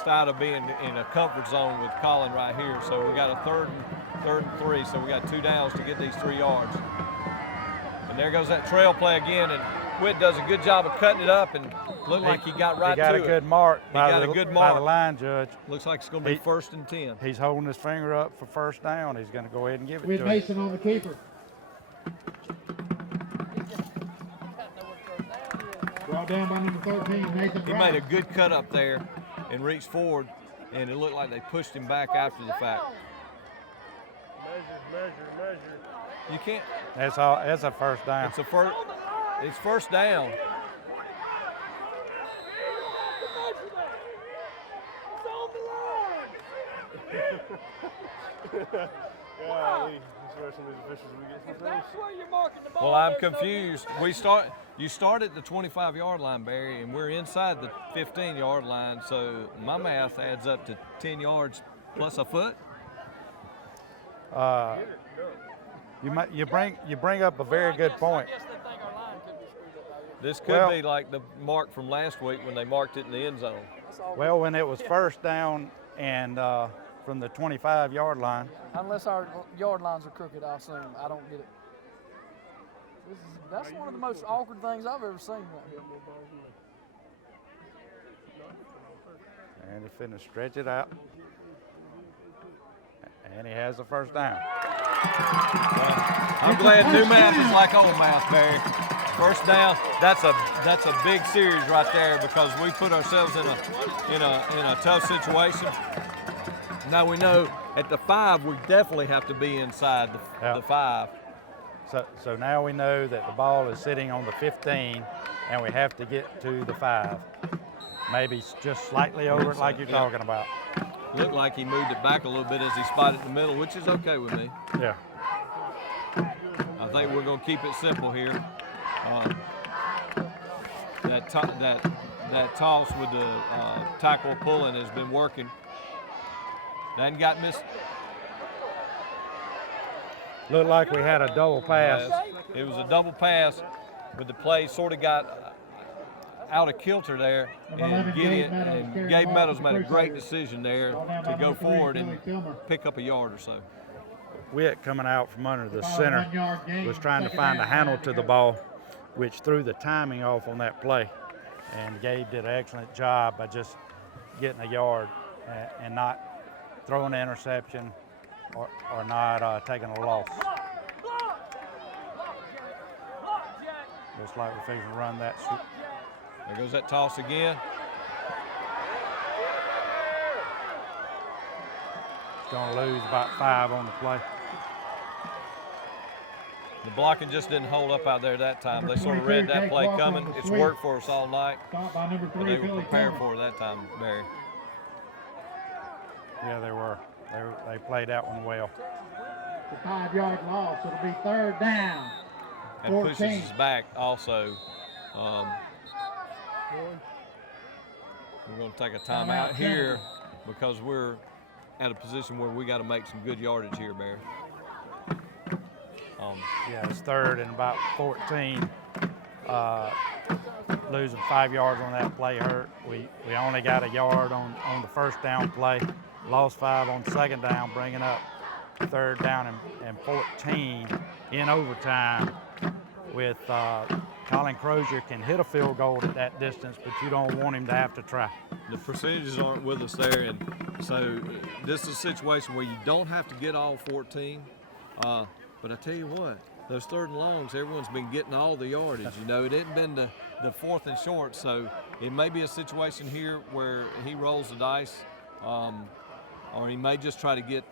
out of being in a comfort zone with Colin right here. So we got a third and 3. So we got 2 downs to get these 3 yards. And there goes that trail play again. And Witt does a good job of cutting it up and looked like he got right to it. He got a good mark by the line judge. Looks like it's going to be 1st and 10. He's holding his finger up for first down. He's going to go ahead and give it with to Mason him. on the keeper. Brought down by number 13, Nathan He Price. made a good cut up there and reached forward, and it looked like they pushed him back after the fact. Measure. You can't. That's a first down. It's first down. Well, I'm confused. You start at the 25-yard line, Barry, and we're inside the 15-yard line, so my math adds up to 10 yards plus a foot. You bring up a very good point. This could be like the mark from last week when they marked it in the end zone. Well, when it was first down and from the 25-yard line. Unless our yard lines are crooked, I assume. I don't get it. That's one of the most awkward things I've ever seen. And he's finna stretch it out. And he has the first down. I'm glad new math is like old math, Barry. First down, that's a big series right there because we put ourselves in a tough situation. Now we know at the 5 we definitely have to be inside the 5. So now we know that the ball is sitting on the 15 and we have to get to the 5. Maybe just slightly over it like you're talking about. Looked like he moved it back a little bit as he spotted in the middle, which is okay with me. Yeah. I think we're going to keep it simple here. That toss with the tackle pulling has been working. Then got missed. Looked like we had a double pass. It was a double pass, but the play sort of got out of kilter there, and Gabe Meadows made a great decision there to go forward and pick up a yard or so. Witt coming out from under the center was trying to find a handle to the ball, which threw the timing off on that play. And Gabe did an excellent job by just getting a yard and not throwing an interception or not taking a loss. Looks like we're fixing to run that. There goes that toss again. It's going to lose about 5 on the play. The blocking just didn't hold up out there that time. They sort of read that play coming. It's worked for us all night. But they were prepared for it that time, Barry. Yeah, they were. They played that one well. The 5-yard loss. It'll be third down. And pushes us back also. We're going to take a timeout here because we're at a position where we got to make some good yardage here, Barry. Yeah, it's third and about 14. Losing 5 yards on that play hurt. We only got a yard on the first down play. Lost 5 on second down, bringing up 3rd down and 14 in overtime with Colin Crozier can hit a field goal at that distance, but you don't want him to have to try. The percentages aren't with us there, and so this is a situation where you don't have to get all 14, but I tell you what, those 3rd and longs, everyone's been getting all the yardage. You know, it hadn't been the 4th and short, so it may be a situation here where he rolls the dice, or he may just try to get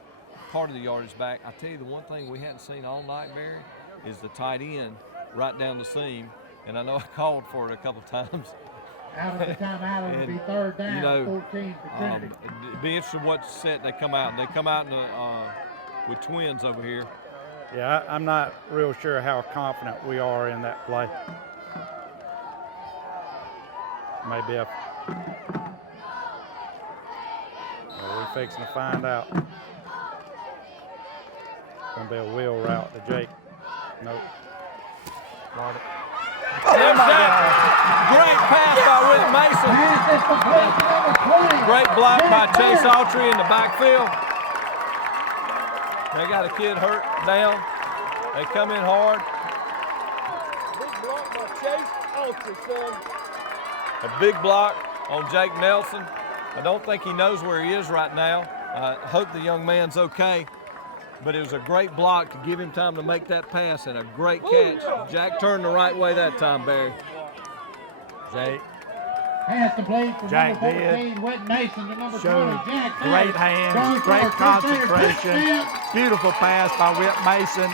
part of the yardage back. I tell you, the one thing we hadn't seen all night, Barry, is the tight end right down the seam, and I know I called for it a couple times. Out of the timeout, it'll be 3rd down, you know, 14 for Trinity. It'd be interesting what set they come out. They come out in with twins over here. Yeah, I'm not real sure how confident we are in that play. Maybe a... Well, we're fixing to find out. It's going to be a wheel route to Jake. Nope. Got it. There's that great pass by Whit Mason. Great block by Chase Autry in the backfield. They got a kid hurt down. They come in hard. Big block by Chase Autry, son. A big block on Jake Nelson. I don't think he knows where he is right now. I hope the young man's okay. But it was a great block to give him time to make that pass and a great catch. Jack turned the right way that time, Barry. Jake. Pass complete from Jack number 14, did. Whit Mason to number 20, Showed Jack. great hands, great concentration. Beautiful pass by Whit Mason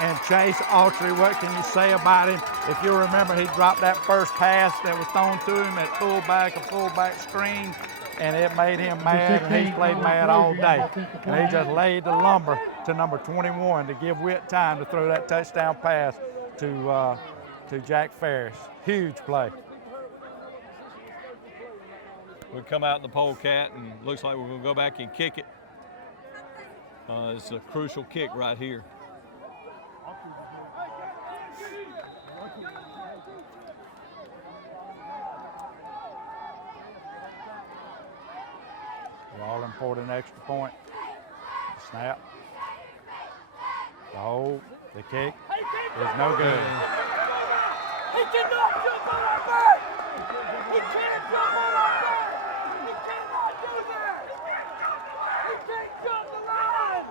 and Chase Autry. What can you say about him? If you remember, he dropped that first pass that was thrown to him at fullback, a fullback screen, and it made him mad, and he's played mad all day. And he just laid the lumber to number 21 to give Whit time to throw that touchdown pass to Jack Ferris. Huge play. We come out in the polecat, and looks like we're going to go back and kick it. It's a crucial kick right here. All important extra point. Snap. The hold. The kick is no good. He cannot jump on our back! He can't jump on our back! He cannot do that! He can't jump the line!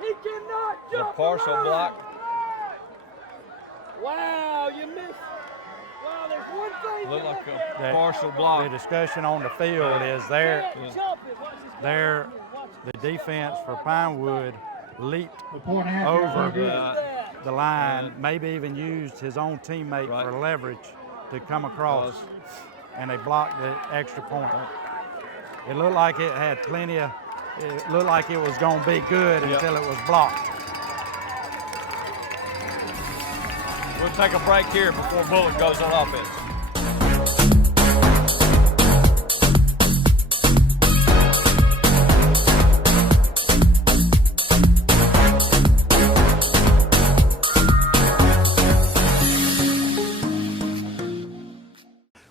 He cannot jump The partial block. Wow, you missed. Wow, there's one thing. Looked like a partial block. The discussion on the field is the defense for Pinewood leaped over the line, maybe even used his own teammate for leverage to come across, and they blocked the extra point. It looked like it had plenty of, it looked like it was going to be good until it was blocked. We'll take a break here before Bulloch goes on offense.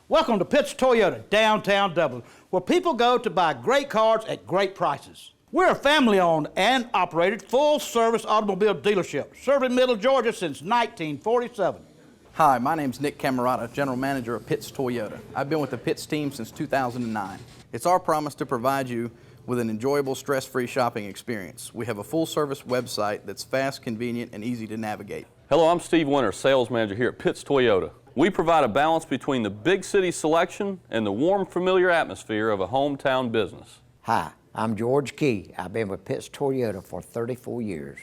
Welcome to Pitts Toyota, downtown Dublin, where people go to buy great cars at great prices. We're a family-owned and operated full-service automobile dealership, serving Middle Georgia since 1947. Hi, my name's Nick Camerata, General Manager of Pitts Toyota. I've been with the Pitts team since 2009. It's our promise to provide you with an enjoyable, stress-free shopping experience. We have a full-service website that's fast, convenient, and easy to navigate. Hello, I'm Steve Winter, Sales Manager here at Pitts Toyota. We provide a balance between the big city selection and the warm, familiar atmosphere of a hometown business. Hi, I'm George Key. I've been with Pitts Toyota for 34 years.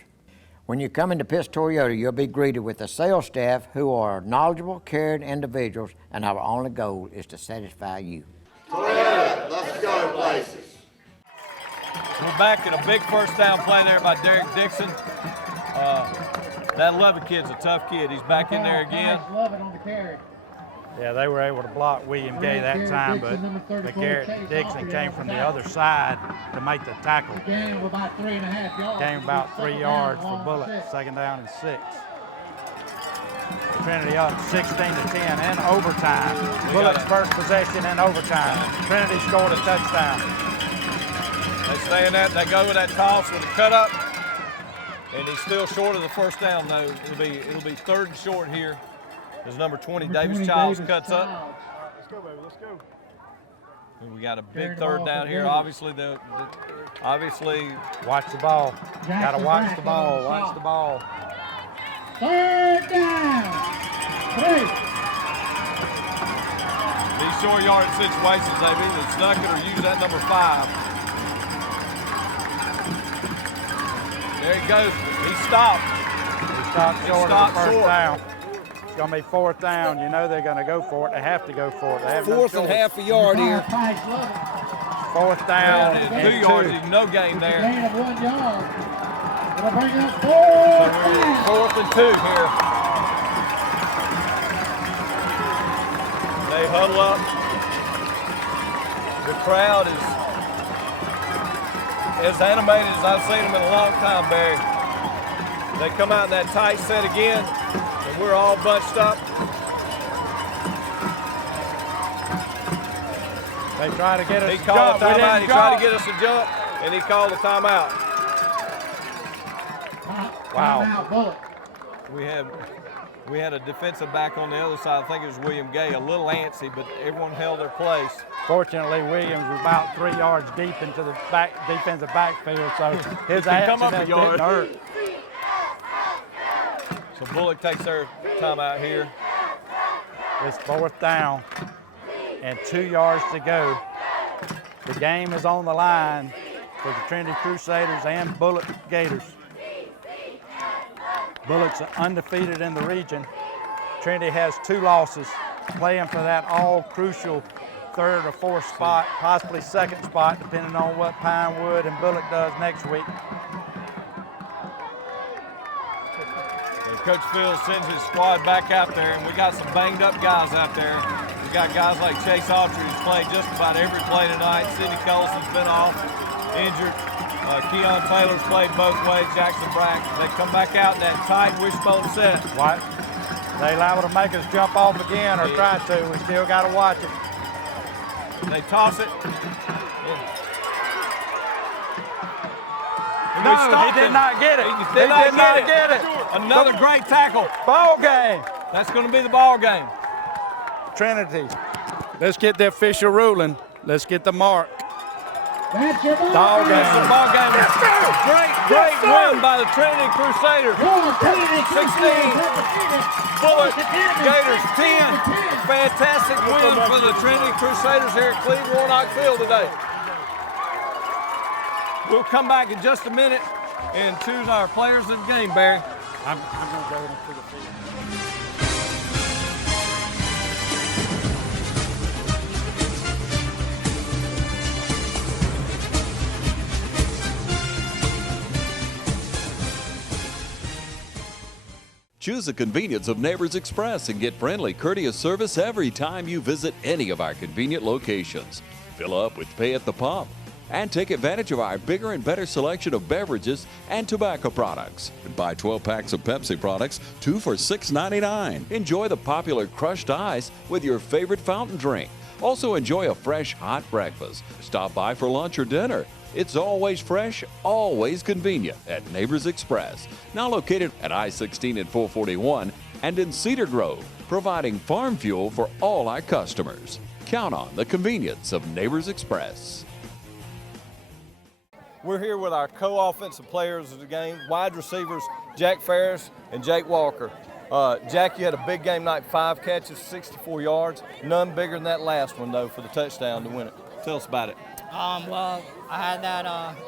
When you come into Pitts Toyota, you'll be greeted with a sales staff who are knowledgeable, caring individuals, and our only goal is to satisfy you. Toyota, let's go places. We're back at a big first down play there by Derek Dixon. That Lovett kid's a tough kid. He's back in there again. Yeah, they were able to block William Gay that time, but Garrett Dixon came from the other side to make the tackle. Gain of about 3.5 yards. Gain about 3 yards for Bulloch, 2nd down and 6. Trinity up 16-10 in overtime. Bulloch's first possession in overtime. Trinity scored a touchdown. They stay in that, they go with that toss with a cut up. And he's still short of the first down though. It'll be 3rd and short here. As number 20, Davis Childs cuts up. Let's go, baby, let's go. And we got a big 3rd down here. Obviously, obviously. Watch the ball. Got to watch the ball. Watch the ball. 3rd down. 3. These short yard situations, they've either snuck it or used that number 5. There he goes. He stopped. He stopped short of the first down. It's going to be 4th down. You know they're going to go for it. They have to go for it. They have 4th and half a yard here. 4th down. And 2 yards. No gain there. Gain of 1 yard. It'll bring up 4th down. 4th and 2 here. They huddle up. The crowd is as animated as I've seen them in a long time, Barry. They come out in that tight set again, and we're all bunched up. They try to get us He to called jump. a timeout. He tried to Jump. get us to jump, and he called a timeout. Wow. Timeout, Bulloch. We had a defensive back on the other side. I think it was William Gay, a little antsy, but everyone held their place. Fortunately, Williams was about 3 yards deep into the defensive backfield, so his come up accident a yard. didn't hurt. So Bulloch takes their timeout here. It's 4th down and 2 yards to go. The game is on the line for the Trinity Crusaders and Bulloch Gators. Bulloch's undefeated in the region. Trinity has 2 losses, playing for that all-crucial 3rd or 4th spot, possibly 2nd spot, depending on what Pinewood and Bulloch does next week. And Coach Fields sends his squad back out there, and we got some banged-up guys out there. We got guys like Chase Autry, who's played just about every play tonight. Sidney Colson's been off, injured. Keon Taylor's played both ways, Jackson Brack. They come back out in that tight wishbone set. What? They liable to make us jump off again or try to. We still got to watch it. They toss it. No, he did not get it. He did not get it. Another great tackle. Ball game. That's going to be the ball game. Trinity, let's get the official ruling. Let's get the mark. That's your ball. Ball game. That's the ball game. Great win by the Trinity Crusaders. 16. Bulloch Gators 10. Fantastic win for the Trinity Crusaders here at Cleveland Warnock Field today. We'll come back in just a minute and choose our players of the game, Barry. I'm going to go into the field. Choose the convenience of Neighbors Express and get friendly, courteous service every time you visit any of our convenient locations. Fill up with Pay at the Pump and take advantage of our bigger and better selection of beverages and tobacco products. Buy 12 packs of Pepsi products, 2 for $6.99. Enjoy the popular crushed ice with your favorite fountain drink. Also enjoy a fresh, hot breakfast. Stop by for lunch or dinner. It's always fresh, always convenient at Neighbors Express. Now located at I-16 and 441 and in Cedar Grove, providing farm fuel for all our customers. Count on the convenience of Neighbors Express. We're here with our co-offensive players of the game, wide receivers Jack Ferris and Jake Walker. Jack, you had a big game night, 5 catches, 64 yards. None bigger than that last one, though, for the touchdown to win it. Tell us about it. Well, I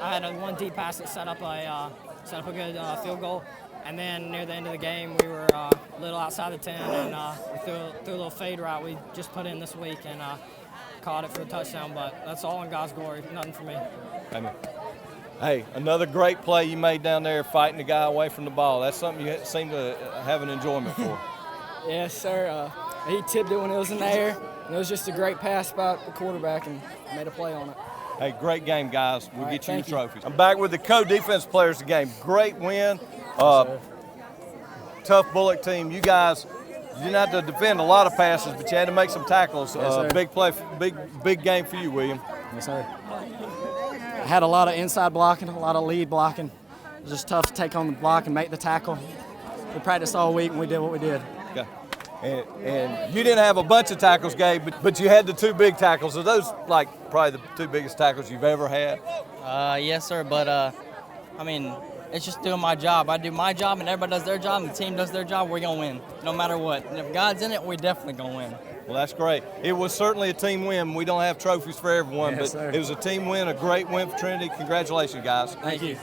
had a one deep pass that set up a good field goal, and then near the end of the game we were a little outside the 10, and we threw a little fade route we just put in this week and caught it for the touchdown. But that's all in God's glory, nothing for me. Amen. Hey, another great play you made down there fighting the guy away from the ball. That's something you seem to have an enjoyment for. Yes, sir. He tipped it when it was in the air, and it was just a great pass by the quarterback and made a play on it. Hey, great game, guys. We'll All get right, you the thank you. trophies. I'm back with the co-defense players of the game. Great win. Tough Bulloch team. You guys, you didn't have to defend a lot of passes, but you had to make some tackles. Yes, sir. Big play, big game for you, William. Yes, sir. had a lot of inside blocking, a lot of lead blocking. It was just tough to take on the block and make the tackle. We practiced all week and we did what we did. Okay. And you didn't have a bunch of tackles, Gabe, but you had the 2 big tackles. Are those like probably the 2 biggest tackles you've ever had? Yes, sir, but I mean, it's just doing my job. I do my job and everybody does their job and the team does their job, we're going to win, no matter what. And if God's in it, we're definitely going to win. Well, that's great. It was certainly a team win. We don't have trophies for everyone, Yes, but sir. it was a team win, a great win for Trinity. Congratulations, guys. Thank you.